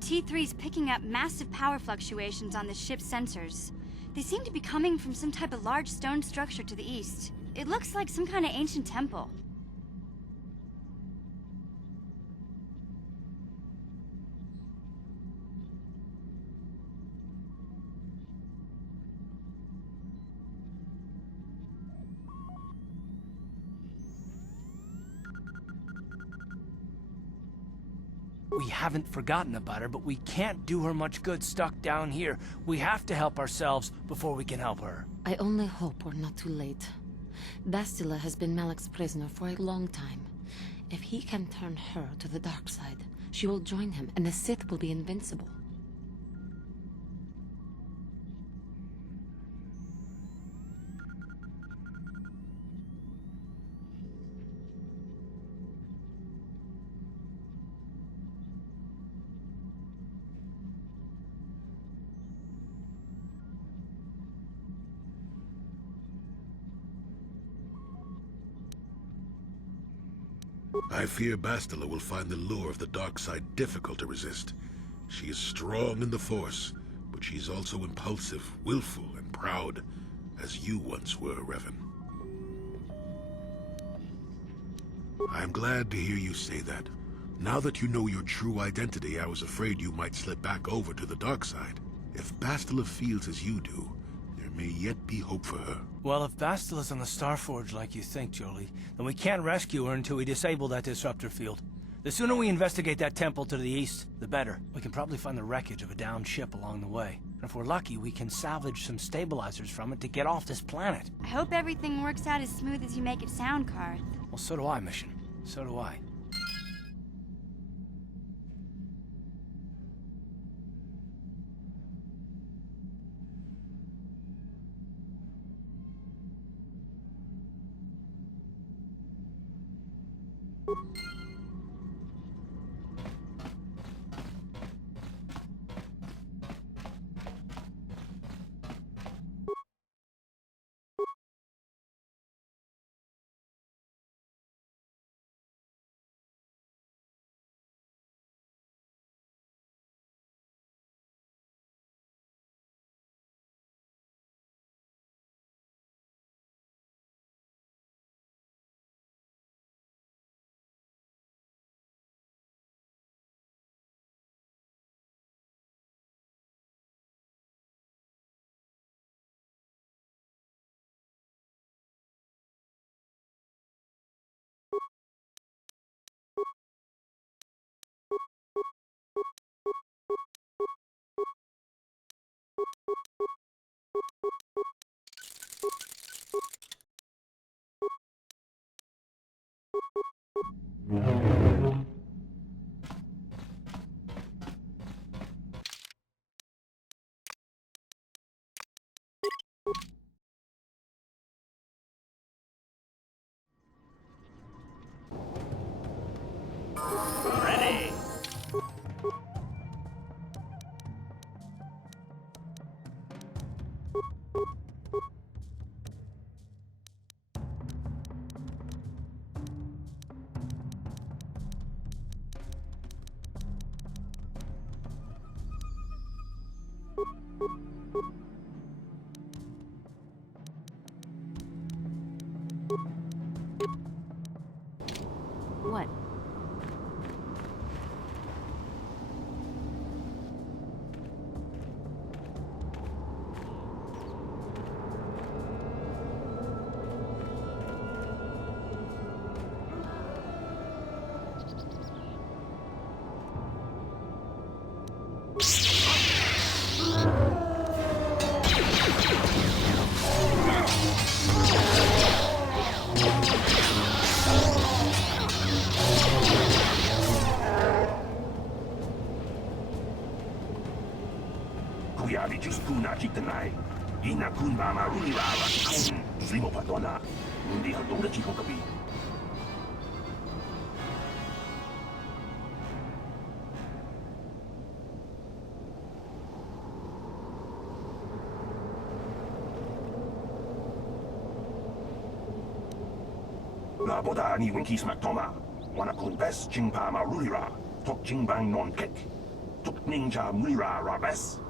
T3's picking up massive power fluctuations on the ship's sensors. They seem to be coming from some type of large stone structure to the east. It looks like some kind of ancient temple. We haven't forgotten about her, but we can't do her much good stuck down here. We have to help ourselves before we can help her. I only hope we're not too late. Bastila has been Malak's prisoner for a long time. If he can turn her to the dark side, she will join him, and the Sith will be invincible. I fear Bastila will find the lure of the dark side difficult to resist. She is strong in the Force, but she's also impulsive, willful, and proud, as you once were, Revan. I'm glad to hear you say that. Now that you know your true identity, I was afraid you might slip back over to the dark side. If Bastila feels as you do, there may yet be hope for her. Well, if Bastila's on the Starforge like you think, Jolie, then we can't rescue her until we disable that disruptor field. The sooner we investigate that temple to the east, the better. We can probably find the wreckage of a downed ship along the way. And if we're lucky, we can salvage some stabilizers from it to get off this planet. I hope everything works out as smooth as you make it sound, Karth. Well, so do I, Mission. So do I. Ready! What? Kuya di Juskuna Chitanai. Ina kun mama Runiwala kun Slimo Padona. Hindi haldong na Chico Kapi. La boda ni winkis matoma. Wana kun bes chingpa marulira. Tok chingbang non kek. Tok ninja mulira rabes.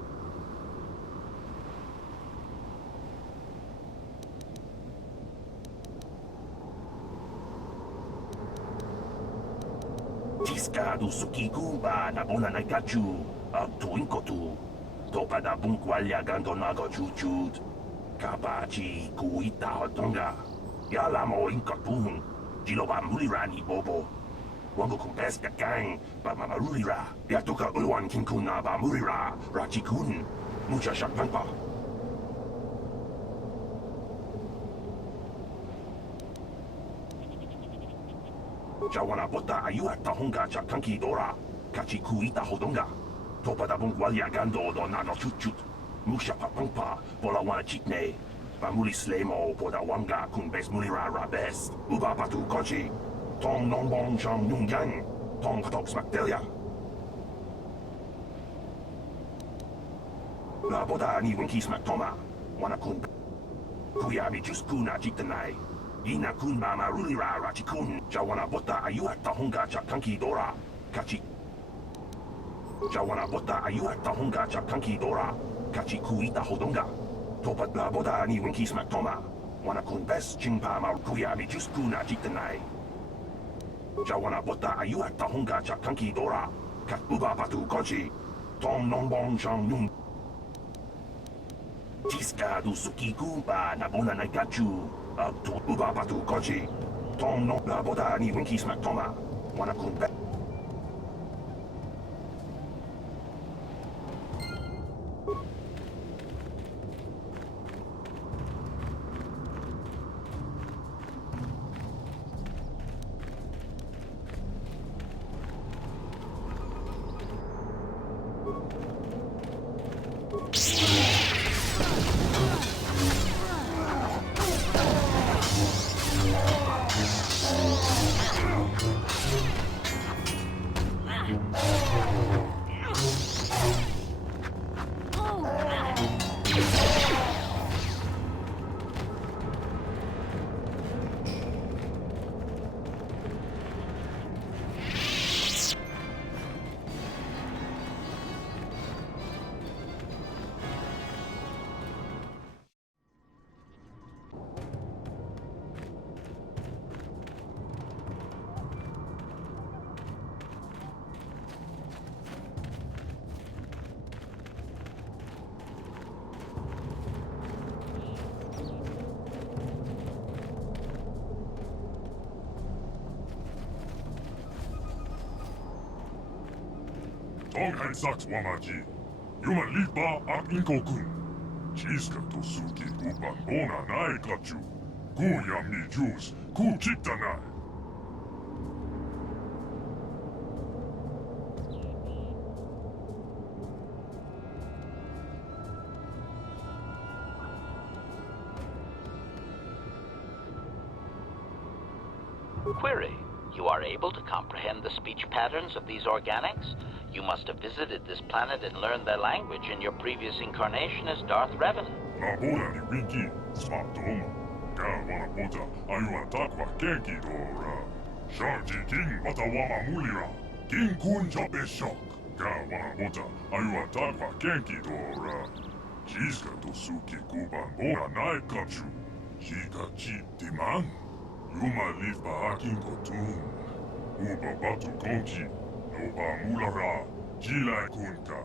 Tiska du suki kumba na bona na gachu. Ab tuinkotu. Topa da bunkwalya gandonago chuchut. Kabachi kuita hotonga. Yalamo inkatun. Jiloba mulirani bobo. Wango kumpes kakang. Ba mamarulira. Yatoka ulwan kinkuna ba mulira. Rachikun. Mucha shakpanpa. Jawana bota ayuata honga chakanki dora. Kachi kuita hodonga. Topa da bunkwalya gando donago chuchut. Musha papangpa. Bola wana chitne. Bamuli slemo poda wanga kumbes mulira rabes. Uba patu kochi. Tong nongbong chang nungyang. Tong katok smaktelia. La boda ni winki smaktoma. Wana kun. Kuyabi juskuna jitanai. Ina kun mama rulira rachikun. Jawana bota ayuata honga chakanki dora. Kachi. Jawana bota ayuata honga chakanki dora. Kachi kuita hodonga. Topat la boda ni winki smaktoma. Wana kun bes chingpa ma kuyabi juskuna jitanai. Jawana bota ayuata honga chakanki dora. Kat uba patu kochi. Tong nongbong chang nung. Tiska du suki kumpa na bona na gachu. Ab tu uba patu kochi. Tong no la boda ni winki smaktoma. Wana kun bes. Tonghan Saks Wamaji. Yuma Lipa ak Inkokun. Chiska to Suki Kupan Bona Nai Kachu. Ku Yam ni Juice. Ku Chitanai. Query. You are able to comprehend the speech patterns of these organics? You must have visited this planet and learned their language in your previous incarnation as Darth Revan. La boda ni Winky, Smartoma. Ka wana bota ayuan takwa kenki dora. Sharji king watawama mulira. King kun jabe shock. Ka wana bota ayuan takwa kenki dora. Shiska to suki kuban bona nai kachu. Shika chi diman. Yuma live ba akin kotun. Uba batu konchi. Noba mulara. Jila kunka.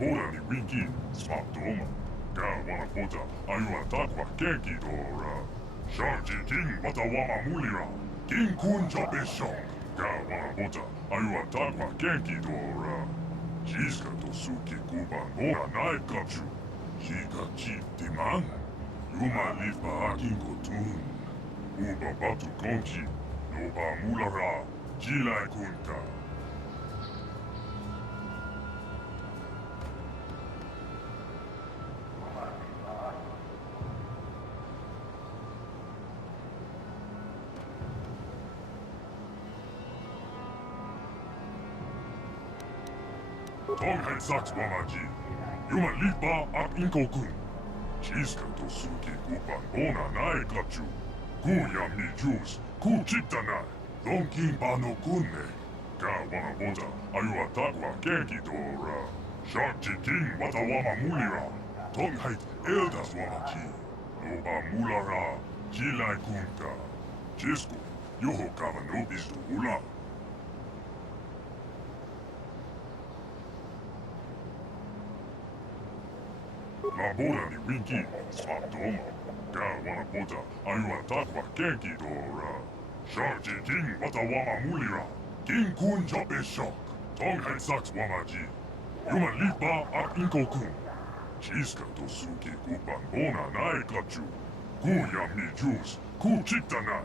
Boda ni Winky, Smartoma. Ka wana bota ayuan takwa kenki dora. Sharji king watawama mulira. King kun jabe shock. Ka wana bota ayuan takwa kenki dora. Jiska to suki kuban ora nai kachu. Jika chip diman. Yuma live ba akin kotun. Uba batu konji. Noba mulara. Jilai kunta. Tonghead Saks Wamaji. Yuma Lipa ak Inkokun. Jiska to suki kupan bona nai kachu. Ku yam ni juice. Ku chitanai. Donkin pa no kunne. Ka wama bota. Ayu atakwa kenki dora. Sharchi king wata wama mulira. Tonghead eldas wamaji. Noba mulara. Jilai kunta. Jisku. Yoho kava no bistu hula. La bola ni winki, spatoma. Ka wana bota, ayu atakwa kenki dora. Sharji king wata wama mulira. King kun jobe shock. Tonghead Saks wamaji. Yuma lipa ak inkokun. Jiska to suki kupan bona nai kachu. Ku yam ni juice, ku chitanai.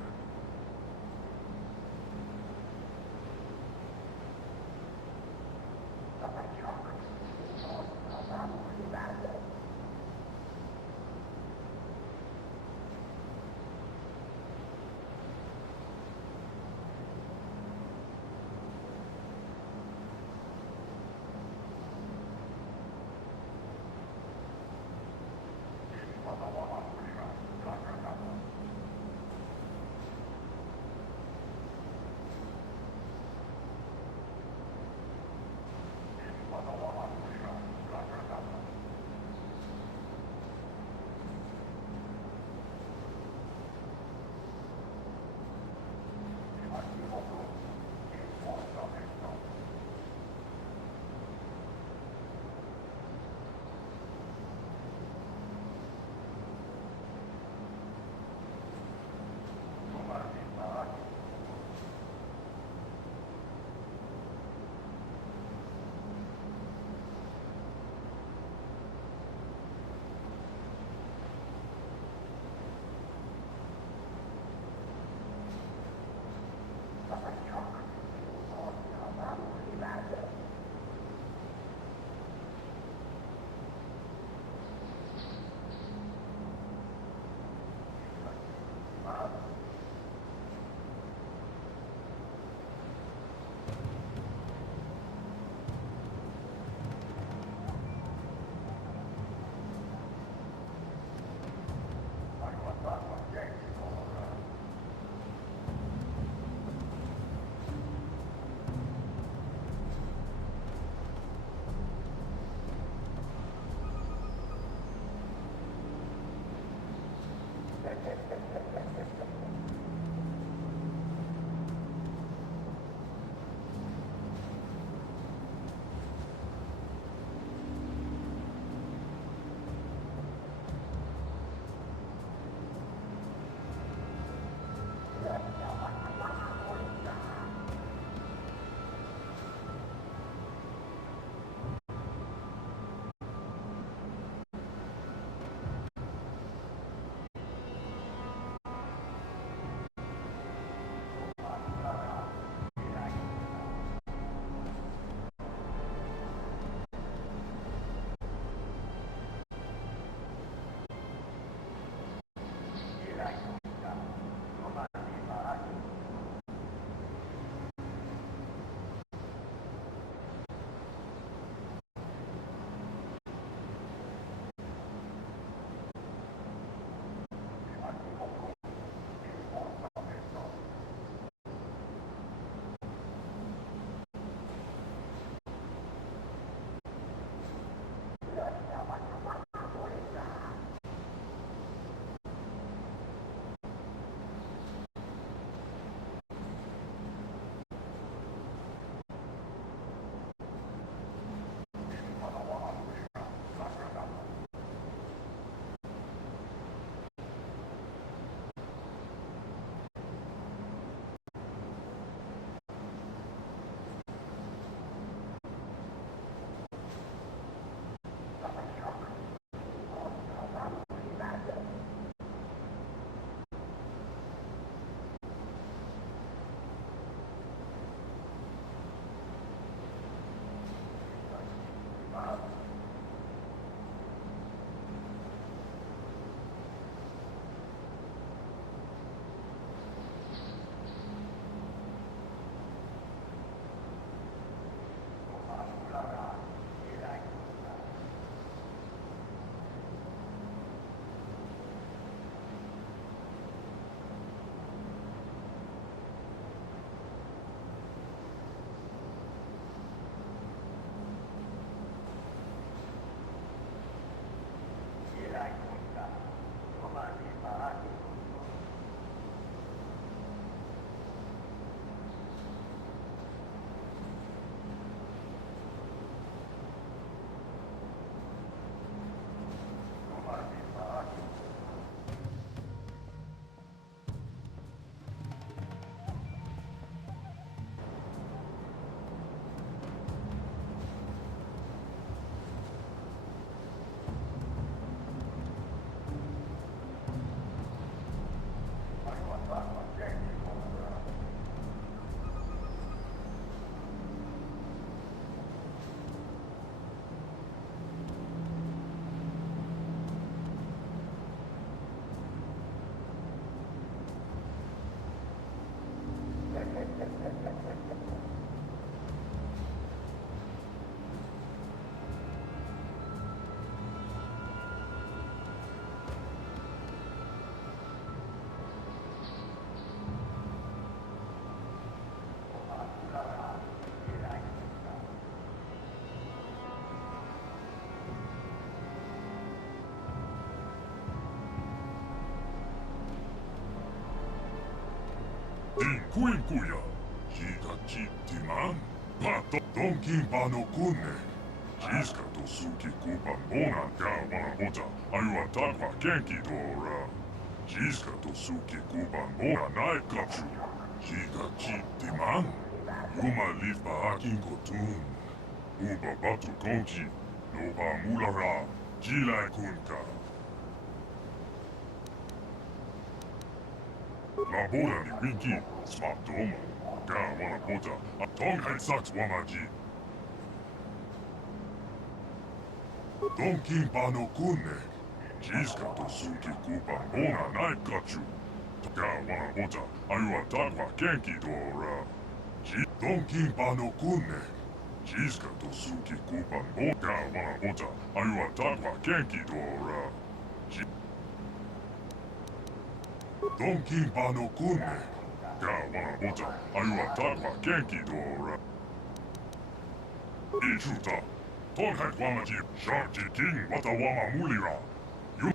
Din kuinkuja. Chica chittiman. Pato donkin pano kunne. Chiska tosuki kupan bonan kawana ota. Ayua takwa kenki dora. Chiska tosuki kupan bonan naikatsu. Chica chittiman. Yuma lifa akin kotun. Uba batu konchi. Nova mulara. Jilai kunka. La bola ni winki. Smatoma. Kawana bota. Atong hai saks wamaji. Donkin pano kunne. Chiska tosuki kupan bona naikachu. Kawana bota. Ayua takwa kenki dora. Donkin pano kunne. Chiska tosuki kupan bona. Kawana bota. Ayua takwa kenki dora. Donkin pano kunne. Kawana bota. Ayua takwa kenki dora. Ichuta. Tonhak wamaji. Sharji king wata wama mulira. You.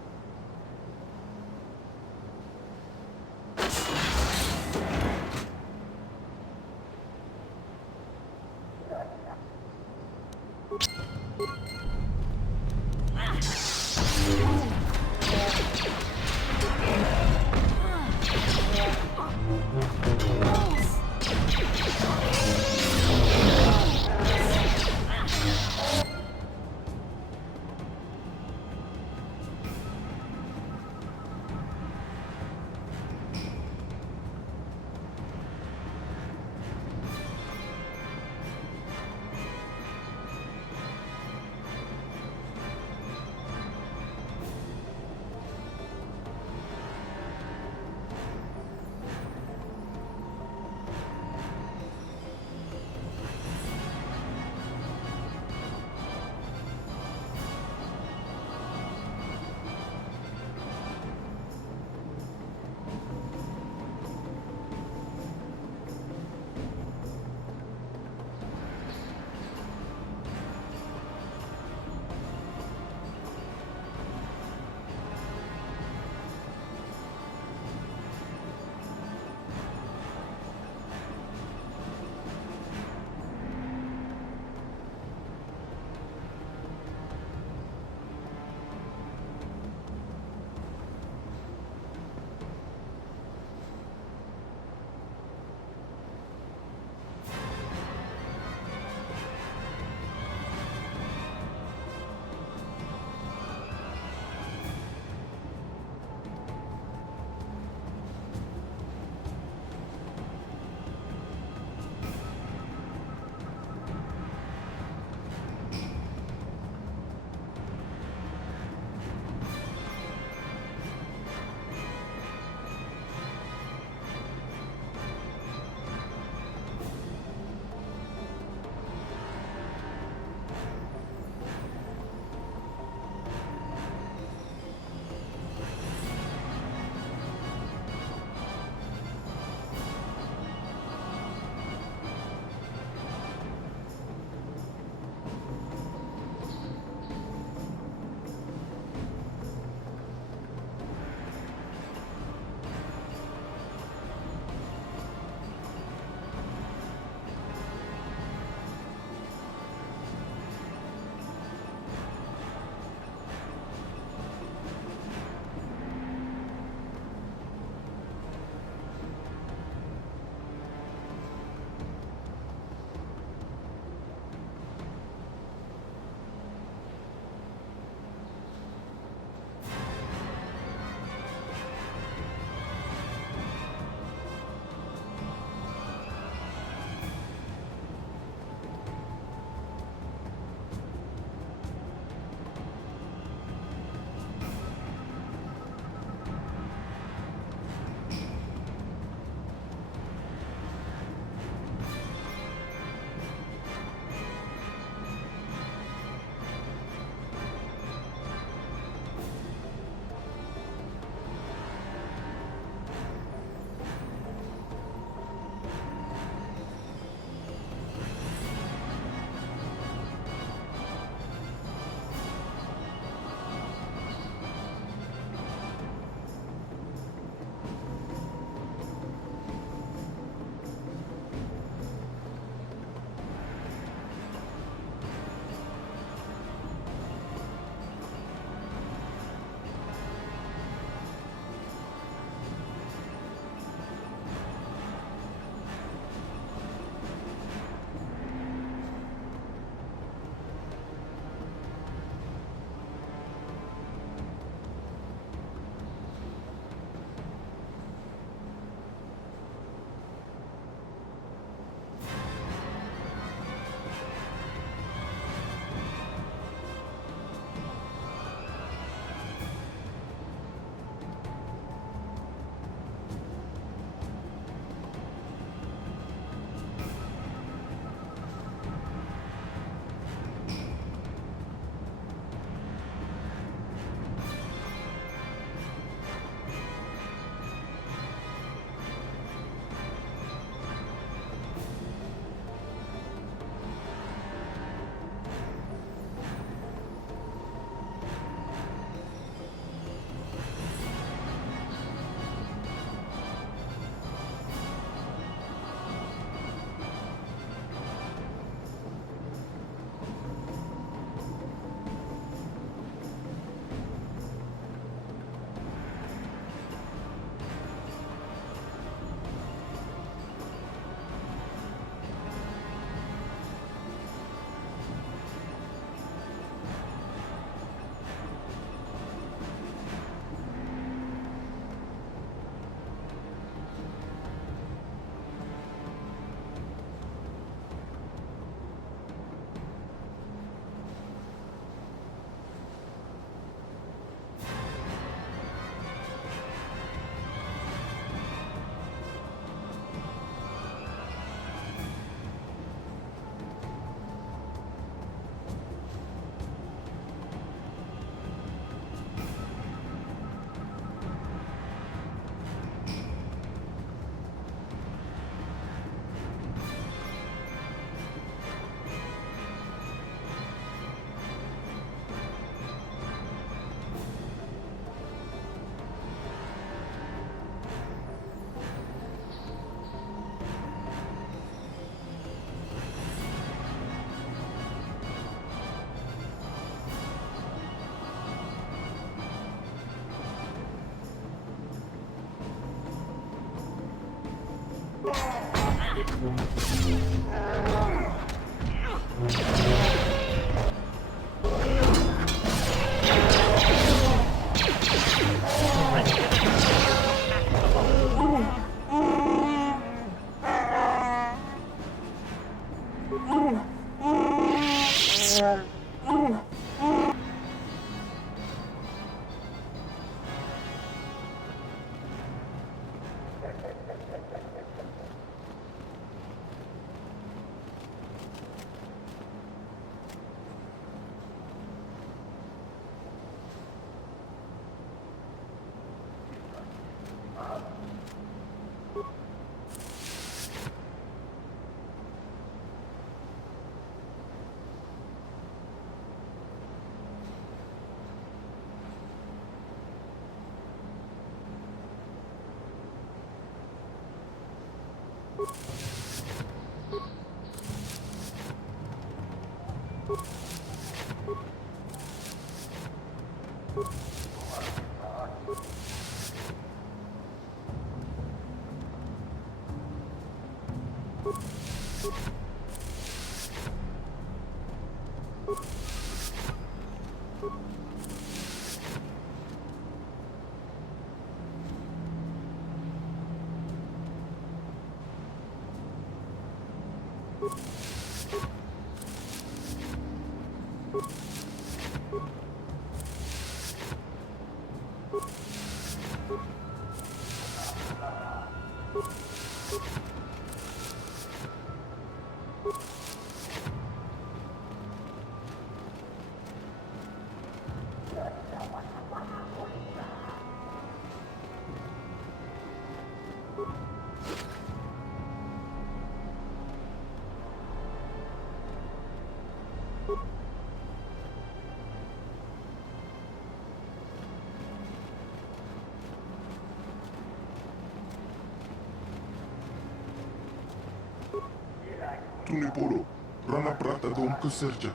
Tunipolo, rana prata dom kuserja.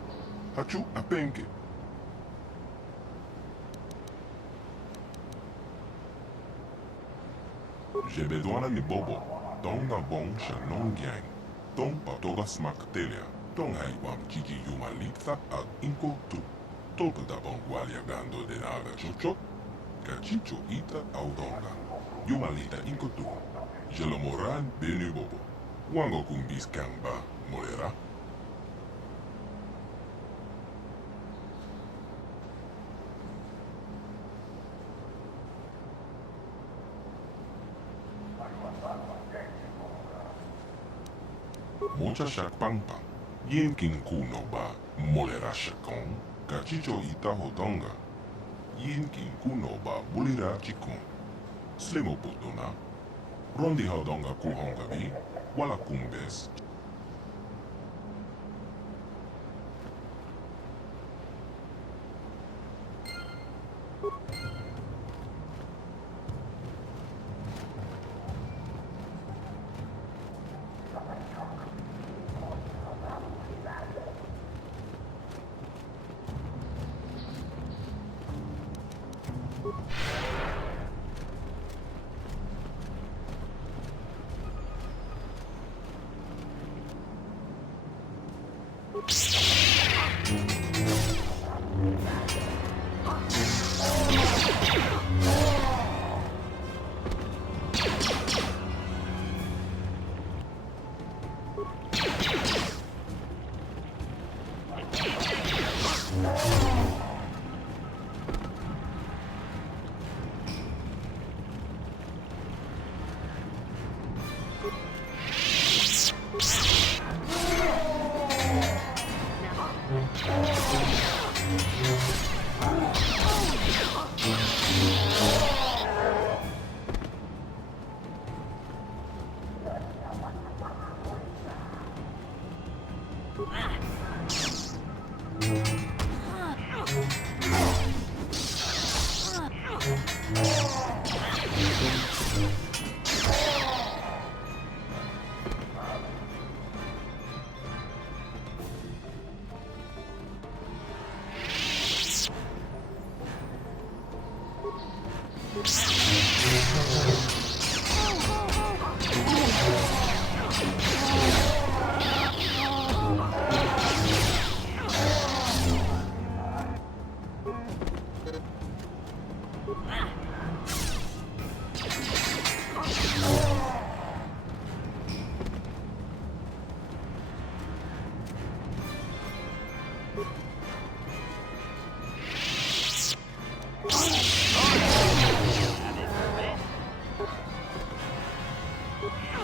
Hachu apenke. Jebedwana ni bobo, tonga bong shanong gang. Tong patoga smak telia. Tong haiwam chichi yumalitha ag inko tu. Tolpa da bong gualia gando de naga chocho. Cachicho ita audonga. Yumalita inko tu. Jelomoran benu bobo. Wango kumbis kamba, molera. Mocha shak pang pang. Yin kin kuno ba, molera shakong. Kachicho ita hodonga. Yin kin kuno ba, bulira chikong. Slimo putuna. Rondi hodonga kuhonga bi. Wala kumbes.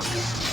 Master?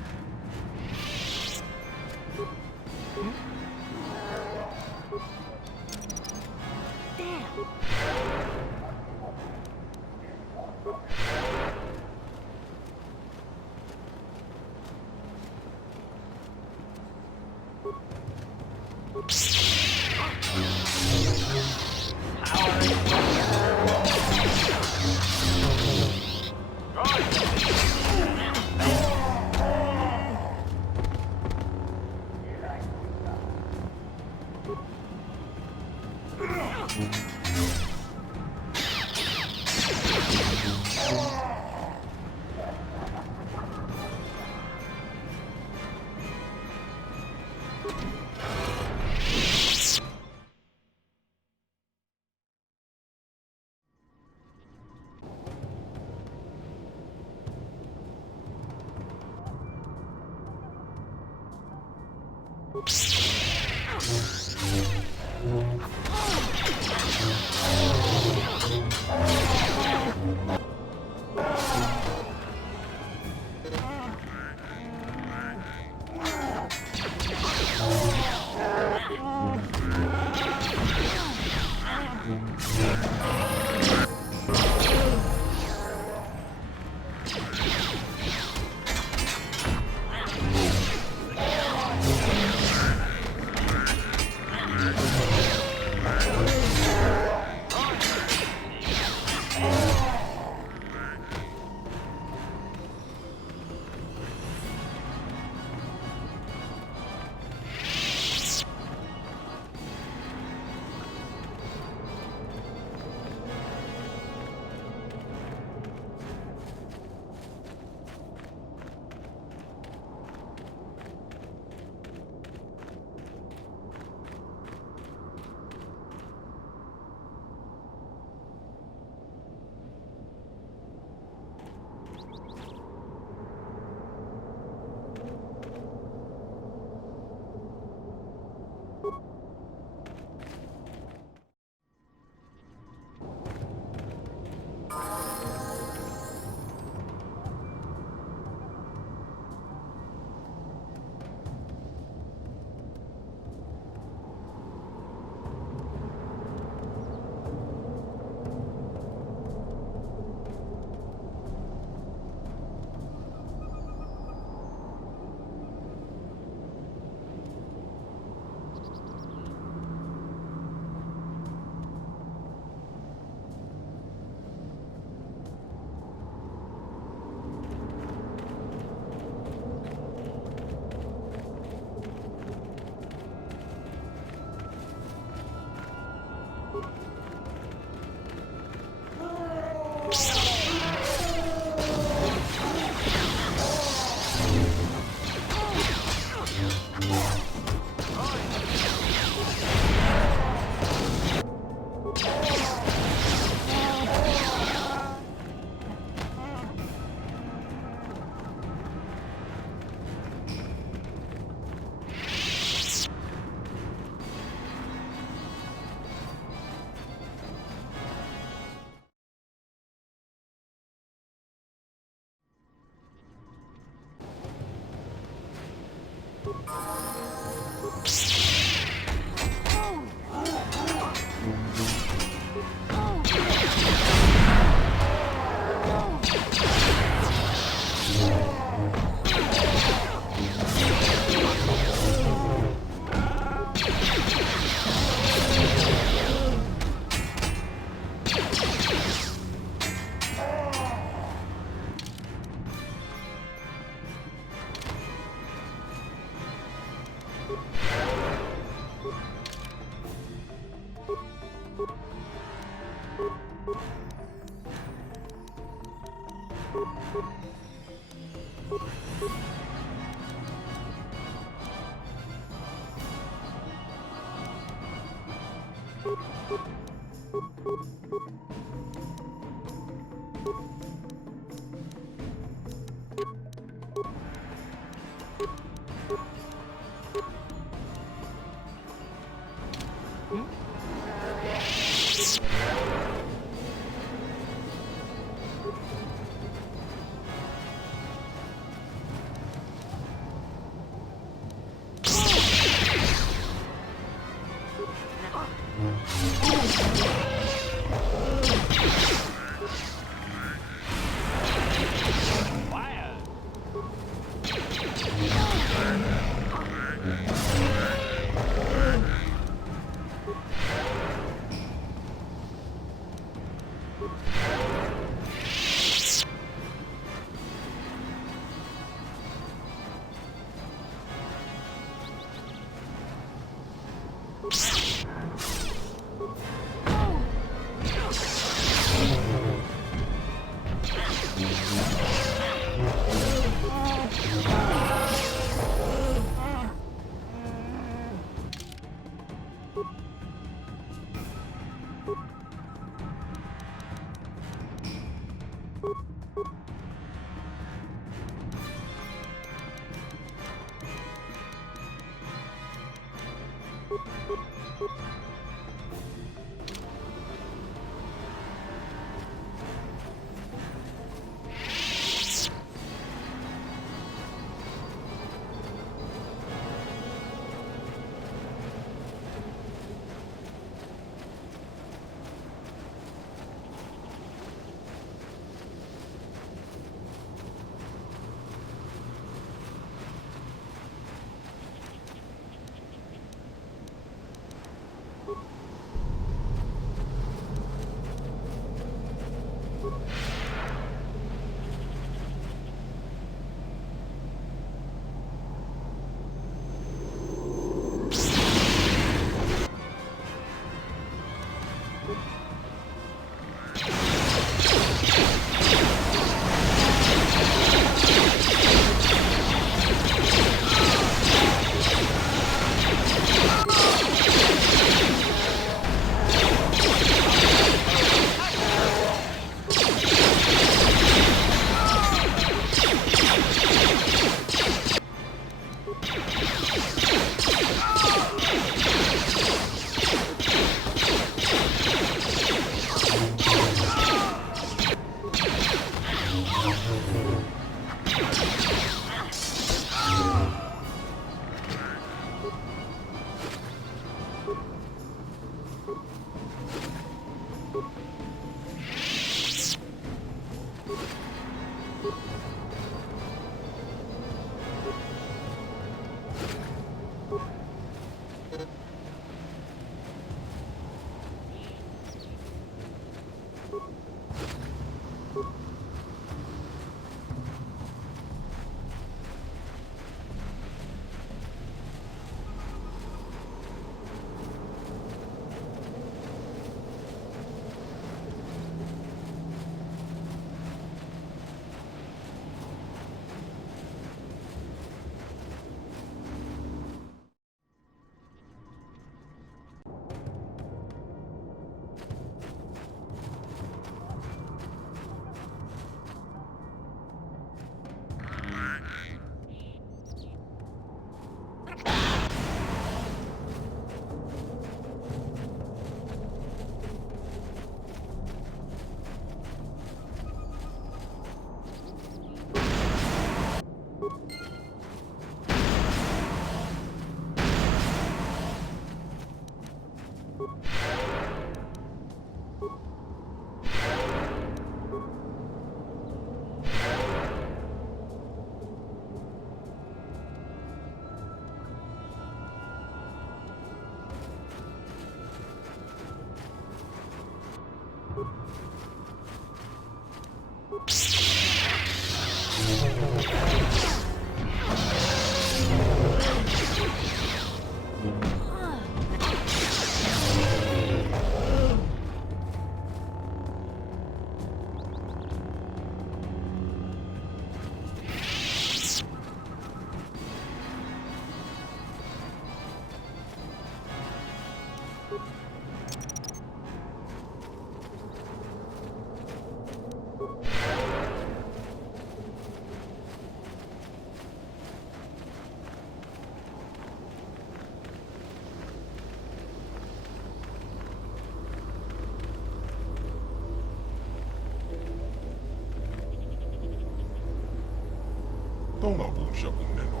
Tonga punsha kunneno.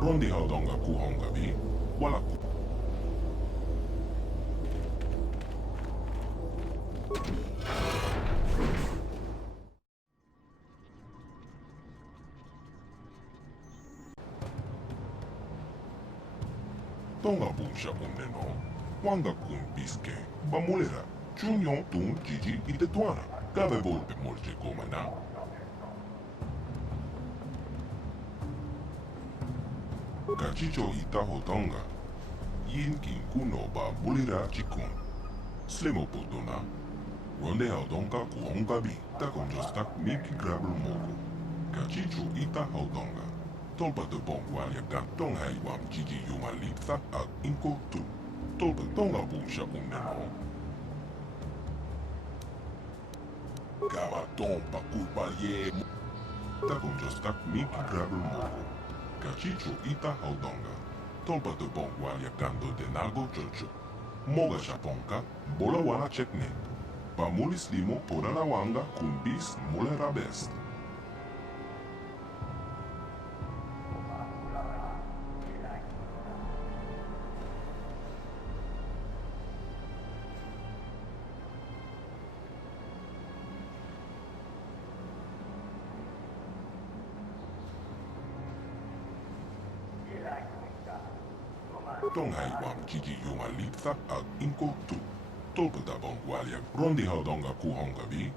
Rondi haudonga kuhongavi, walaku. Tonga punsha kunneno. Wanga kun piske, bamulera, chunyon tun jiji itetuana. Cabe volpe molche komana. Kachicho itaho tonga. Yin kin kuno ba mulira chikun. Slemo podona. Ronde Haudonga Kuhongabi, Takonjostak Miki Grabber Mogo. Kachicho Ita Haudonga. Tolpa de Bongwalia Gantong Haiwam Gigi Yumalitha Ag Inko Tu. Tolpa Tonga Busha Uneno. Gabaton Pakulpa Ye. Takonjostak Miki Grabber Mogo. Kachicho Ita Haudonga. Tolpa de Bongwalia Gando de Nago Chocho. Moga Shaponka, Bola Wana Chekne. Pamulis Limo Porana Wanga Kumbis Mulera Best. Tong Haiwam Gigi Yumalitha Ag Inko Tu. Tolpa da Bongwalia Rondi Haudonga Kuhongabi.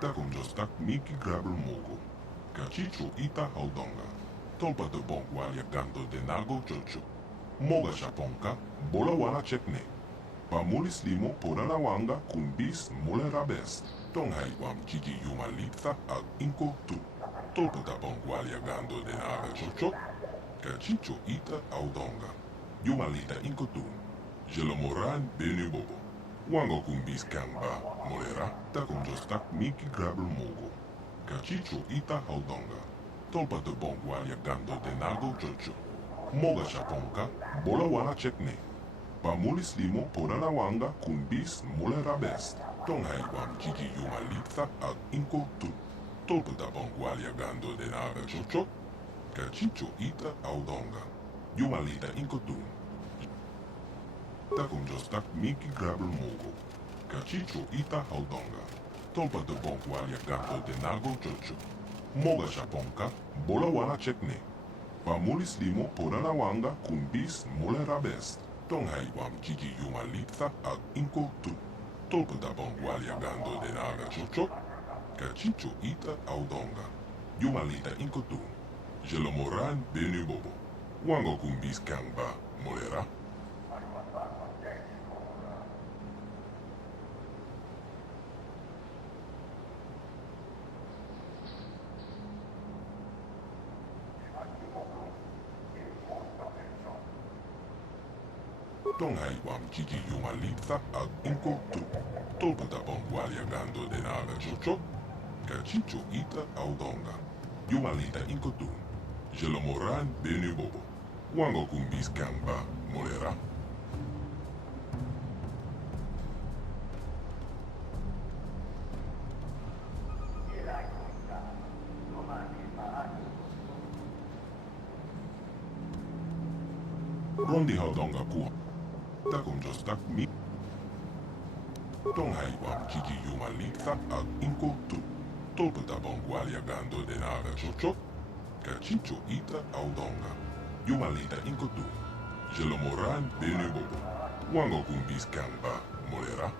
Takonjostak Miki Grabber Mogo. Kachicho Ita Haudonga. Tolpa de Bongwalia Gando de Nago Chocho. Moga Shaponka, Bola Wana Chekne. Pamulis Limo Porana Wanga Kumbis Mulera Best. Tong Haiwam Gigi Yumalitha Ag Inko Tu. Tolpa da Bongwalia Gando de Naga Chocho. Kachicho Ita Haudonga. Yumalita Inko Tu. Jelomoran Benu Bobo. Wango Kumbis Kamba Mulera. Takonjostak Miki Grabber Mogo. Kachicho Ita Haudonga. Tolpa de Bongwalia Gando de Nago Chocho. Moga Shaponka, Bola Wana Chekne. Pamulis Limo Porana Wanga Kumbis Mulera Best. Tong Haiwam Gigi Yumalitha Ag Inko Tu. Tolpa da Bongwalia Gando de Naga Chocho. Kachicho Ita Haudonga. Yumalita Inko Tu. Takonjostak Miki Grabber Mogo. Kachicho Ita Haudonga. Tolpa de Bongwalia Gando de Nago Chocho. Moga Shaponka, Bola Wana Chekne. Pamulis Limo Porana Wanga Kumbis Mulera Best. Tong Haiwam Gigi Yumalitha Ag Inko Tu. Tolpa da Bongwalia Gando de Naga Chocho. Kachicho Ita Haudonga. Yumalita Inko Tu. Jelomoran Benu Bobo. Wango Kumbis Kamba Mulera. Tong Haiwam Gigi Yumalitha Ag Inko Tu. Tolpa da Bongwalia Gando de Naga Chocho. Kachicho Ita Haudonga. Yumalita Inko Tu. Jelomoran Benu Bobo. Wango Kumbis Kamba Mulera. Rondi Haudonga Kuh. Takonjostak Mi. Tong Haiwam Gigi Yumalitha Ag Inko Tu. Tolpa da Bongwalia Gando de Naga Chocho. Kachicho Ita Haudonga. Yumalita Inko Tu. Jelomoran Benu Bobo. Wango Kumbis Kamba Mulera.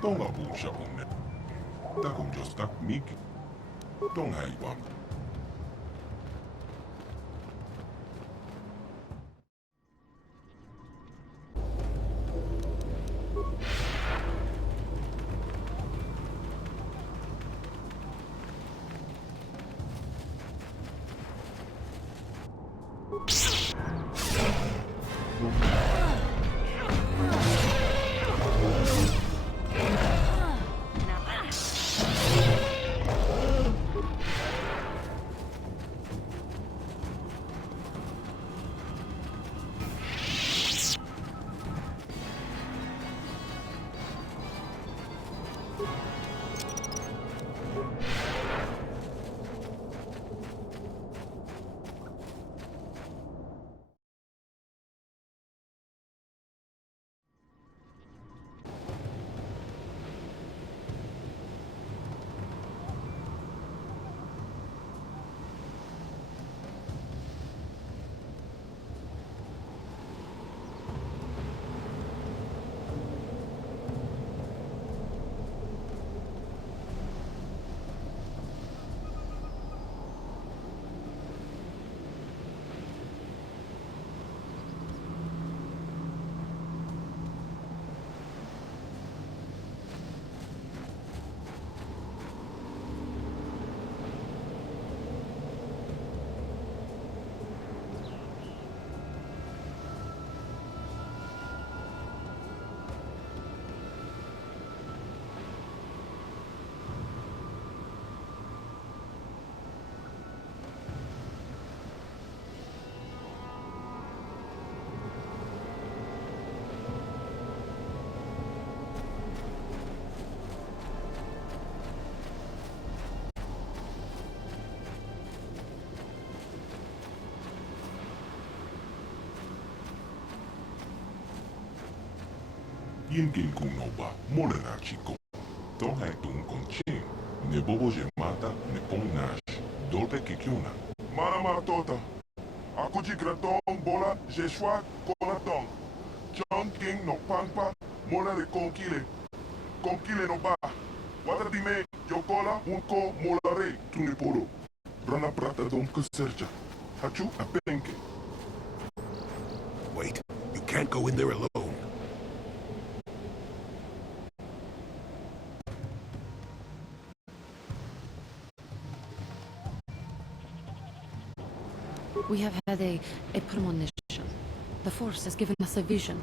Tonga puusha onne. Takum jos tak mik. Tong häipam. Yinkin kunoba, molera chico. Tong hai tung kon ching. Ne bobo je mata, ne pong nash. Dolpe kikyuna. Manama tota. Akuji gratong bola, je shwa konatong. Chong king no pangpa, mola de konkile. Konkile no ba. Wata dime, yokola, unko molare, tuniporo. Rana prata dom kuserja. Hachu apenke. Wait, you can't go in there alone. We have had a premonition. The Force has given us a vision.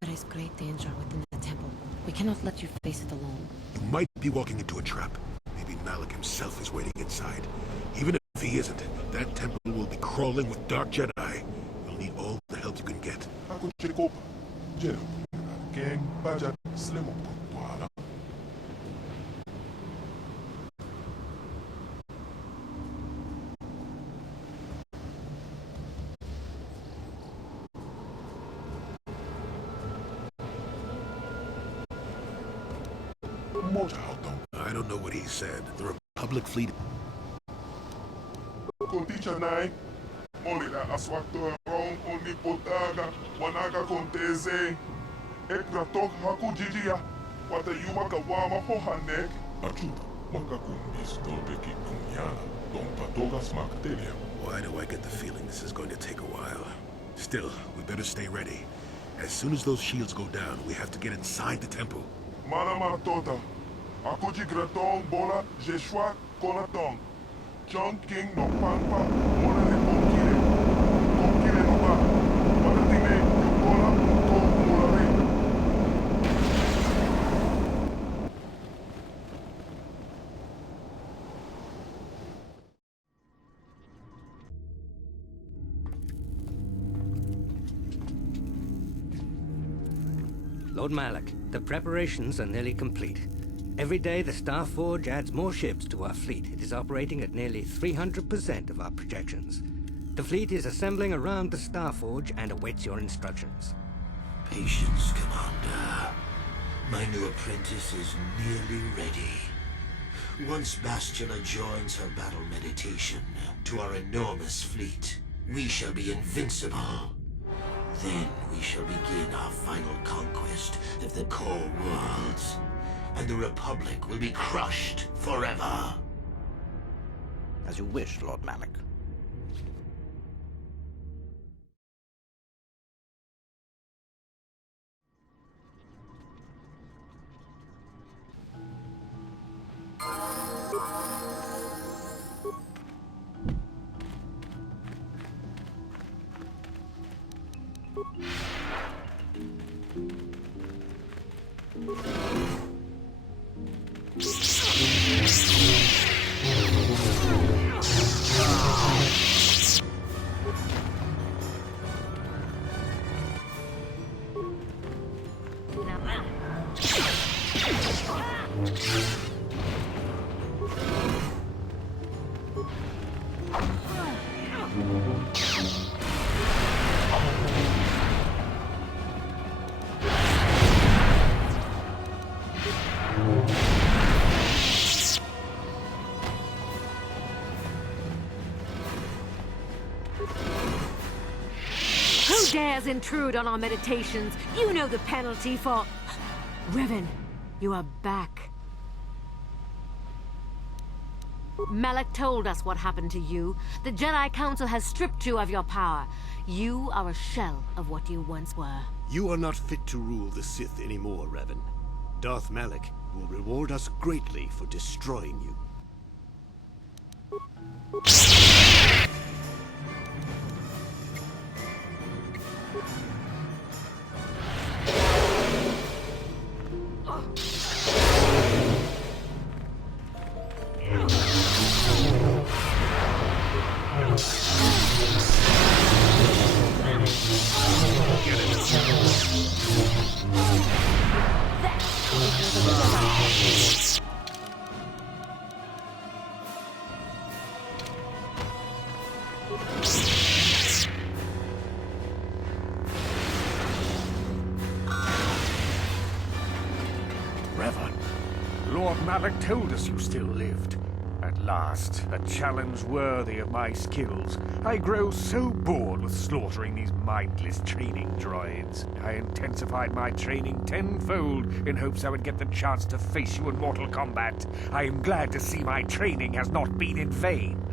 There is great danger within the temple. We cannot let you face it alone. You might be walking into a trap. Maybe Malik himself is waiting inside. Even if he isn't, that temple will be crawling with dark Jedi. You'll need all the help you can get. I don't know what he said. The Republic fleet... Konticha nai. Molida aswakto rong onipotaga. Wanaga konteze. Ekra tok haku jijia. Wata yuma kawama hohanek. Achuda. Maka kumbis dolbe ki kunyana. Don patoga smaktelia. Why do I get the feeling this is going to take a while? Still, we better stay ready. As soon as those shields go down, we have to get inside the temple. Manama tota. Akuji gratong bola jeshwa konatong. Chong king no pangpa mola de konkile. Konkile no ba. Watatime yokola unko molare. Lord Malak, the preparations are nearly complete. Every day, the Star Forge adds more ships to our fleet. It is operating at nearly 300% of our projections. The fleet is assembling around the Star Forge and awaits your instructions. Patience, Commander. My new apprentice is nearly ready. Once Bastila joins her battle meditation to our enormous fleet, we shall be invincible. Then we shall begin our final conquest of the core worlds. and the Republic will be crushed forever. As you wish, Lord Malak. Who dares intrude on our meditations? You know the penalty for... Revan, you are back. Malak told us what happened to you. The Jedi Council has stripped you of your power. You are a shell of what you once were. You are not fit to rule the Sith anymore, Revan. Darth Malak will reward us greatly for destroying you. Revan, Lord Malak told us you still lived. At last, a challenge worthy of my skills. I grow so bored with slaughtering these mindless training droids. I intensified my training tenfold in hopes I would get the chance to face you in mortal combat. I am glad to see my training has not been in vain.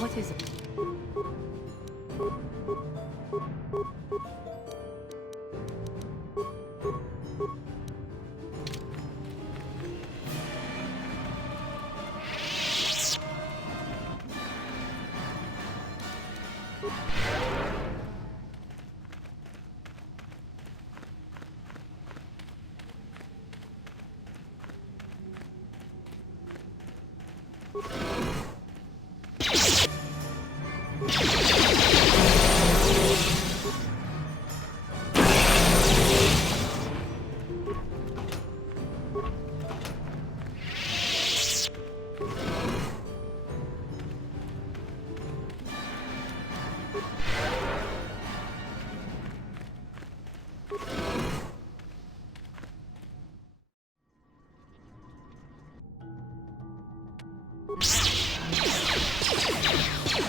What is it?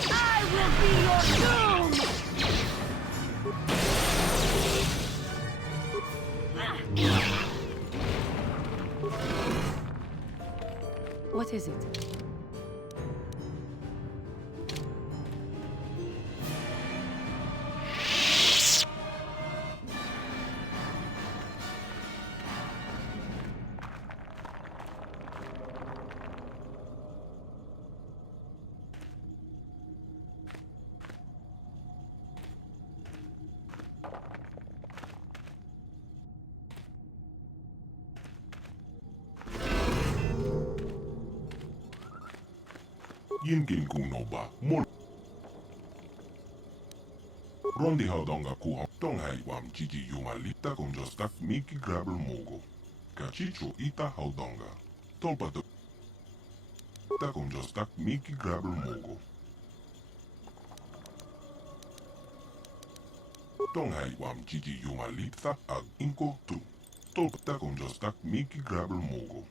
I will be your doom! What is it? Yinkin kunoba mol. Rondi haudonga kuho tonghai wam jiji yumalita con jostak miki grabel mogo. Kachicho ita haudonga. Tolpato. Ta con jostak miki grabel mogo. Tonghai wam jiji yumalita ag inko tu. Tolpata con jostak miki grabel mogo.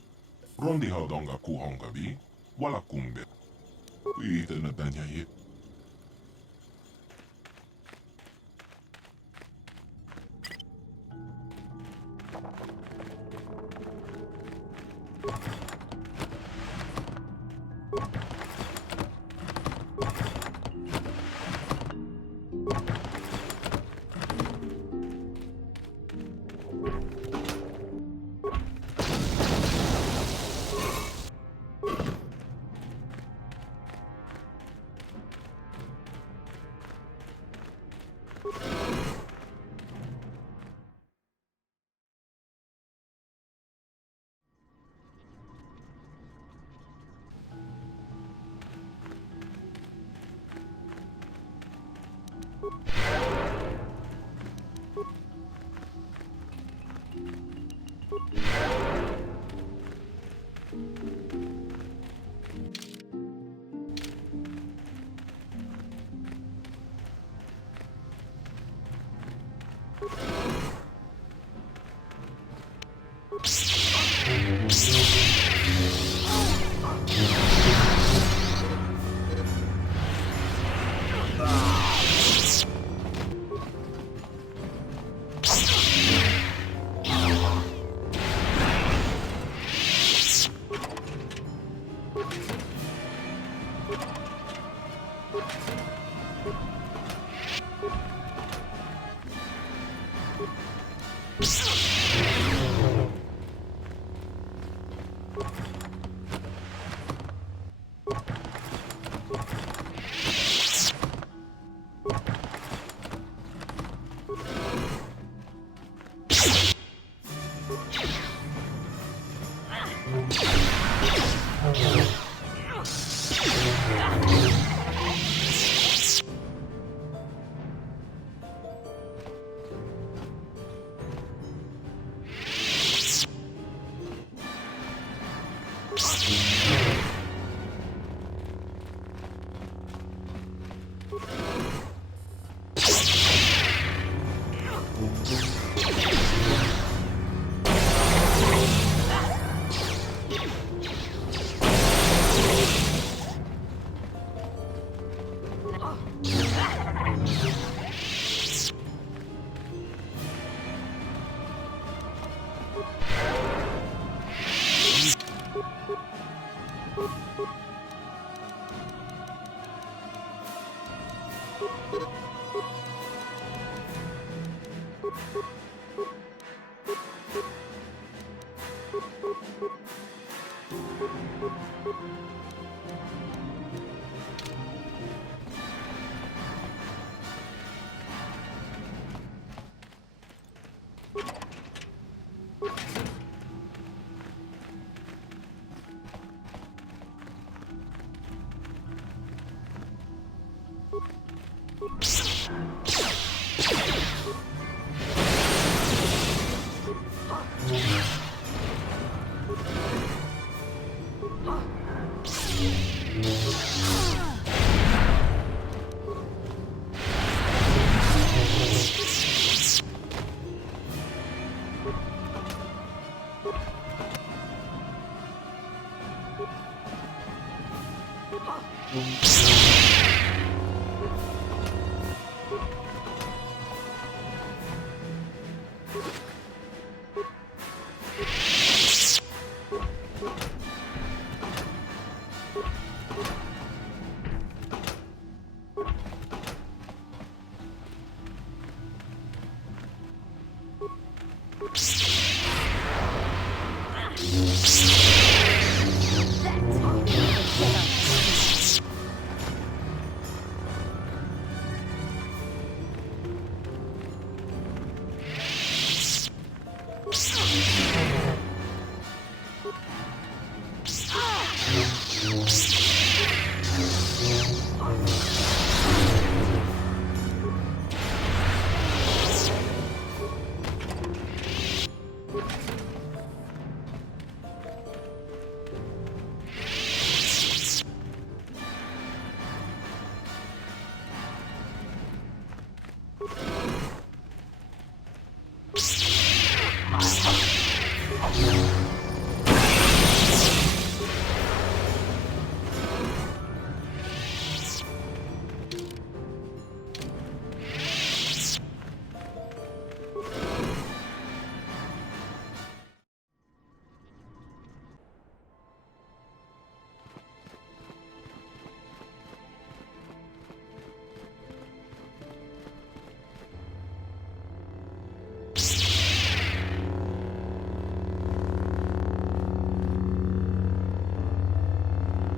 Rondi haudonga kuhonga bi. Wala kumbe. Ita na tanya ye.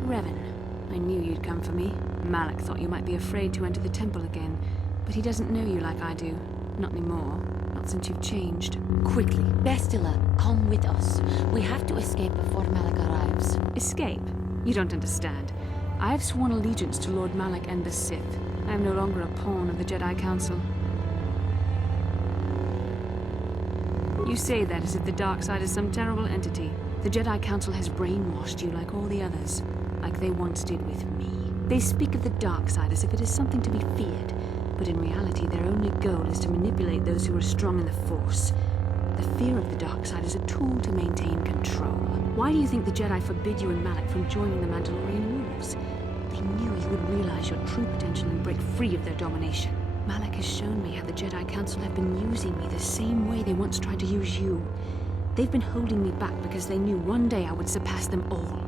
Revan, I knew you'd come for me. Malak thought you might be afraid to enter the temple again, but he doesn't know you like I do. Not anymore. Not since you've changed. Quickly, Bastila, come with us. We have to escape before Malak arrives. Escape? You don't understand. I have sworn allegiance to Lord Malak and the Sith. I am no longer a pawn of the Jedi Council. You say that as if the dark side is some terrible entity. The Jedi Council has brainwashed you like all the others, like they once did with me. They speak of the dark side as if it is something to be feared, but in reality their only goal is to manipulate those who are strong in the Force. The fear of the dark side is a tool to maintain control. Why do you think the Jedi forbid you and Malak from joining the Mandalorian Wolves? They knew you would realize your true potential and break free of their domination. Malak has shown me how the Jedi Council have been using me the same way they once tried to use you. They've been holding me back because they knew one day I would surpass them all.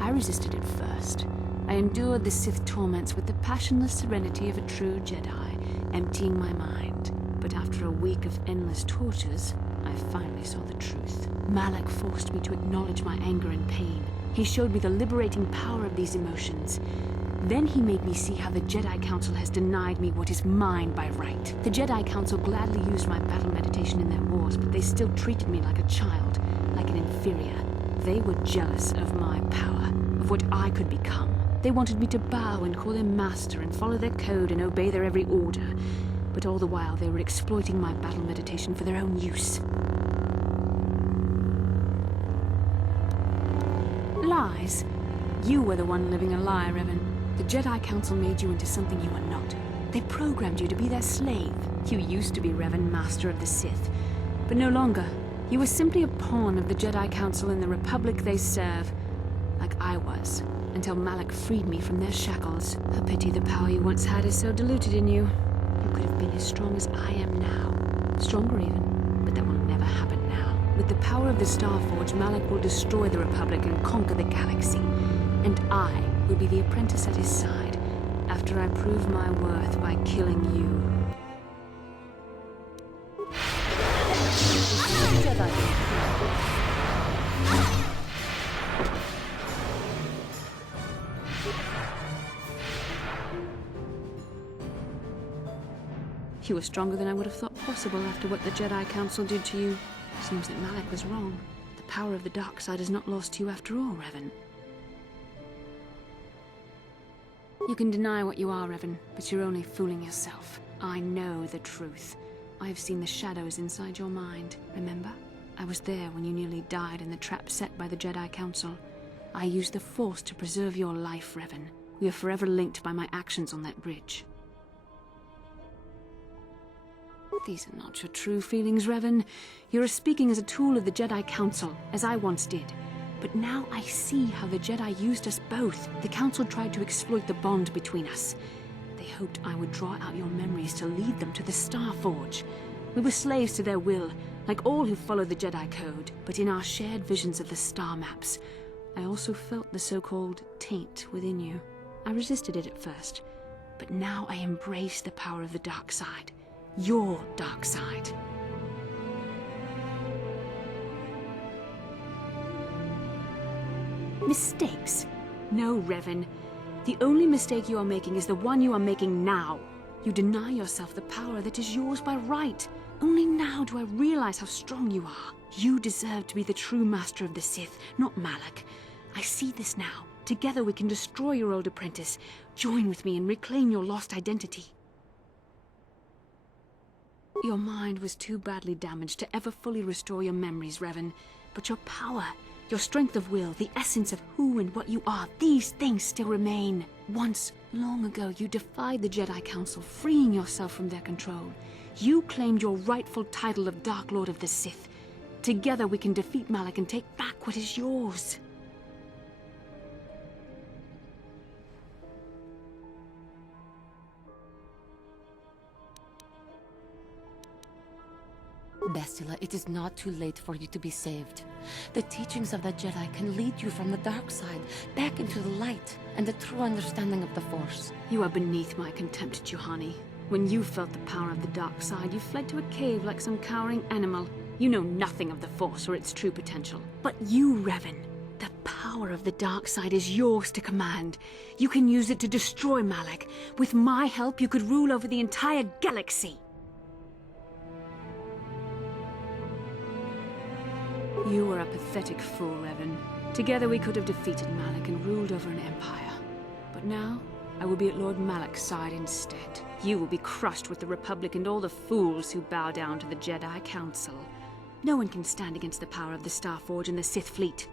I resisted at first. I endured the Sith torments with the passionless serenity of a true Jedi, emptying my mind. But after a week of endless tortures, I finally saw the truth. Malak forced me to acknowledge my anger and pain. He showed me the liberating power of these emotions. Then he made me see how the Jedi Council has denied me what is mine by right. The Jedi Council gladly used my battle meditation in their wars, but they still treated me like a child, like an inferior. They were jealous of my power, of what I could become. They wanted me to bow and call them master and follow their code and obey their every order. But all the while they were exploiting my battle meditation for their own use. lies? You were the one living a lie, Revan. The Jedi Council made you into something you are not. They programmed you to be their slave. You used to be Revan, Master of the Sith, but no longer. You were simply a pawn of the Jedi Council in the Republic they serve, like I was, until Malak freed me from their shackles. A pity the power you once had is so diluted in you. You could have been as strong as I am now. Stronger even, but that will never happen now. With the power of the Starforge, Malak will destroy the Republic and conquer the galaxy. And I will be the apprentice at his side, after I prove my worth by killing you. You were stronger than I would have thought possible after what the Jedi Council did to you. Seems that Malak was wrong. The power of the dark side is not lost to you after all, Revan. You can deny what you are, Revan, but you're only fooling yourself. I know the truth. I have seen the shadows inside your mind, remember? I was there when you nearly died in the trap set by the Jedi Council. I used the Force to preserve your life, Revan. We are forever linked by my actions on that bridge. These are not your true feelings, Revan. You're speaking as a tool of the Jedi Council, as I once did. But now I see how the Jedi used us both. The Council tried to exploit the bond between us. They hoped I would draw out your memories to lead them to the Starforge. We were slaves to their will, like all who follow the Jedi Code. But in our shared visions of the star maps, I also felt the so-called taint within you. I resisted it at first, but now I embrace the power of the dark side. Your dark side. Mistakes? No, Revan. The only mistake you are making is the one you are making now. You deny yourself the power that is yours by right. Only now do I realize how strong you are. You deserve to be the true master of the Sith, not Malak. I see this now. Together we can destroy your old apprentice. Join with me and reclaim your lost identity. Your mind was too badly damaged to ever fully restore your memories, Revan. But your power, your strength of will, the essence of who and what you are, these things still remain. Once, long ago, you defied the Jedi Council, freeing yourself from their control. You claimed your rightful title of Dark Lord of the Sith. Together we can defeat Malak and take back what is yours. Bastila, it is not too late for you to be saved. The teachings of the Jedi can lead you from the dark side, back into the light, and the true understanding of the Force. You are beneath my contempt, Juhani. When you felt the power of the dark side, you fled to a cave like some cowering animal. You know nothing of the Force or its true potential. But you, Revan, the power of the dark side is yours to command. You can use it to destroy Malak. With my help, you could rule over the entire galaxy. You were a pathetic fool, Revan. Together we could have defeated Malak and ruled over an empire. But now, I will be at Lord Malak's side instead. You will be crushed with the Republic and all the fools who bow down to the Jedi Council. No one can stand against the power of the Starforge and the Sith fleet.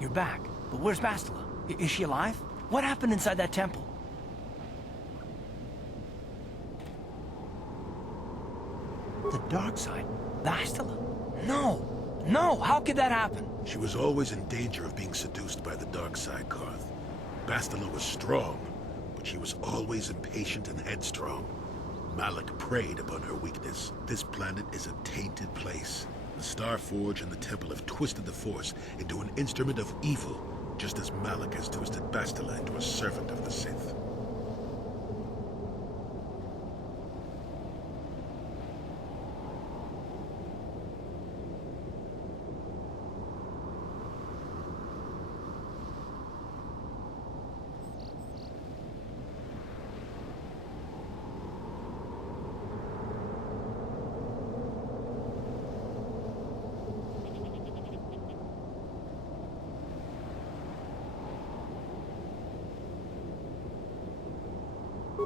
You're back. But where's Bastila? Is she alive? What happened inside that temple? The dark side? Bastila? No! No! How could that happen? She was always in danger of being seduced by the dark side, Karth. Bastila was strong, but she was always impatient and headstrong. Malak preyed upon her weakness. This planet is a tainted place. The Starforge and the Temple have twisted the Force into an instrument of evil, just as Malak has twisted Bastila into a servant of the Sith.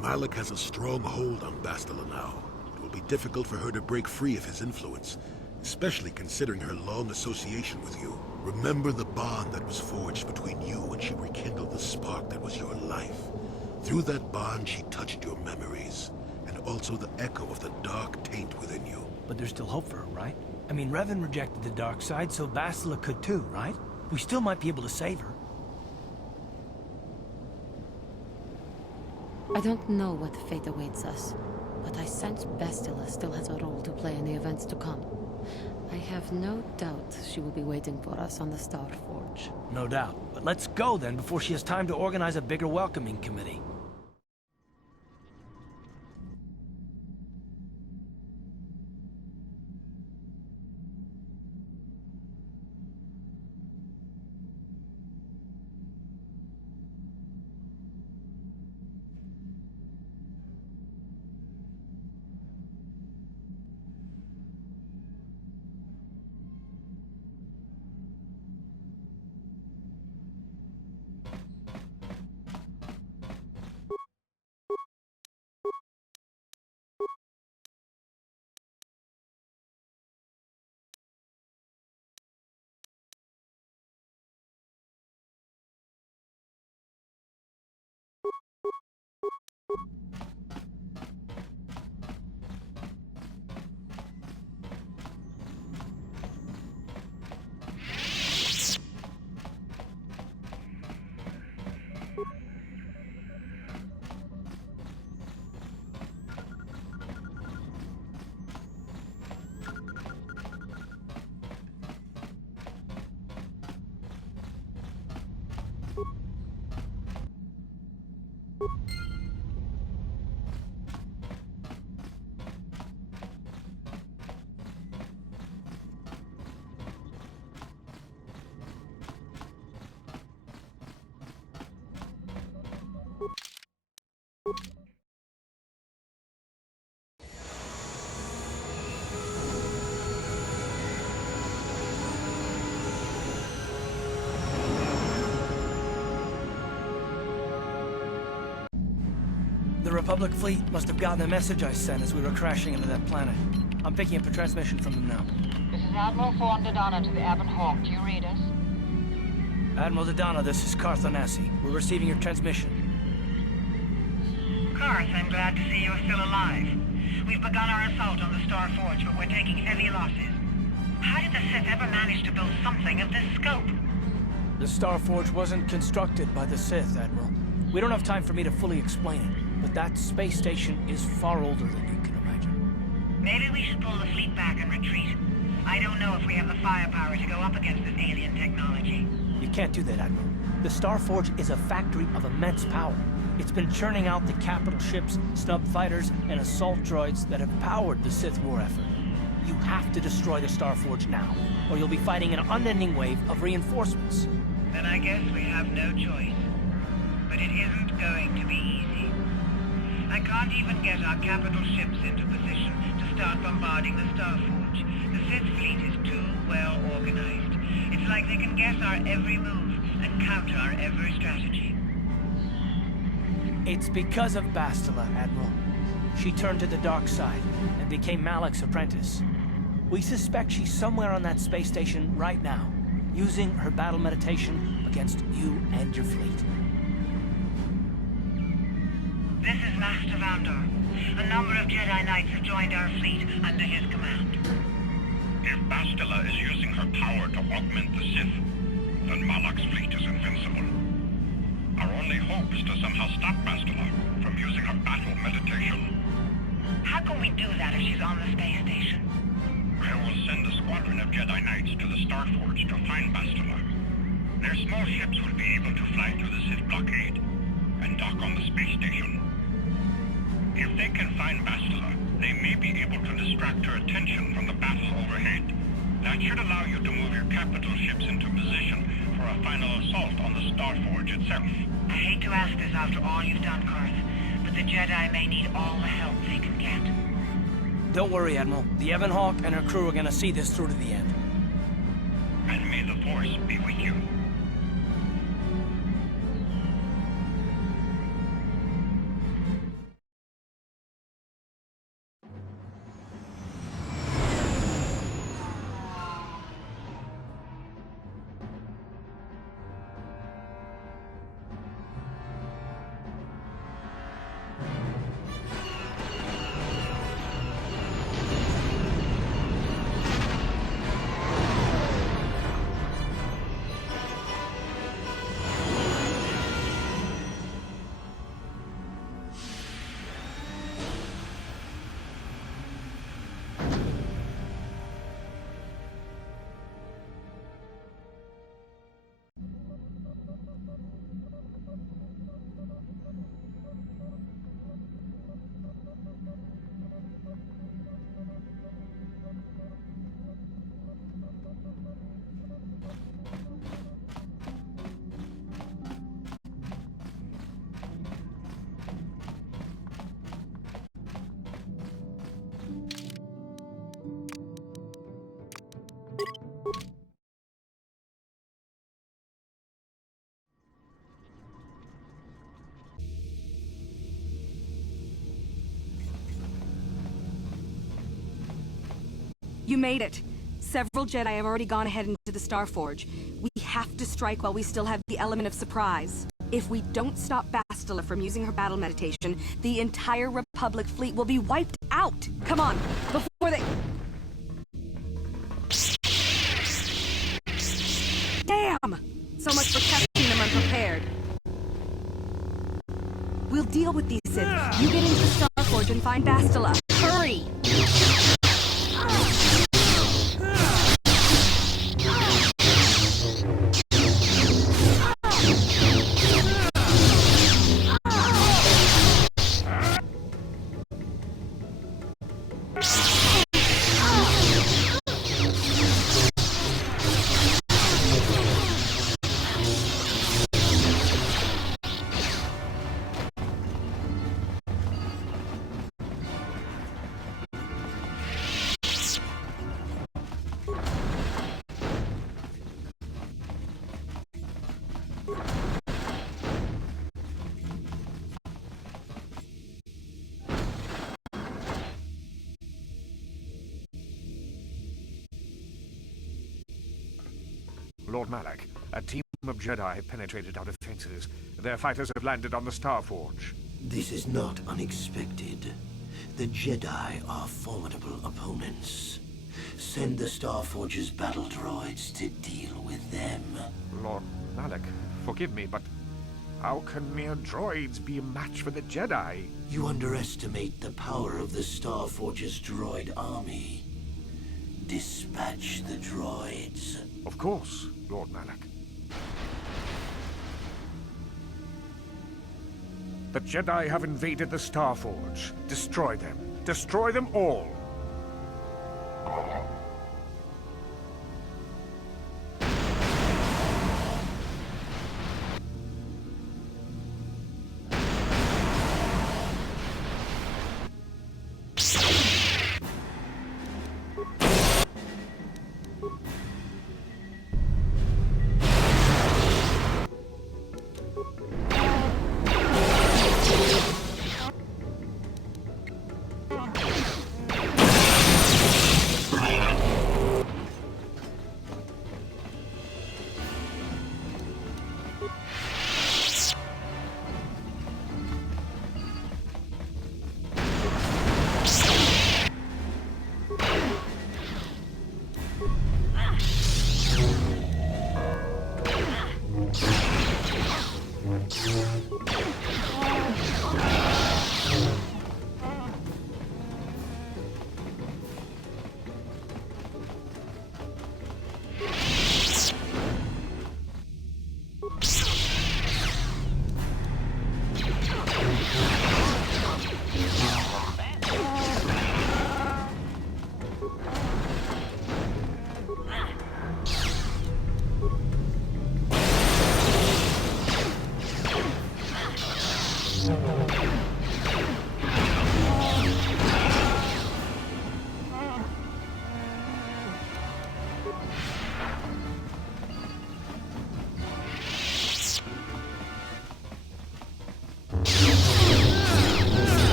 Malak has a strong hold on Bastila now. It will be difficult for her to break free of his influence, especially considering her long association with you. Remember the bond that was forged between you when she rekindled the spark that was your life. Through that bond, she touched your memories, and also the echo of the dark taint within you. But there's still hope for her, right? I mean, Revan rejected the dark side, so Bastila could too, right? We still might be able to save her. I don't know what fate awaits us, but I sense Bastila still has a role to play in the events to come. I have no doubt she will be waiting for us on the Starforge. No doubt. But let's go then before she has time to organize a bigger welcoming committee. The Republic fleet must have gotten the message I sent as we were crashing into that planet. I'm picking up a transmission from them now. This is Admiral Thorne Dodonna to the Ebon Hawk. Do you read us? Admiral Dodonna, this is Carthonasi. We're receiving your transmission. Carth, I'm glad to see you're still alive. We've begun our assault on the Star Forge, but we're taking heavy losses. How did the Sith ever manage to build something of this scope? The Star Forge wasn't constructed by the Sith, Admiral. We don't have time for me to fully explain it, but that space station is far older than you can imagine. Maybe we should pull the fleet back and retreat. I don't know if we have the firepower to go up against this alien technology. You can't do that, Admiral. The Star Forge is a factory of immense power. It's been churning out the capital ships, snub fighters, and assault droids that have powered the Sith war effort. You have to destroy the Star Forge now, or you'll be fighting an unending wave of reinforcements. Then I guess we have no choice. But it isn't going to be easy. I can't even get our capital ships into position to start bombarding the Star Forge. The Sith fleet is too well organized. It's like they can guess our every move and counter our every strategy. It's because of Bastila, Admiral. She turned to the dark side and became Malak's apprentice. We suspect she's somewhere on that space station right now, using her battle meditation against you and your fleet. This is Master Vandor. A number of Jedi Knights have joined our fleet under his command. If Bastila is using her power to augment the Sith, then Malak's fleet is invincible. Our only hope is to somehow stop Bastila from using her battle meditation. How can we do that if she's on the space station? I will send a squadron of Jedi Knights to the Star Forge to find Bastila. Their small ships will be able to fly through the Sith blockade and dock on the space station. If they can find Bastila, they may be able to distract her attention from the battle overhead. That should allow you to move your capital ships into position for a final assault on the Star Forge itself. I hate to ask this after all you've done, Carth, but the Jedi may need all the help they can get. Don't worry, Admiral. The Ebon Hawk and her crew are gonna see this through to the end. And may the Force be with you. You made it. Several Jedi have already gone ahead into the Star Forge. We have to strike while we still have the element of surprise. If we don't stop Bastila from using her battle meditation, the entire Republic fleet will be wiped out! Come on, before they... Damn! So much for catching them unprepared. We'll deal with these Sith. You get into the Star Forge and find Bastila. Hurry! Lord Malak, a team of Jedi penetrated our defenses. Their fighters have landed on the Starforge. This is not unexpected. The Jedi are formidable opponents. Send the Starforge's battle droids to deal with them. Lord Malak, forgive me, but how can mere droids be a match for the Jedi? You underestimate the power of the Starforge's droid army. Dispatch the droids. Of course, Lord Malak. The Jedi have invaded the Starforge. Destroy them. Destroy them all.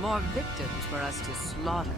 More victims for us to slaughter.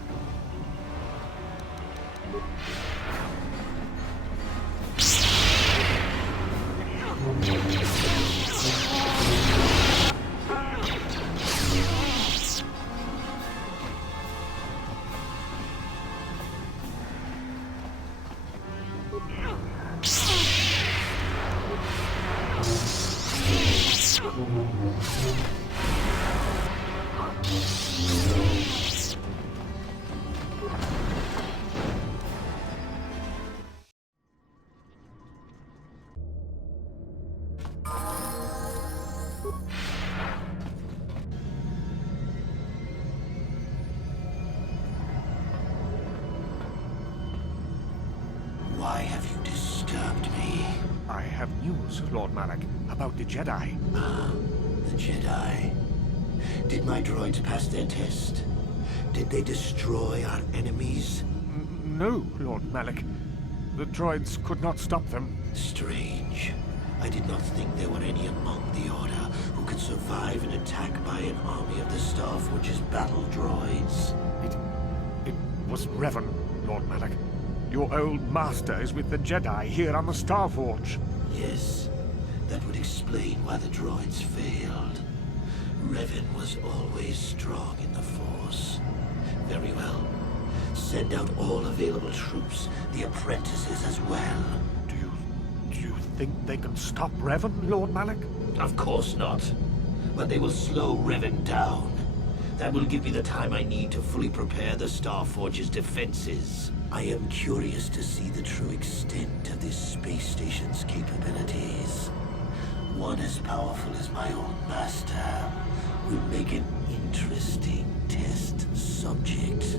Why have you disturbed me? I have news, Lord Malak, about the Jedi. Ah, the Jedi. Did my droids pass their test? Did they destroy our enemies? No, Lord Malak. The droids could not stop them. Strange. I did not think there were any among the Order who could survive an attack by an army of the Starforge's battle droids. It was Revan, Lord Malak. Your old master is with the Jedi here on the Starforge. Yes, that would explain why the droids failed. Revan was always strong in the Force. Very well. Send out all available troops, the apprentices as well. Do you think they can stop Revan, Lord Malak? Of course not. But they will slow Revan down. That will give me the time I need to fully prepare the Starforge's defenses. I am curious to see the true extent of this space station's capabilities. One as powerful as my old master would make an interesting test subject.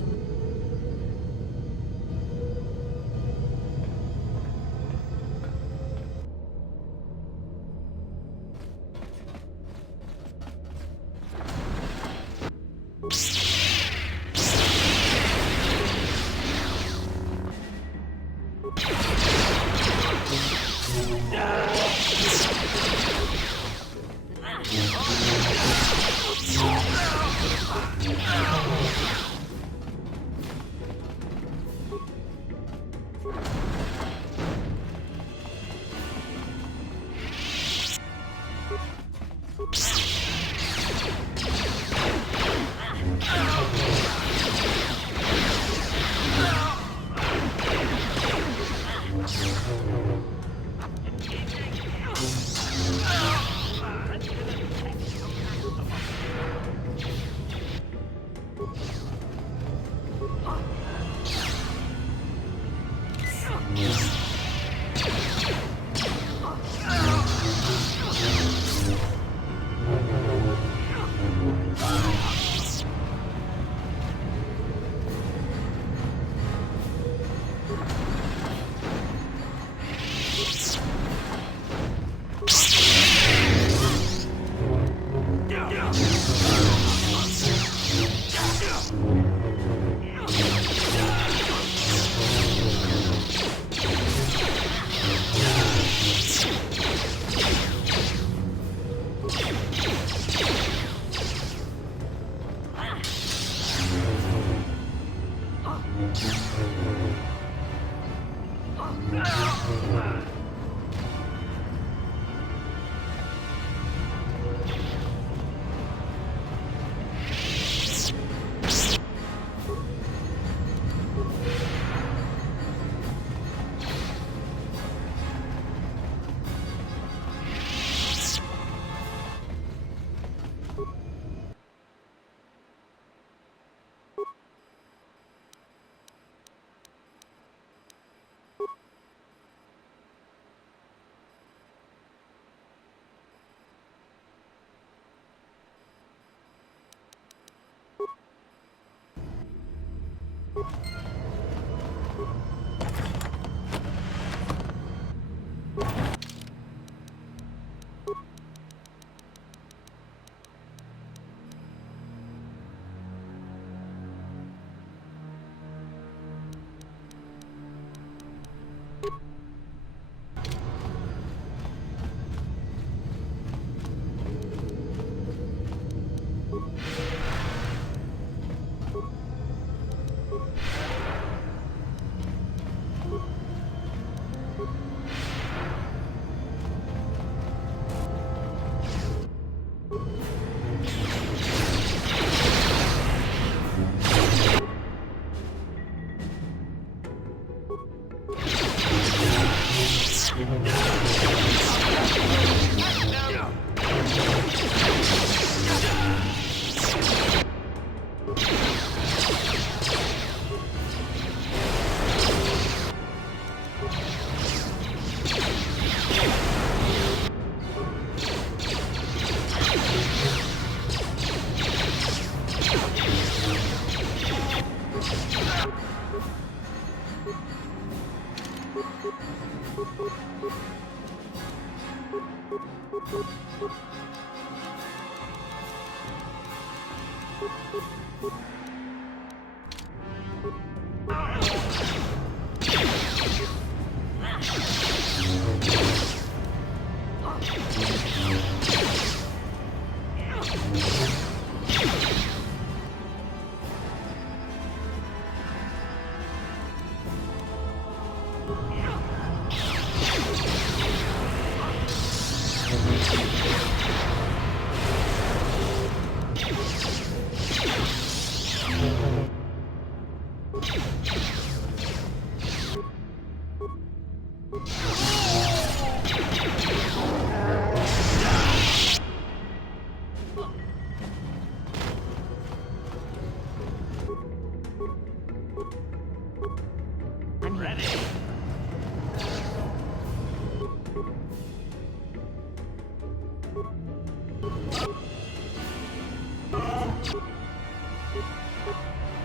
I'm ready.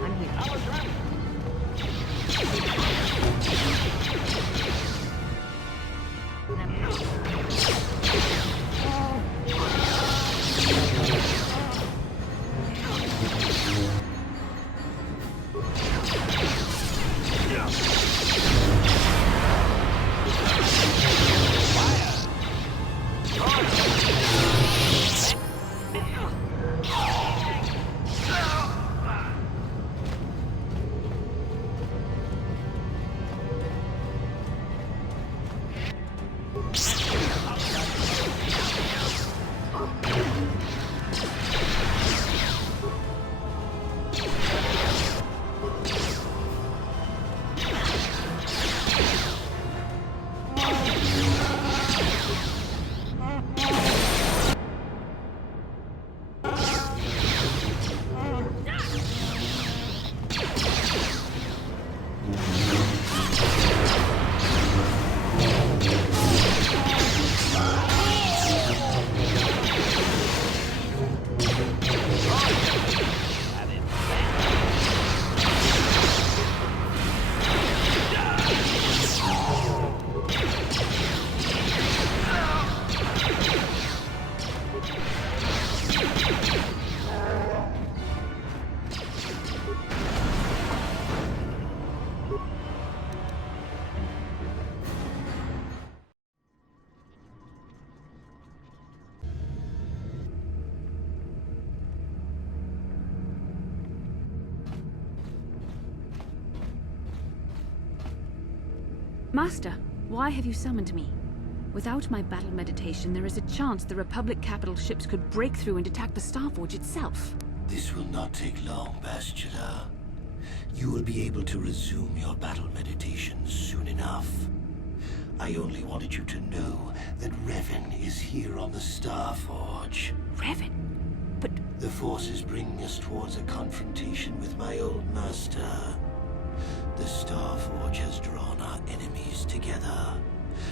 I'm here. Master, why have you summoned me? Without my battle meditation, there is a chance the Republic capital ships could break through and attack the Starforge itself. This will not take long, Bastila. You will be able to resume your battle meditation soon enough. I only wanted you to know that Revan is here on the Starforge. Revan? But... The Force is bringing us towards a confrontation with my old master. The Starforge has drawn our enemies together,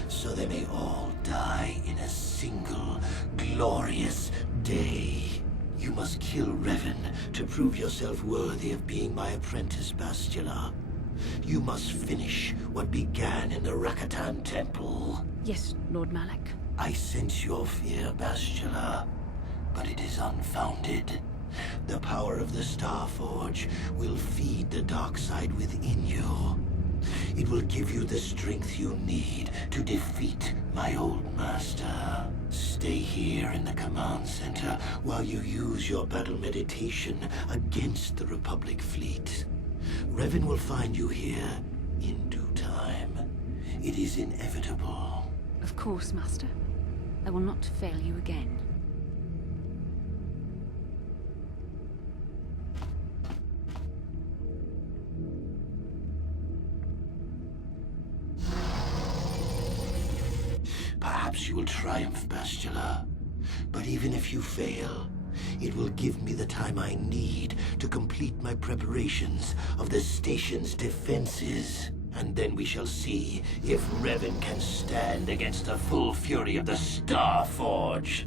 so they may all die in a single, glorious day. You must kill Revan to prove yourself worthy of being my apprentice, Bastila. You must finish what began in the Rakatan Temple. Yes, Lord Malak. I sense your fear, Bastila, but it is unfounded. The power of the Starforge will feed the dark side within you. It will give you the strength you need to defeat my old master. Stay here in the command center while you use your battle meditation against the Republic fleet. Revan will find you here in due time. It is inevitable. Of course, Master. I will not fail you again. Perhaps you will triumph, Bastila. But even if you fail, it will give me the time I need to complete my preparations of the station's defenses. And then we shall see if Revan can stand against the full fury of the Starforge.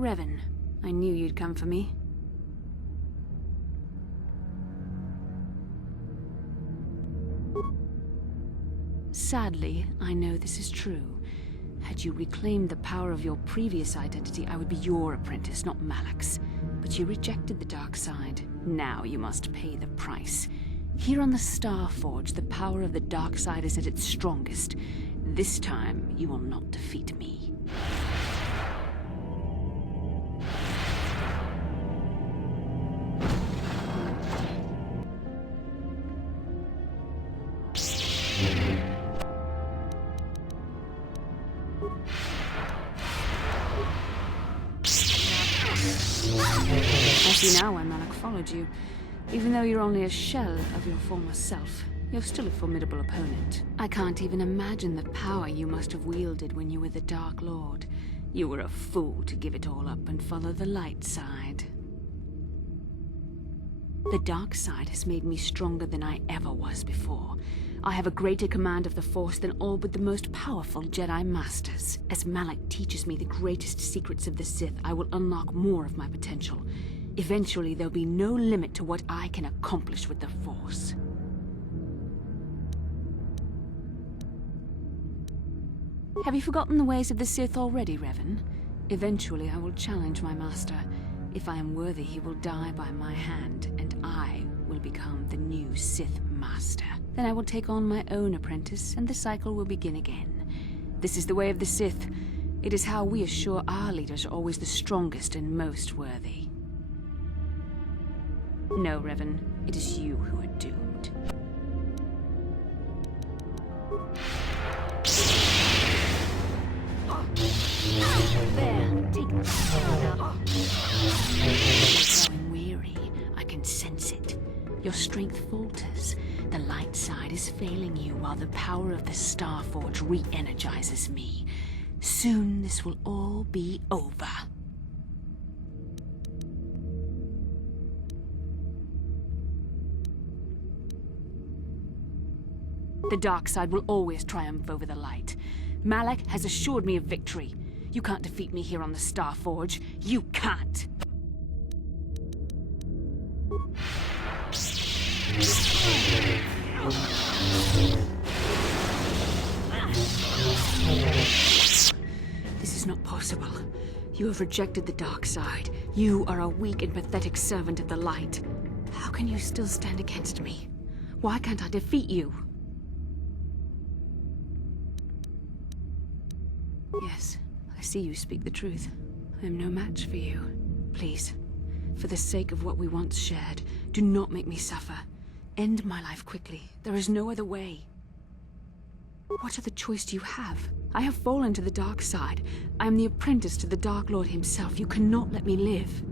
Revan, I knew you'd come for me. Sadly, I know this is true. Had you reclaimed the power of your previous identity, I would be your apprentice, not Malak's. But you rejected the dark side. Now you must pay the price. Here on the Starforge, the power of the dark side is at its strongest. This time, you will not defeat me. I see now why Malak followed you, even though you're only a shell of your former self. you're still a formidable opponent. I can't even imagine the power you must have wielded when you were the Dark Lord. You were a fool to give it all up and follow the light side. The dark side has made me stronger than I ever was before. I have a greater command of the Force than all but the most powerful Jedi Masters. As Malak teaches me the greatest secrets of the Sith, I will unlock more of my potential. Eventually, there'll be no limit to what I can accomplish with the Force. Have you forgotten the ways of the Sith already, Revan? Eventually, I will challenge my master. If I am worthy, he will die by my hand, and I will become the new Sith Master. Then I will take on my own apprentice, and the cycle will begin again. This is the way of the Sith. It is how we assure our leaders are always the strongest and most worthy. No, Revan, it is you who are doomed. There, take You're growing weary. I can sense it. Your strength falters. The light side is failing you while the power of the Starforge re-energizes me. Soon this will all be over. The dark side will always triumph over the light. Malak has assured me of victory. You can't defeat me here on the Starforge. You can't! This is not possible. You have rejected the dark side. You are a weak and pathetic servant of the light. How can you still stand against me? Why can't I defeat you? Yes, I see you speak the truth. I am no match for you. Please, for the sake of what we once shared, do not make me suffer. End my life quickly. There is no other way. What other choice do you have? I have fallen to the dark side. I am the apprentice to the Dark Lord himself. You cannot let me live.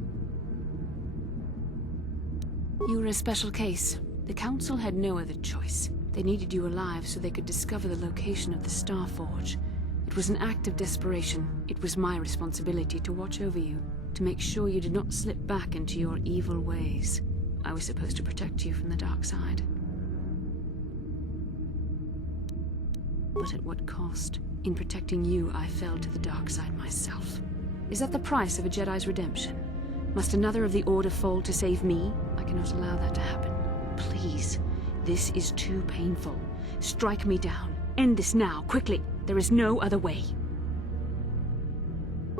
You were a special case. The Council had no other choice. They needed you alive so they could discover the location of the Starforge. It was an act of desperation. It was my responsibility to watch over you, to make sure you did not slip back into your evil ways. I was supposed to protect you from the dark side. But at what cost? In protecting you, I fell to the dark side myself. Is that the price of a Jedi's redemption? Must another of the Order fall to save me? I cannot allow that to happen. Please, this is too painful. Strike me down. End this now, quickly. There is no other way.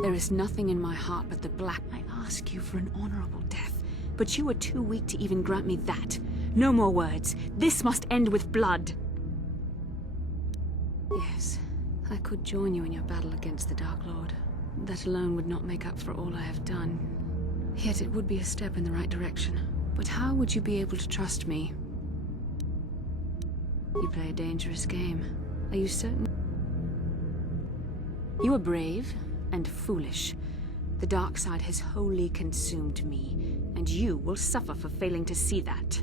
There is nothing in my heart but the black. I ask you for an honorable death, but you are too weak to even grant me that. No more words. This must end with blood. Yes, I could join you in your battle against the Dark Lord. That alone would not make up for all I have done. Yet it would be a step in the right direction. But how would you be able to trust me? You play a dangerous game. Are you certain? You are brave and foolish. The dark side has wholly consumed me, and you will suffer for failing to see that.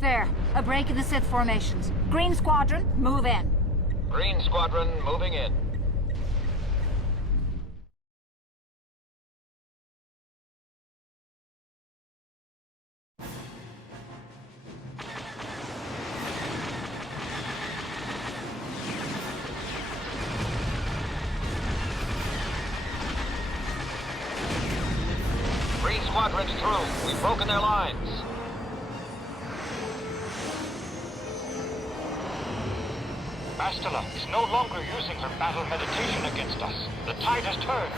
There, a break in the Sith formations. Green Squadron, move in. Green Squadron, moving in. Green Squadron's through. We've broken their lines. Bastila is no longer using her battle meditation against us. The tide has turned.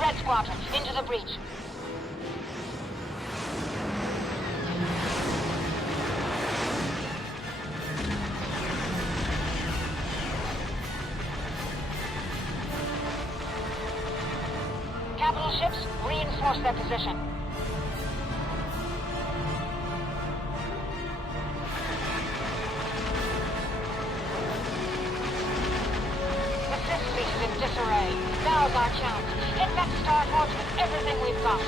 Red Squadron, into the breach. Capital ships, reinforce their position. The Sith fleet is in disarray. Now's our chance. Hit that Star Forge with everything we've got.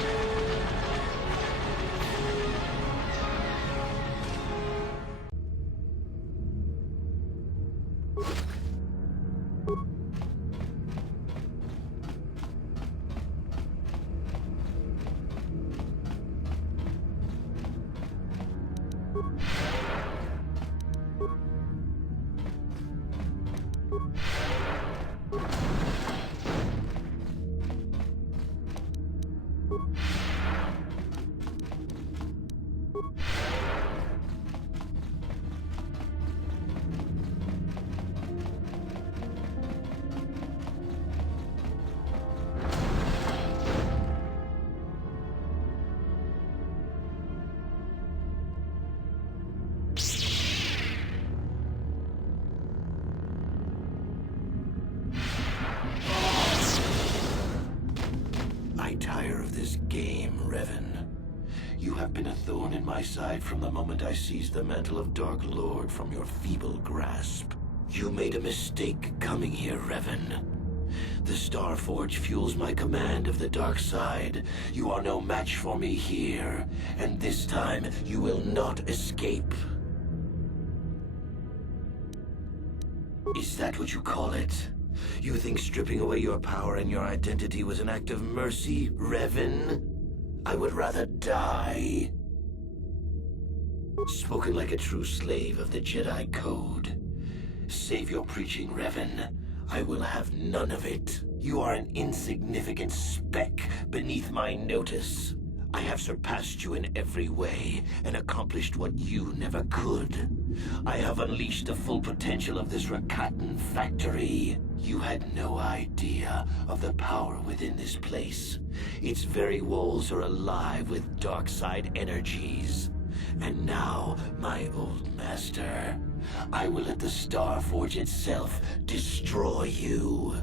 I tire of this game, Revan. You have been a thorn in my side from the moment I seized the mantle of Dark Lord from your feeble grasp. You made a mistake coming here, Revan. The Star Forge fuels my command of the dark side. You are no match for me here, and this time you will not escape. Is that what you call it? You think stripping away your power and your identity was an act of mercy, Revan? I would rather die. Spoken like a true slave of the Jedi Code. Save your preaching, Revan. I will have none of it. You are an insignificant speck beneath my notice. I have surpassed you in every way and accomplished what you never could. I have unleashed the full potential of this Rakatan factory. You had no idea of the power within this place. Its very walls are alive with dark side energies. And now, my old master, I will let the Star Forge itself destroy you.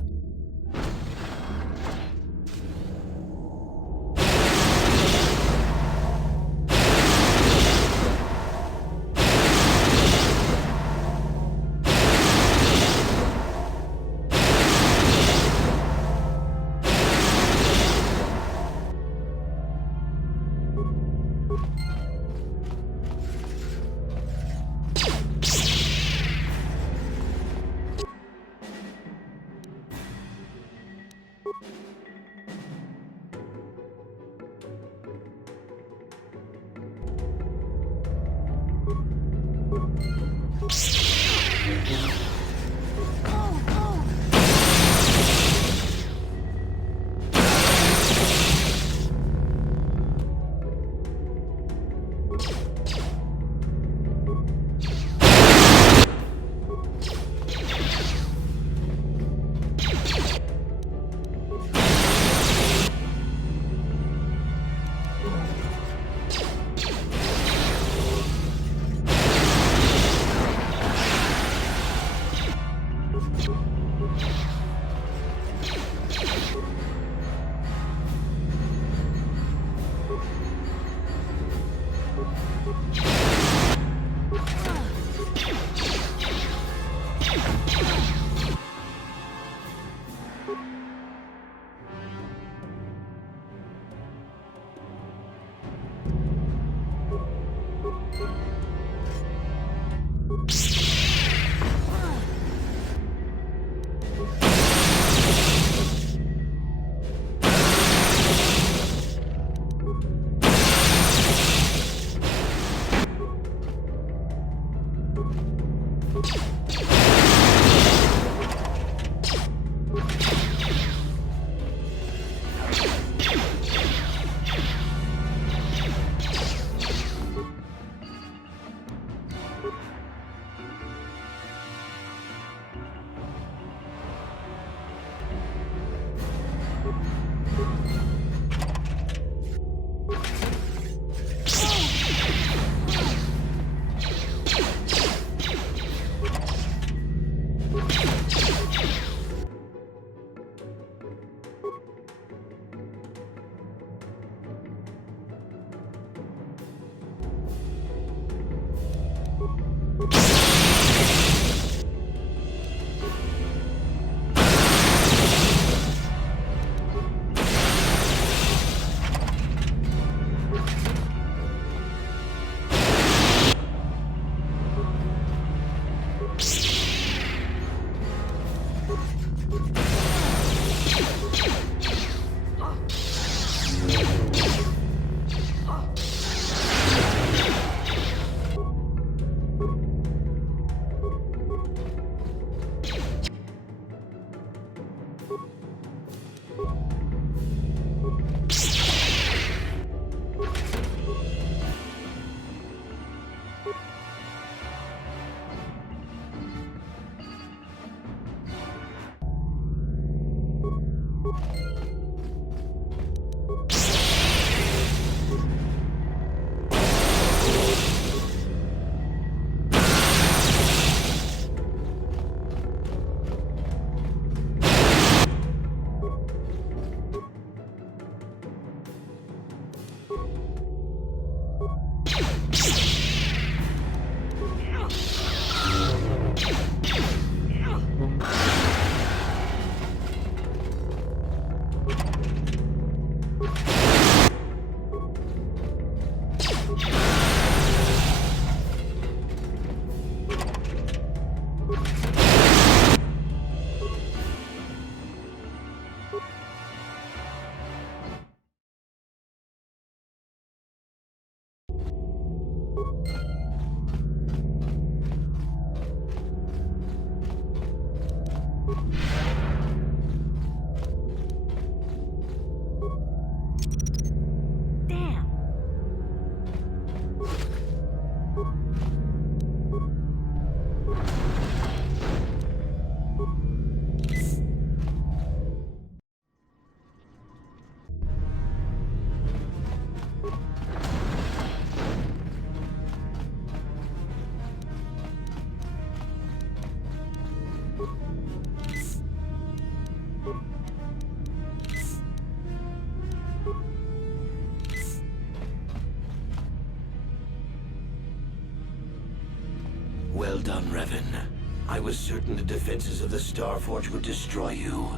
Well done, Revan. I was certain the defenses of the Starforge would destroy you.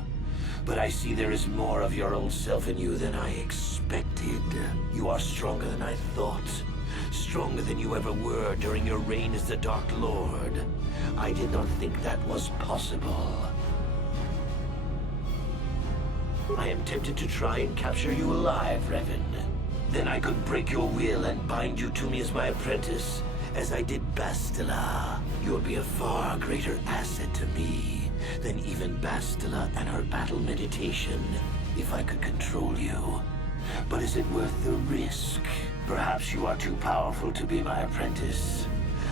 But I see there is more of your old self in you than I expected. You are stronger than I thought. Stronger than you ever were during your reign as the Dark Lord. I did not think that was possible. I am tempted to try and capture you alive, Revan. Then I could break your will and bind you to me as my apprentice, as I did Bastila. You'll be a far greater asset to me than even Bastila and her battle meditation, if I could control you. But is it worth the risk? Perhaps you are too powerful to be my apprentice.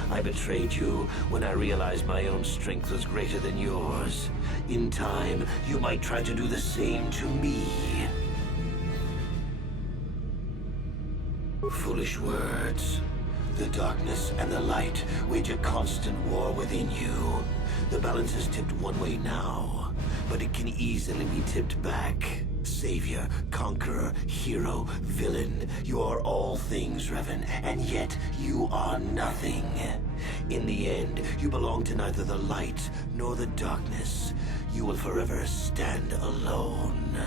I betrayed you when I realized my own strength was greater than yours. In time, you might try to do the same to me. Foolish words. The darkness and the light wage a constant war within you. The balance is tipped one way now, but it can easily be tipped back. Savior, conqueror, hero, villain. You are all things, Revan, and yet you are nothing. In the end, you belong to neither the light nor the darkness. You will forever stand alone.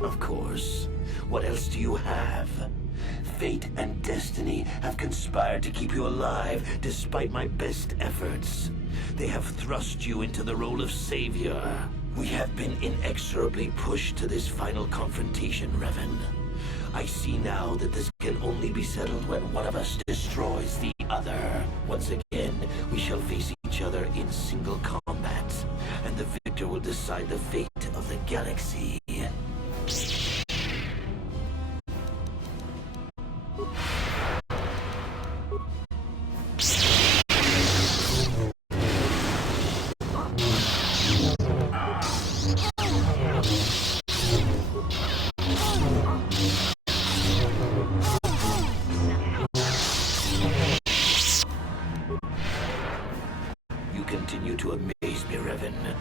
Of course. What else do you have? Fate and destiny have conspired to keep you alive despite my best efforts. They have thrust you into the role of savior. We have been inexorably pushed to this final confrontation, Revan. I see now that this can only be settled when one of us destroys the other. Once again, we shall face each other in single combat, and the victor will decide the fate of the galaxy. You continue to amaze me, Revan.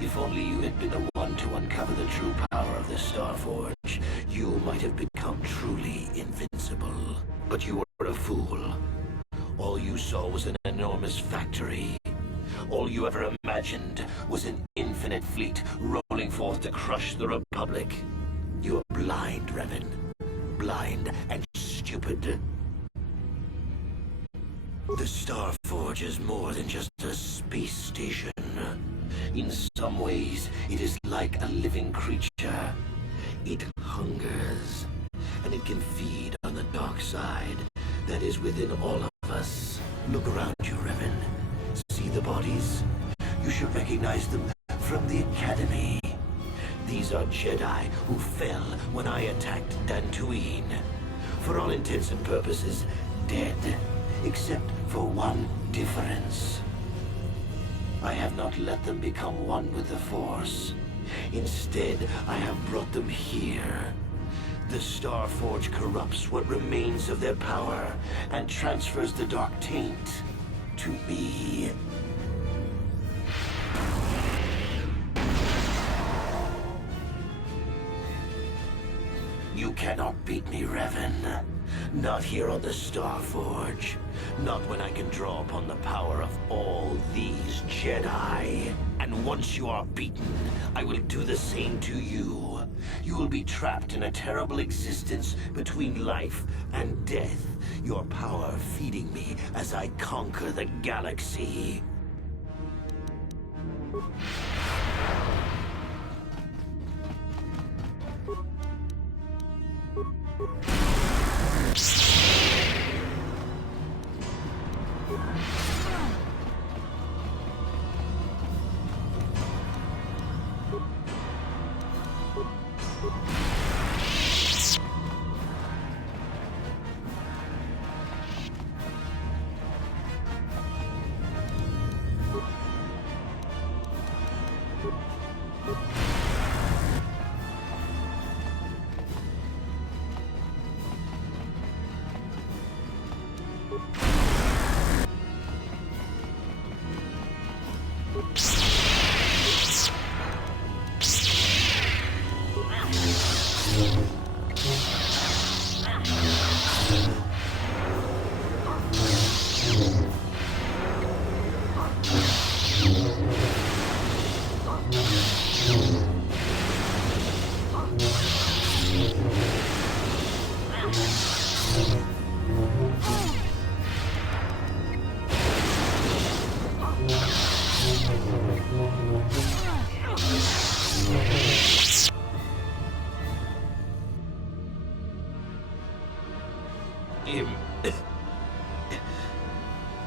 If only you had been the one to uncover the true power of the Starforge, you might have become truly invincible. But you were a fool. All you saw was an enormous factory. All you ever imagined was an infinite fleet rolling forth to crush the Republic. You are blind, Revan. Blind and stupid. The Starforge is more than just a space station. In some ways, it is like a living creature. It hungers, and it can feed on the dark side that is within all of us. Look around you, Revan. See the bodies? You should recognize them from the Academy. These are Jedi who fell when I attacked Dantooine. For all intents and purposes, dead. Except for one difference. I have not let them become one with the Force. Instead, I have brought them here. The Starforge corrupts what remains of their power and transfers the dark taint to me. You cannot beat me, Revan. Not here on the Starforge. Not when I can draw upon the power of all these Jedi. And once you are beaten, I will do the same to you. You will be trapped in a terrible existence between life and death. Your power feeding me as I conquer the galaxy.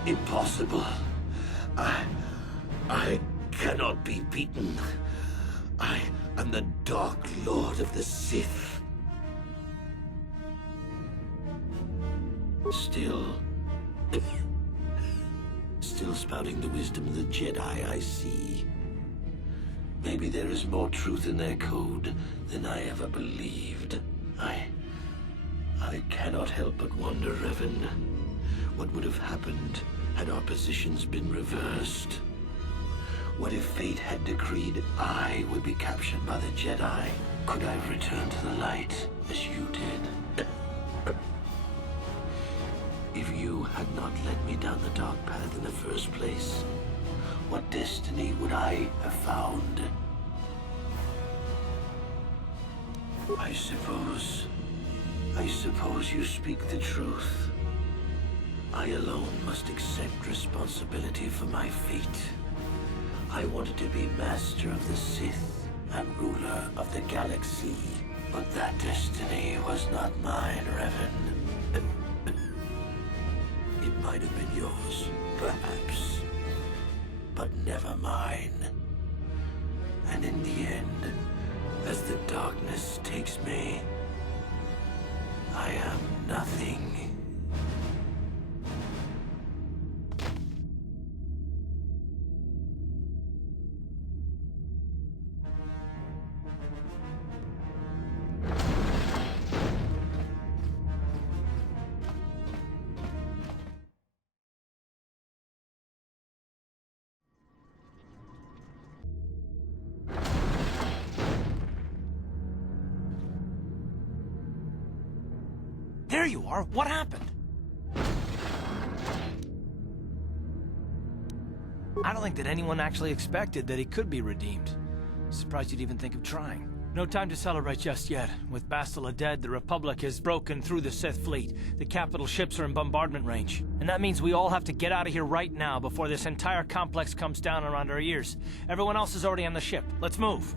Impossible. I cannot be beaten. I am the Dark Lord of the Sith. Still spouting the wisdom of the Jedi, I see. Maybe there is more truth in their code than I ever believed. I cannot help but wonder, Revan, what would have happened had our positions been reversed? What if fate had decreed I would be captured by the Jedi? Could I return to the light as you did? If you had not led me down the dark path in the first place, what destiny would I have found? I suppose you speak the truth. I alone must accept responsibility for my fate. I wanted to be master of the Sith and ruler of the galaxy, but that destiny was not mine, Revan. It might have been yours, perhaps, but never mine. And in the end, as the darkness takes me, I am nothing. There you are. What happened? I don't think that anyone actually expected that he could be redeemed. Surprised you'd even think of trying. No time to celebrate just yet. With Bastila dead, the Republic has broken through the Sith fleet. The capital ships are in bombardment range. And that means we all have to get out of here right now before this entire complex comes down around our ears. Everyone else is already on the ship. Let's move.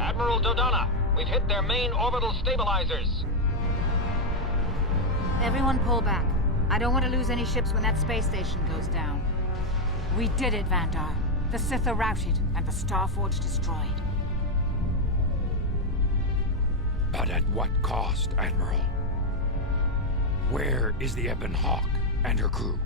Admiral Dodonna, we've hit their main orbital stabilizers. Everyone pull back. I don't want to lose any ships when that space station goes down. We did it, Vandar. The Sith are routed, and the Starforge destroyed. But at what cost, Admiral? Where is the Ebon Hawk and her crew?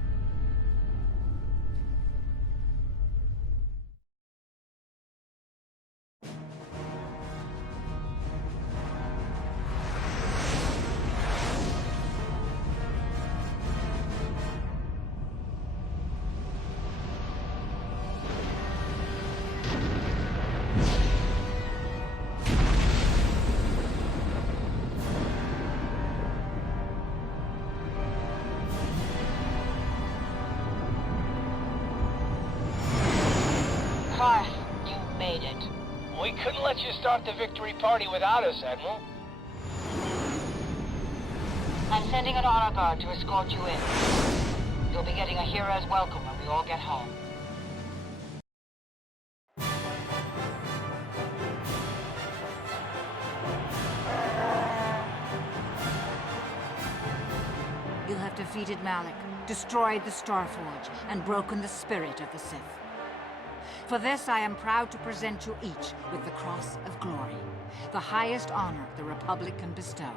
You made it. We couldn't let you start the victory party without us, Admiral. I'm sending an honor guard to escort you in. You'll be getting a hero's welcome when we all get home. You have defeated Malak, destroyed the Starforge, and broken the spirit of the Sith. For this, I am proud to present you each with the Cross of Glory, the highest honor the Republic can bestow.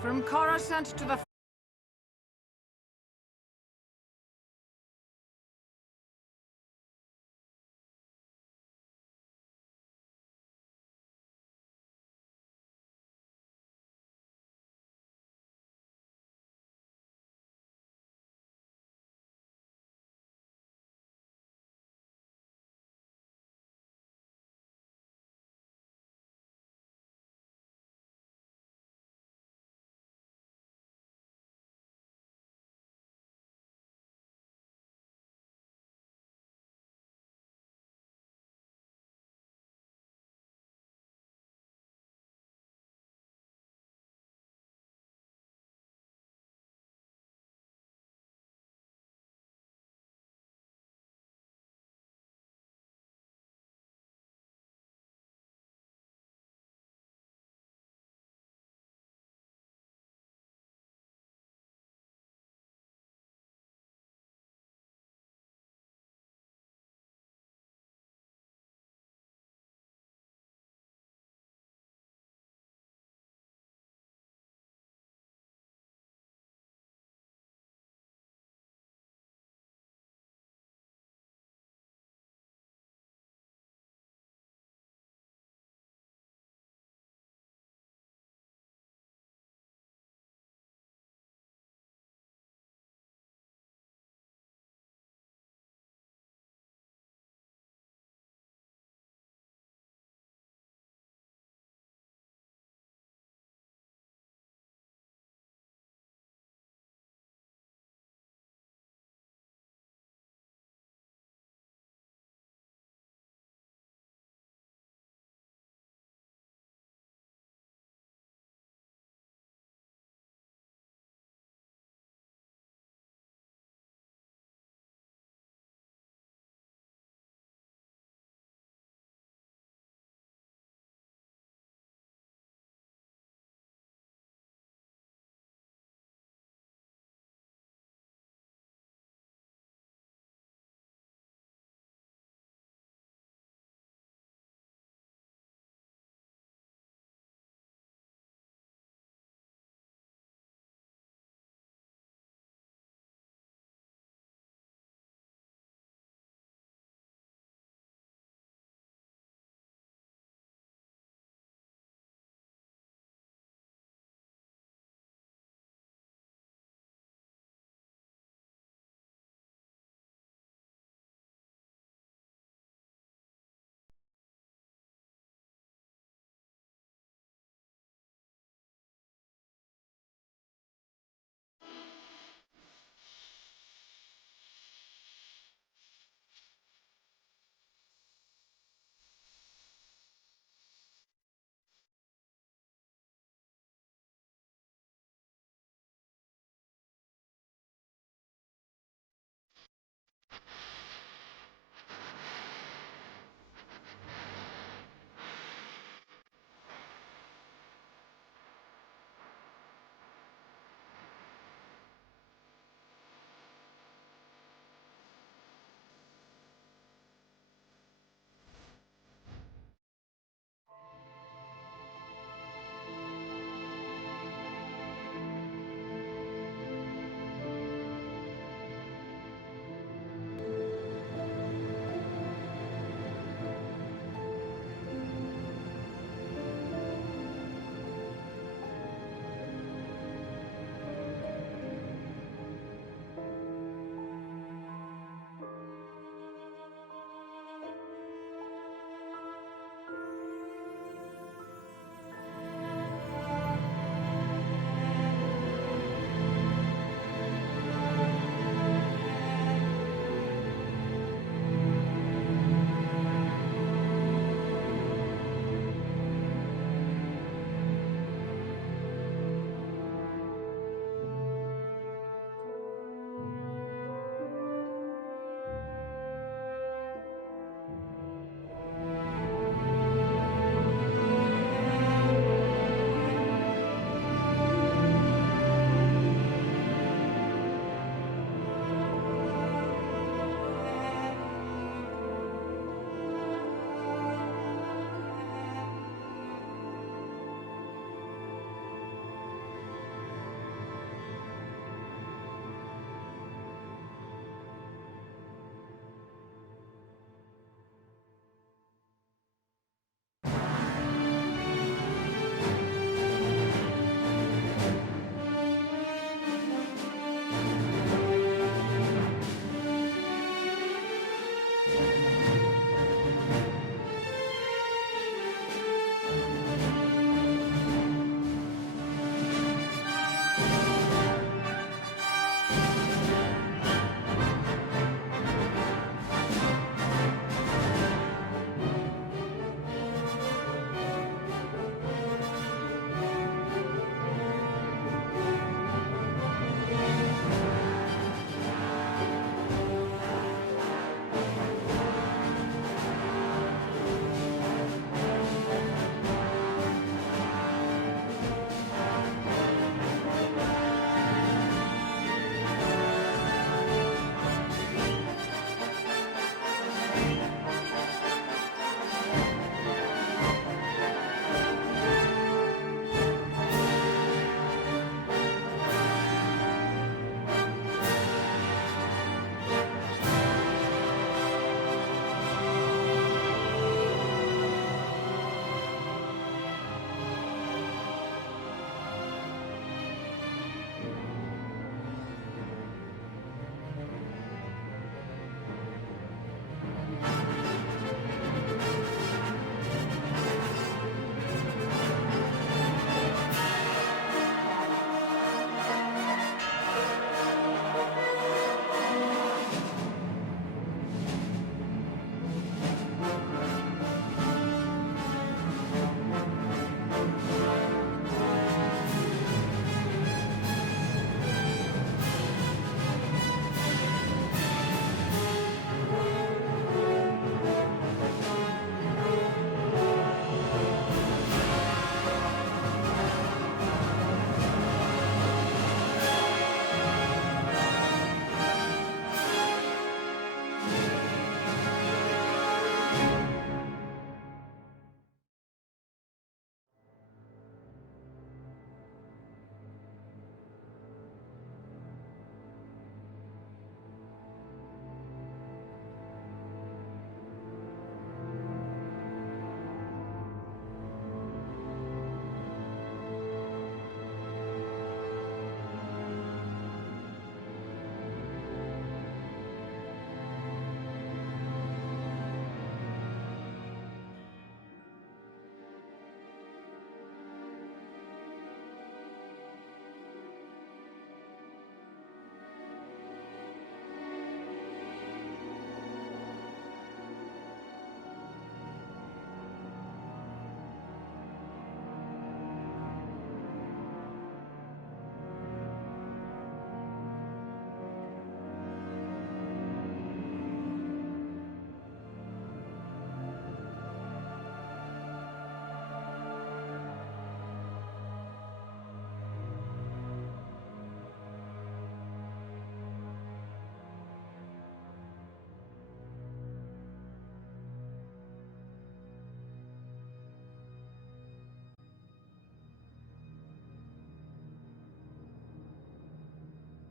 From Coruscant to the